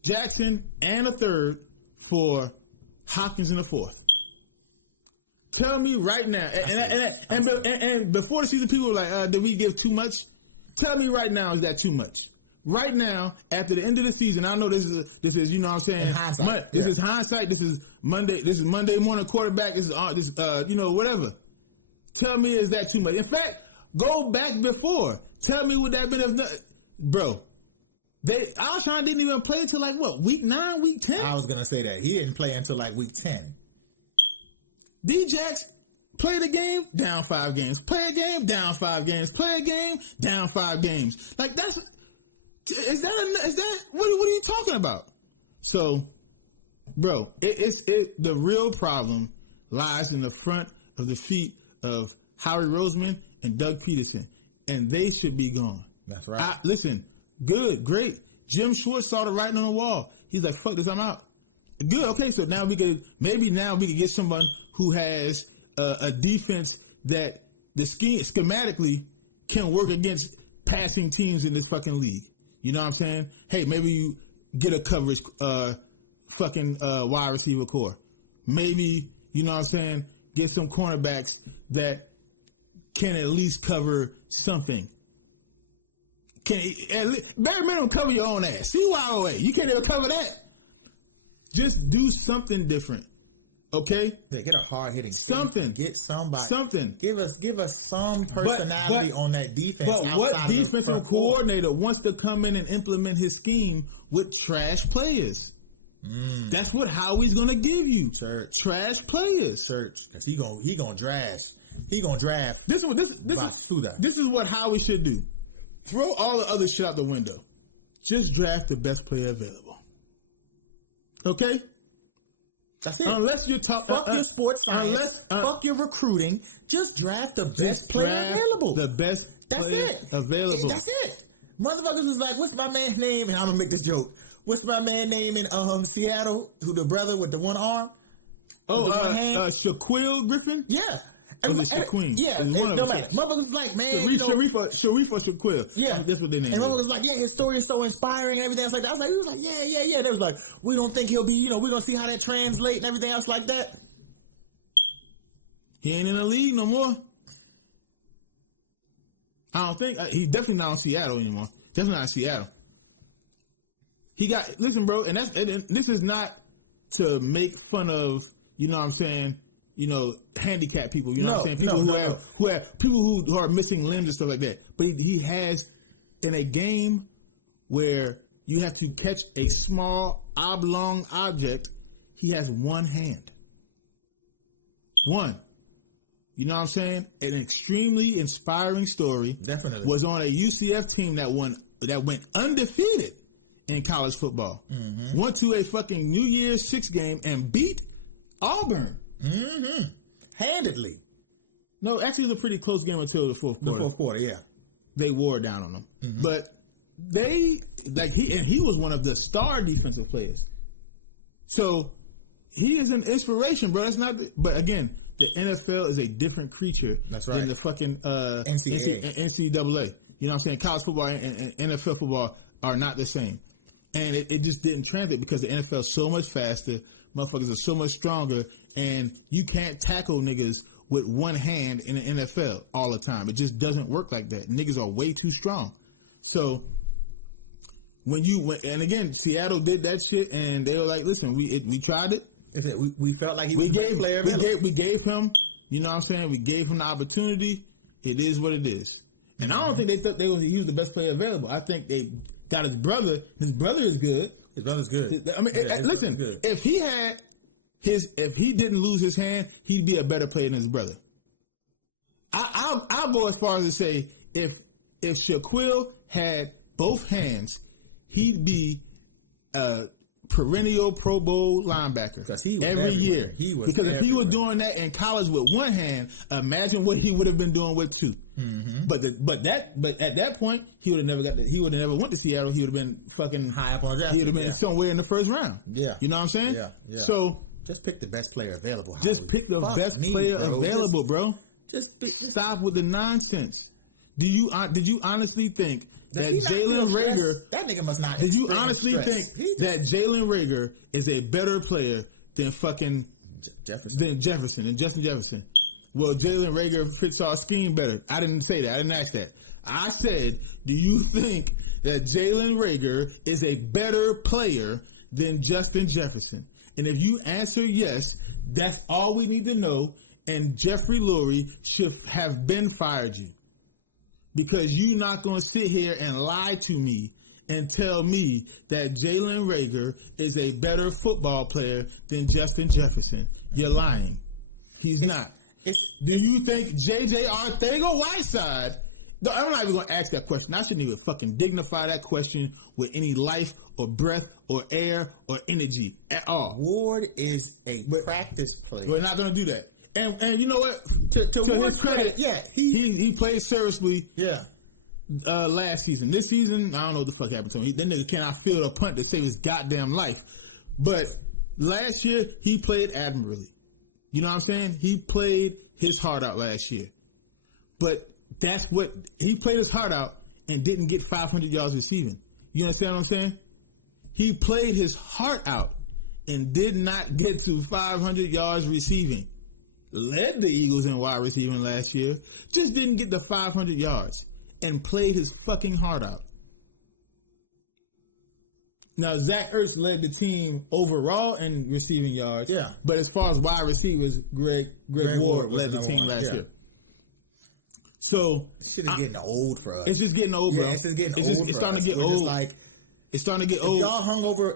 Jackson, and a 3rd for Hopkins in the 4th. Tell me right now, and before the season, people were like, "Did we give too much?" Tell me right now, is that too much? Right now, after the end of the season, I know this is you know what I'm saying. This is hindsight. This is Monday. This is Monday morning quarterback. This is whatever. Tell me, is that too much? In fact, go back before. Tell me, would that been enough, bro? Alshon didn't even play until like what, week 9, week 10. I was gonna say that he didn't play until like week 10. D-Jax Play the game, down 5 games. Play a game, down 5 games. Play a game, down 5 games. Like is that what are you talking about? So, bro, the real problem lies in the front of the feet of Howie Roseman and Doug Peterson, and they should be gone. That's right. Listen, good, great. Jim Schwartz saw the writing on the wall. He's like, fuck this, I'm out. Good, okay, so now we could get someone who has a defense that schematically can work against passing teams in this fucking league. You know what I'm saying? Hey, maybe you get a coverage wide receiver core. Maybe, you know what I'm saying, get some cornerbacks that can at least cover something. Bare minimum cover your own ass. CYOA. You can't even cover that. Just do something different. Okay? Yeah, get a hard hitting something. Get somebody. Something. Give us some personality on that defense. But what defensive coordinator wants to come in and implement his scheme with trash players? That's what Howie's gonna give you. Trash players. Because he gonna draft. He gonna draft. This is what Howie should do. Throw all the other shit out the window. Just draft the best player available. Okay? That's it. Unless you're fuck your sports science, fuck your recruiting. Just draft the best player available. The best player available. That's it. Motherfuckers was like, what's my man's name? And I'm gonna make this joke. What's my man's name in Seattle? Who the brother with the one arm? Shaquille Griffin? Yeah. Shaquille. Yeah, motherfuckers was like, man, Sharif or Shaquille. Yeah, that's what they named. And motherfuckers was like, yeah, his story is so inspiring and everything else like that. I was like, he was like, yeah. They was like, we don't think he'll be, we're gonna see how that translates and everything else like that. He ain't in the league no more. I don't think he's definitely not in Seattle anymore. Definitely not in Seattle. Listen, bro, and this is not to make fun of, you know what I'm saying, handicapped people, you know what I'm saying? People who have people who are missing limbs and stuff like that. But he has, in a game where you have to catch a small oblong object, he has one hand. One. You know what I'm saying? An extremely inspiring story. Definitely. Was on a UCF team that went undefeated in college football. Mm-hmm. Went to a fucking New Year's 6 game and beat Auburn. Mm-hmm. Handedly. No, actually it was a pretty close game until the fourth quarter. The fourth quarter, yeah. They wore down on them. Mm-hmm. But he was one of the star defensive players. So he is an inspiration, bro. That's not but again, the NFL is a different creature than the fucking NCAA. You know what I'm saying? College football and NFL football are not the same. And it just didn't translate because the NFL is so much faster, motherfuckers are so much stronger, and you can't tackle niggas with one hand in the NFL all the time. It just doesn't work like that. Niggas are way too strong. So and again, Seattle did that shit, and they were like, listen, we tried it. We felt like he was a player. We gave him, you know what I'm saying? We gave him the opportunity. It is what it is. And I don't think they thought he was the best player available. I think they got his brother. His brother is good. His brother's good. I mean, listen, if he didn't lose his hand, he'd be a better player than his brother. I'll go as far as to say if Shaquille had both hands, he'd be a perennial Pro Bowl linebacker every year. Because if he was doing that in college with one hand, imagine what he would have been doing with two. Mm-hmm. But at that point, he would have never went to Seattle. He would have been fucking high up on the draft. He would have been somewhere in the first round. Yeah, you know what I'm saying? Yeah. So just pick the best player available. Just pick the best player available, bro. Stop with the nonsense. Did you honestly think that Jalen Reagor? That nigga must not. Did you honestly think that Jalen Reagor is a better player than fucking Justin Jefferson? Well, Jalen Reagor fits our scheme better. I didn't say that. I didn't ask that. I said, do you think that Jalen Reagor is a better player than Justin Jefferson? And if you answer yes, that's all we need to know. And Jeffrey Lurie should have been fired you. Because you're not going to sit here and lie to me and tell me that Jalen Reagor is a better football player than Justin Jefferson. You're lying. He's not. Do you think J.J. Arcega-Whiteside? I'm not even going to ask that question. I shouldn't even fucking dignify that question with any life or breath or air or energy at all. Ward is a practice player. We're not going to do that. And you know what? To his credit, he played serviceably. Yeah. Last season. This season, I don't know what the fuck happened to him. That nigga cannot field a punt to save his goddamn life. But last year, he played admirably. You know what I'm saying? He played his heart out last year. But that's what he played his heart out and didn't get 500 yards receiving. You understand what I'm saying? He played his heart out and did not get to 500 yards receiving. Led the Eagles in wide receiving last year, just didn't get the 500 yards and played his fucking heart out. Now, Zach Ertz led the team overall in receiving yards. Yeah. But as far as wide receivers, Greg Ward led the team last year. So this shit is getting old for us. It's just getting old, bro. Yeah, it's just getting old. It's starting to get old. It's starting to get old.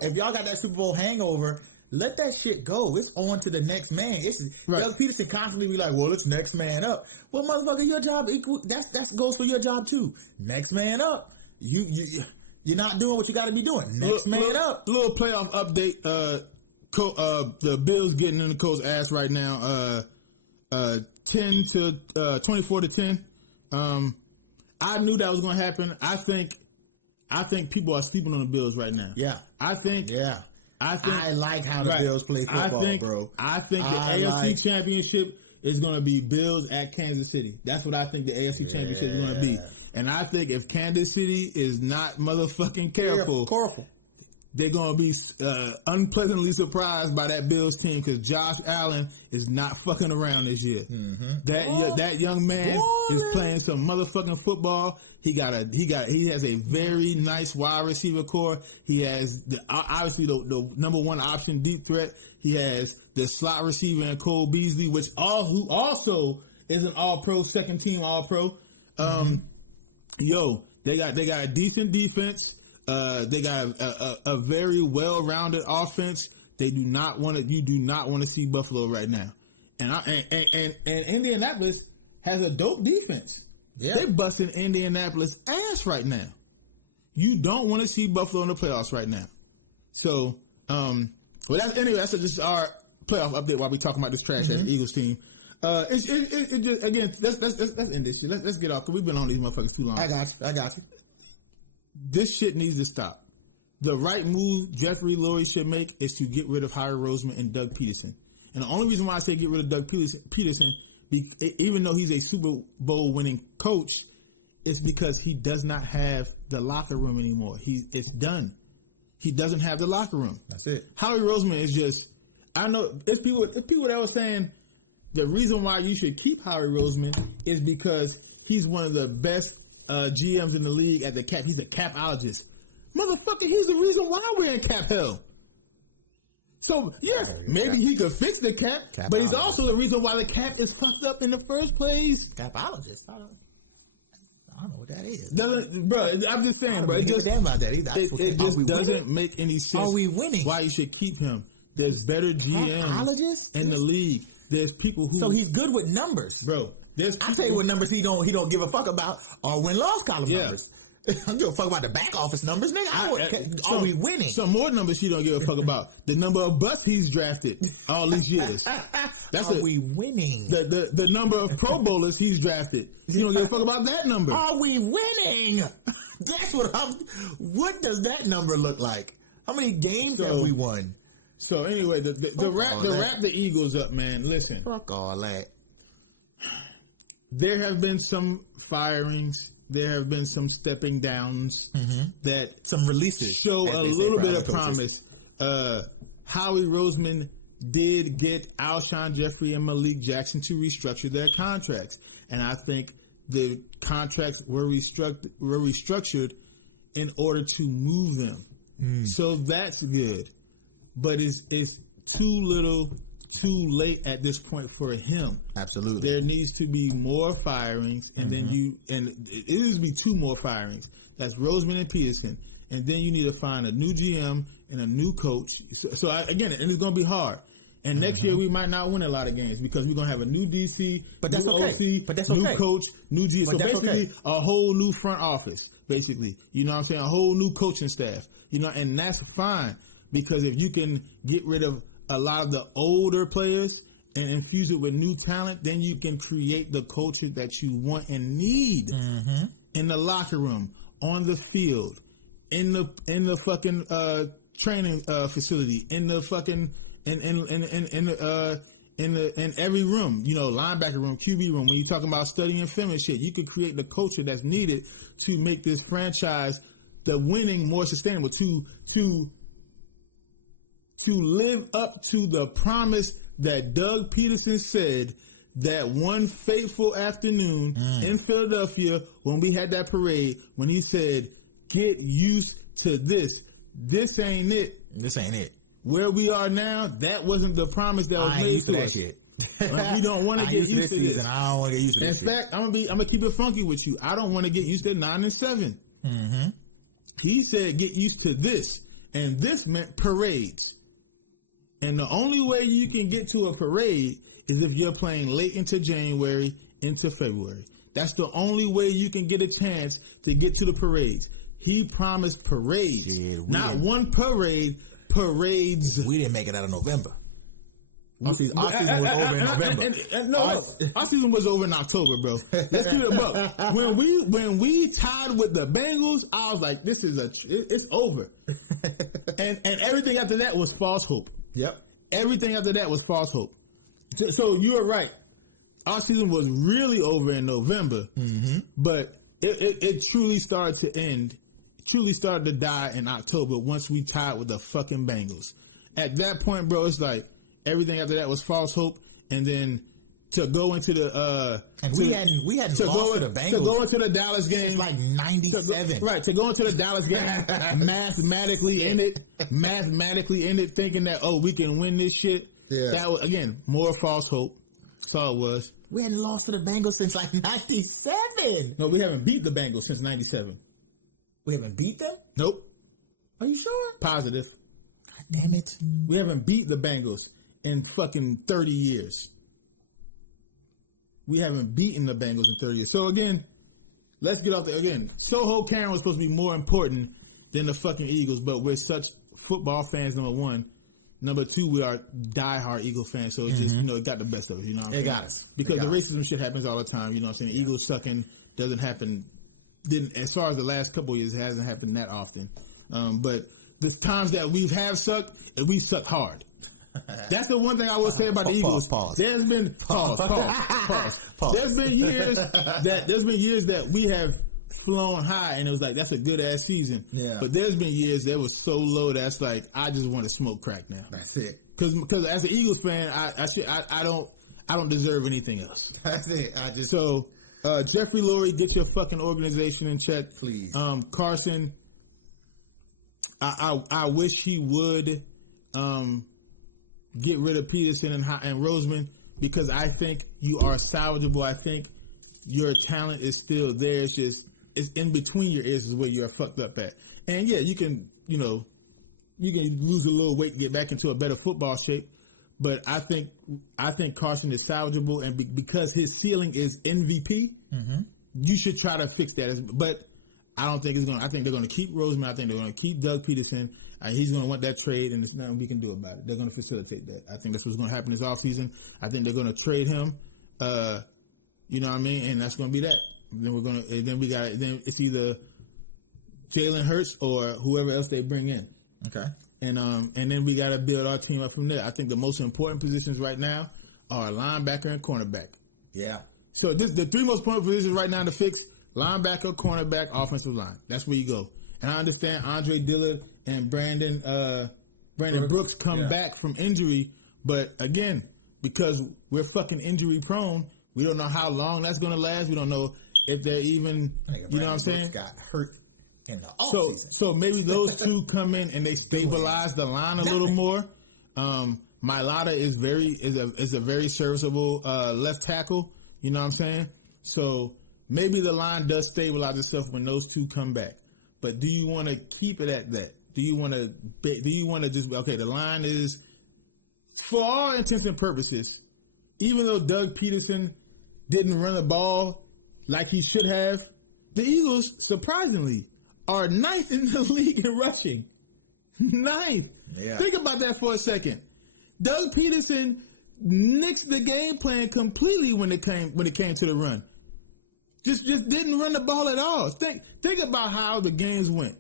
If y'all got that Super Bowl hangover, let that shit go. It's on to the next man. Doug Peterson constantly be like, well, it's next man up. Well, motherfucker, your job that goes for your job too. Next man up. You're not doing what you got to be doing. Next man up. Little playoff update. The Bills getting in the coach's ass right now. 24 to 10. I knew that was going to happen. I think people are sleeping on the Bills right now. Yeah. I like how the Bills play football, bro. I think the AFC Championship is going to be Bills at Kansas City. That's what I think the AFC Championship is going to be. And I think if Kansas City is not motherfucking careful, they're going to be unpleasantly surprised by that Bills team because Josh Allen is not fucking around this year. Mm-hmm. That young man is playing some motherfucking football. He has a very nice wide receiver core. He has obviously the number one option deep threat. He has the slot receiver in Cole Beasley, who also is an All-Pro, second team All-Pro. They got a decent defense. They got a very well-rounded offense. You do not want to see Buffalo right now. And Indianapolis has a dope defense. Yeah. They busting Indianapolis ass right now. You don't want to see Buffalo in the playoffs right now. So, that's just our playoff update while we talking about this trash ass Eagles team. It's just, again, let's end this shit. Let's get off because we've been on these motherfuckers too long. I got you. This shit needs to stop. The right move Jeffrey Lurie should make is to get rid of Howie Roseman and Doug Peterson. And the only reason why I say get rid of Doug Peterson, even though he's a Super Bowl winning coach, is because he does not have the locker room anymore. It's done. He doesn't have the locker room. That's it. Howie Roseman is just. I know there's people that were saying the reason why you should keep Howie Roseman is because he's one of the best GMs in the league at the cap. He's a capologist. Motherfucker, he's the reason why we're in cap hell. So, yes, maybe he could fix the cap, but he's also the reason why the cap is fucked up in the first place. Capologist? I don't know what that is. Bro, I'm just saying, bro. It just doesn't make any sense. Are we winning? Why you should keep him. There's better GMs in the league. There's people who... So he's good with numbers. Bro, I'll tell you what numbers he don't give a fuck about are win-loss column numbers. I don't give a fuck about the back office numbers, nigga. Are we winning? Some more numbers he don't give a fuck about. The number of busts he's drafted all these years. Are we winning? The number of Pro Bowlers he's drafted. He don't give a fuck about that number. Are we winning? That's what does that number look like? How many games have we won? So anyway, the wrap the Eagles up, man. Listen. Fuck all that. There have been some firings. There have been some stepping downs that some releases show a little bit of promise. Howie Roseman did get Alshon Jeffrey and Malik Jackson to restructure their contracts, and I think the contracts were restructured in order to move them. So that's good, but it's too little, too late at this point for him. Absolutely. There needs to be more firings, and then it needs to be two more firings. That's Roseman and Peterson. And then you need to find a new GM and a new coach. So again, and it's going to be hard. And next year we might not win a lot of games because we're gonna have a new DC, but that's new okay. OC, but that's new okay. coach, new G. But so basically, okay. a whole new front office. Basically, you know what I'm saying? A whole new coaching staff. You know, and that's fine because if you can get rid of a lot of the older players and infuse it with new talent, then you can create the culture that you want and need in the locker room, on the field, in the fucking training facility, in the fucking in every room, you know, linebacker room, QB room. When you're talking about studying film and shit, you could create the culture that's needed to make this franchise, the winning, more sustainable. To live up to the promise that Doug Peterson said that one fateful afternoon in Philadelphia when we had that parade, when he said, "Get used to this. This ain't it. This ain't it." Where we are now, that wasn't the promise that was made to us. Shit. We don't want to get used to this. I don't want to get used to this. In fact, I'm gonna keep it funky with you. I don't want to get used to 9 and 7. He said, "Get used to this," and this meant parades. And the only way you can get to a parade is if you're playing late into January, into February. That's the only way you can get a chance to get to the parades. He promised parades, not one parade. Parades. We didn't make it out of November. Our season was over in November. Our season was over in October, bro. Let's keep it up. When we tied with the Bengals, I was like, "This is it's over." and everything after that was false hope. Yep. Everything after that was false hope. So you were right. Our season was really over in November, but it truly started to end. Truly started to die in October once we tied with the fucking Bengals. At that point, bro, it's like everything after that was false hope, and then to go into the we hadn't lost to the Bengals. To go into the Dallas game, it's like 97. To go into the Dallas game, mathematically end it, thinking that we can win this shit. Yeah. That was, again, more false hope. That's all it was. We hadn't lost to the Bengals since like 97. No, we haven't beat the Bengals since 97. We haven't beat them? Nope. Are you sure? Positive. God damn it. We haven't beat the Bengals in fucking 30 years. We haven't beaten the Bengals in 30 years. So again, let's get off there. Again, SoHo Karen was supposed to be more important than the fucking Eagles, but we're such football fans, number one. Number two, we are diehard Eagle fans, so it just, it got the best of us, you know what I'm saying? It got us. Because the racism shit happens all the time, you know what I'm saying? Yeah. Eagles sucking doesn't happen, as far as the last couple of years, it hasn't happened that often. But the times that we have sucked, and we suck hard. That's the one thing I will say about the Eagles. Pause. There's been pause. There's been years that we have flown high, and it was like, that's a good ass season. Yeah. But there's been years that was so low that's like, I just want to smoke crack now. That's it. Because as an Eagles fan, I don't deserve anything else. That's it. Jeffrey Lurie, get your fucking organization in check, please. Carson, I wish he would get rid of Peterson and Roseman, because I think you are salvageable. I think your talent is still there. It's in between your ears is where you're fucked up at. And yeah, you can lose a little weight to get back into a better football shape. But I think Carson is salvageable, and because his ceiling is MVP, you should try to fix that. But I don't think it's going to. I think they're going to keep Roseman. I think they're going to keep Doug Peterson. He's going to want that trade, and there's nothing we can do about it. They're going to facilitate that. I think that's what's going to happen this offseason. I think they're going to trade him. You know what I mean? And that's going to be that. Then it's either Jalen Hurts or whoever else they bring in. Okay. And then we got to build our team up from there. I think the most important positions right now are linebacker and cornerback. Yeah. So the three most important positions right now to fix: linebacker, cornerback, offensive line. That's where you go. And I understand Andre Dillard and Brandon Brooks come back from injury, but again, because we're fucking injury prone, we don't know how long that's going to last. We don't know if they're even, you know what I'm saying? Got hurt in the offseason. So maybe those two come in and they stabilize the line a little more. Mailata is a very serviceable left tackle. You know what I'm saying? So maybe the line does stabilize itself when those two come back. But do you want to keep it at that? Do you want to just, okay, the line is for all intents and purposes, even though Doug Peterson didn't run the ball like he should have, the Eagles, surprisingly, are 9th in the league in rushing. 9th. Yeah. Think about that for a second. Doug Peterson nixed the game plan completely when it came to the run. Just didn't run the ball at all. Think about how the games went.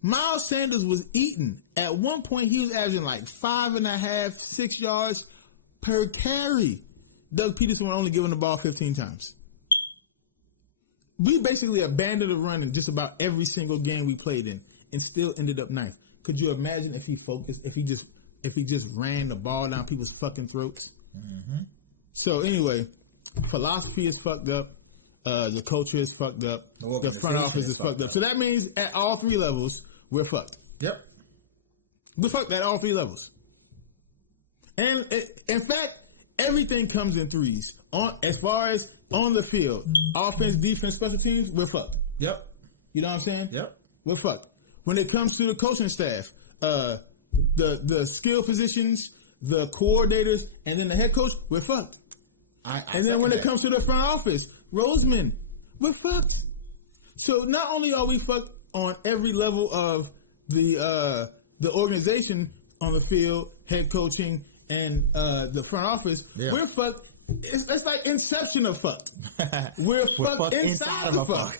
Miles Sanders was eaten. At one point, he was averaging like 5.5, 6 yards per carry. Doug Peterson was only giving the ball 15 times. We basically abandoned the run in just about every single game we played in, and still ended up 9th. Could you imagine if he focused, if he just ran the ball down people's fucking throats? Mm-hmm. So anyway, philosophy is fucked up. The culture is fucked up. The front office is fucked up. So that means at all 3 levels, we're fucked. Yep. We're fucked at all 3 levels. And in fact, everything comes in threes. As far as on the field, offense, defense, special teams, we're fucked. Yep. You know what I'm saying? Yep. We're fucked. When it comes to the coaching staff, the skill positions, the coordinators, and then the head coach, we're fucked. And then when it comes to the front office, Roseman, we're fucked. So not only are we fucked on every level of the organization on the field, head coaching, and the front office, we're fucked. It's like Inception of fucked. We're fucked inside of fuck.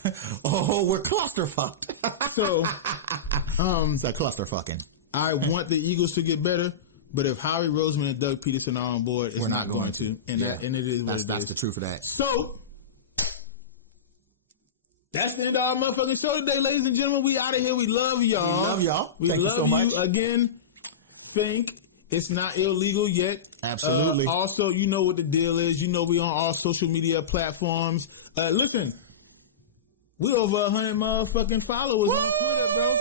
Oh, we're cluster fucked. So, it's a cluster fucking. I want the Eagles to get better, but if Howie Roseman and Doug Peterson are on board, it's not going to. And it is what it is. That's the truth of that. So, that's the end of our motherfucking show today, ladies and gentlemen. We out of here. We love y'all. We love y'all. We Thank love you so much. Again, think it's not illegal yet. Absolutely. Also, you know what the deal is. You know we on all social media platforms. Listen, we over 100 motherfucking followers on Twitter, bro.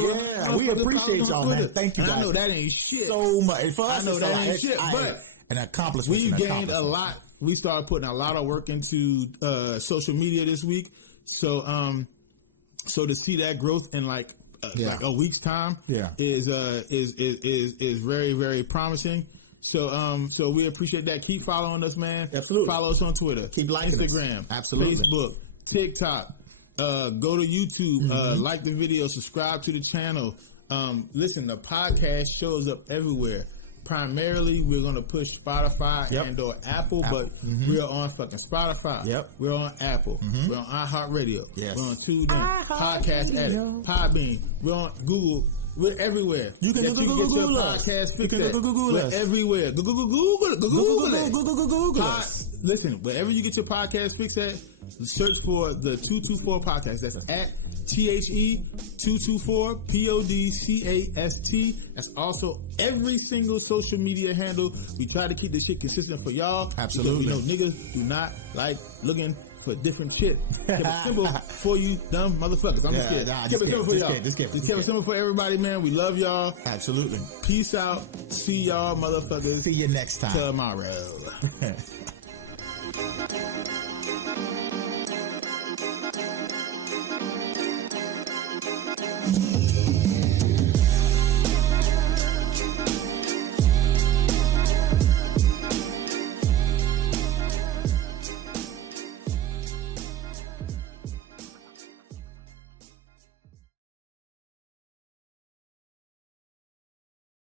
Yeah, we appreciate y'all, man. Thank you guys. I know that ain't shit. So much. For us, I know that ain't shit, but an accomplishment. We've gained a lot. We started putting a lot of work into social media this week. So to see that growth in like a week's time is very, very promising. So we appreciate that. Keep following us, man. Absolutely. Follow us on Twitter. Keep liking Instagram. Us. Absolutely. Facebook. TikTok. Go to YouTube. Like the video. Subscribe to the channel. Listen, the podcast shows up everywhere. Primarily, we're going to push Spotify and or Apple, but we're on fucking Spotify. Yep. We're on Apple. We're on iHeartRadio. Yes. We're on TuneIn, Podcast Addict, Podbean. We're on Google. We're everywhere. You can Google us. Google us. We're everywhere. Google us. Listen, wherever you get your podcast fix at, search for the 224 podcast. That's at THE224 PODCAST. That's also every single social media handle. We try to keep this shit consistent for y'all. Absolutely. Because we know niggas do not like looking for different shit. Keep it simple for you dumb motherfuckers. I'm just kidding. Keep it simple for y'all. Just keep it simple for everybody, man. We love y'all. Absolutely. Peace out. See y'all motherfuckers. See you next time. Tomorrow.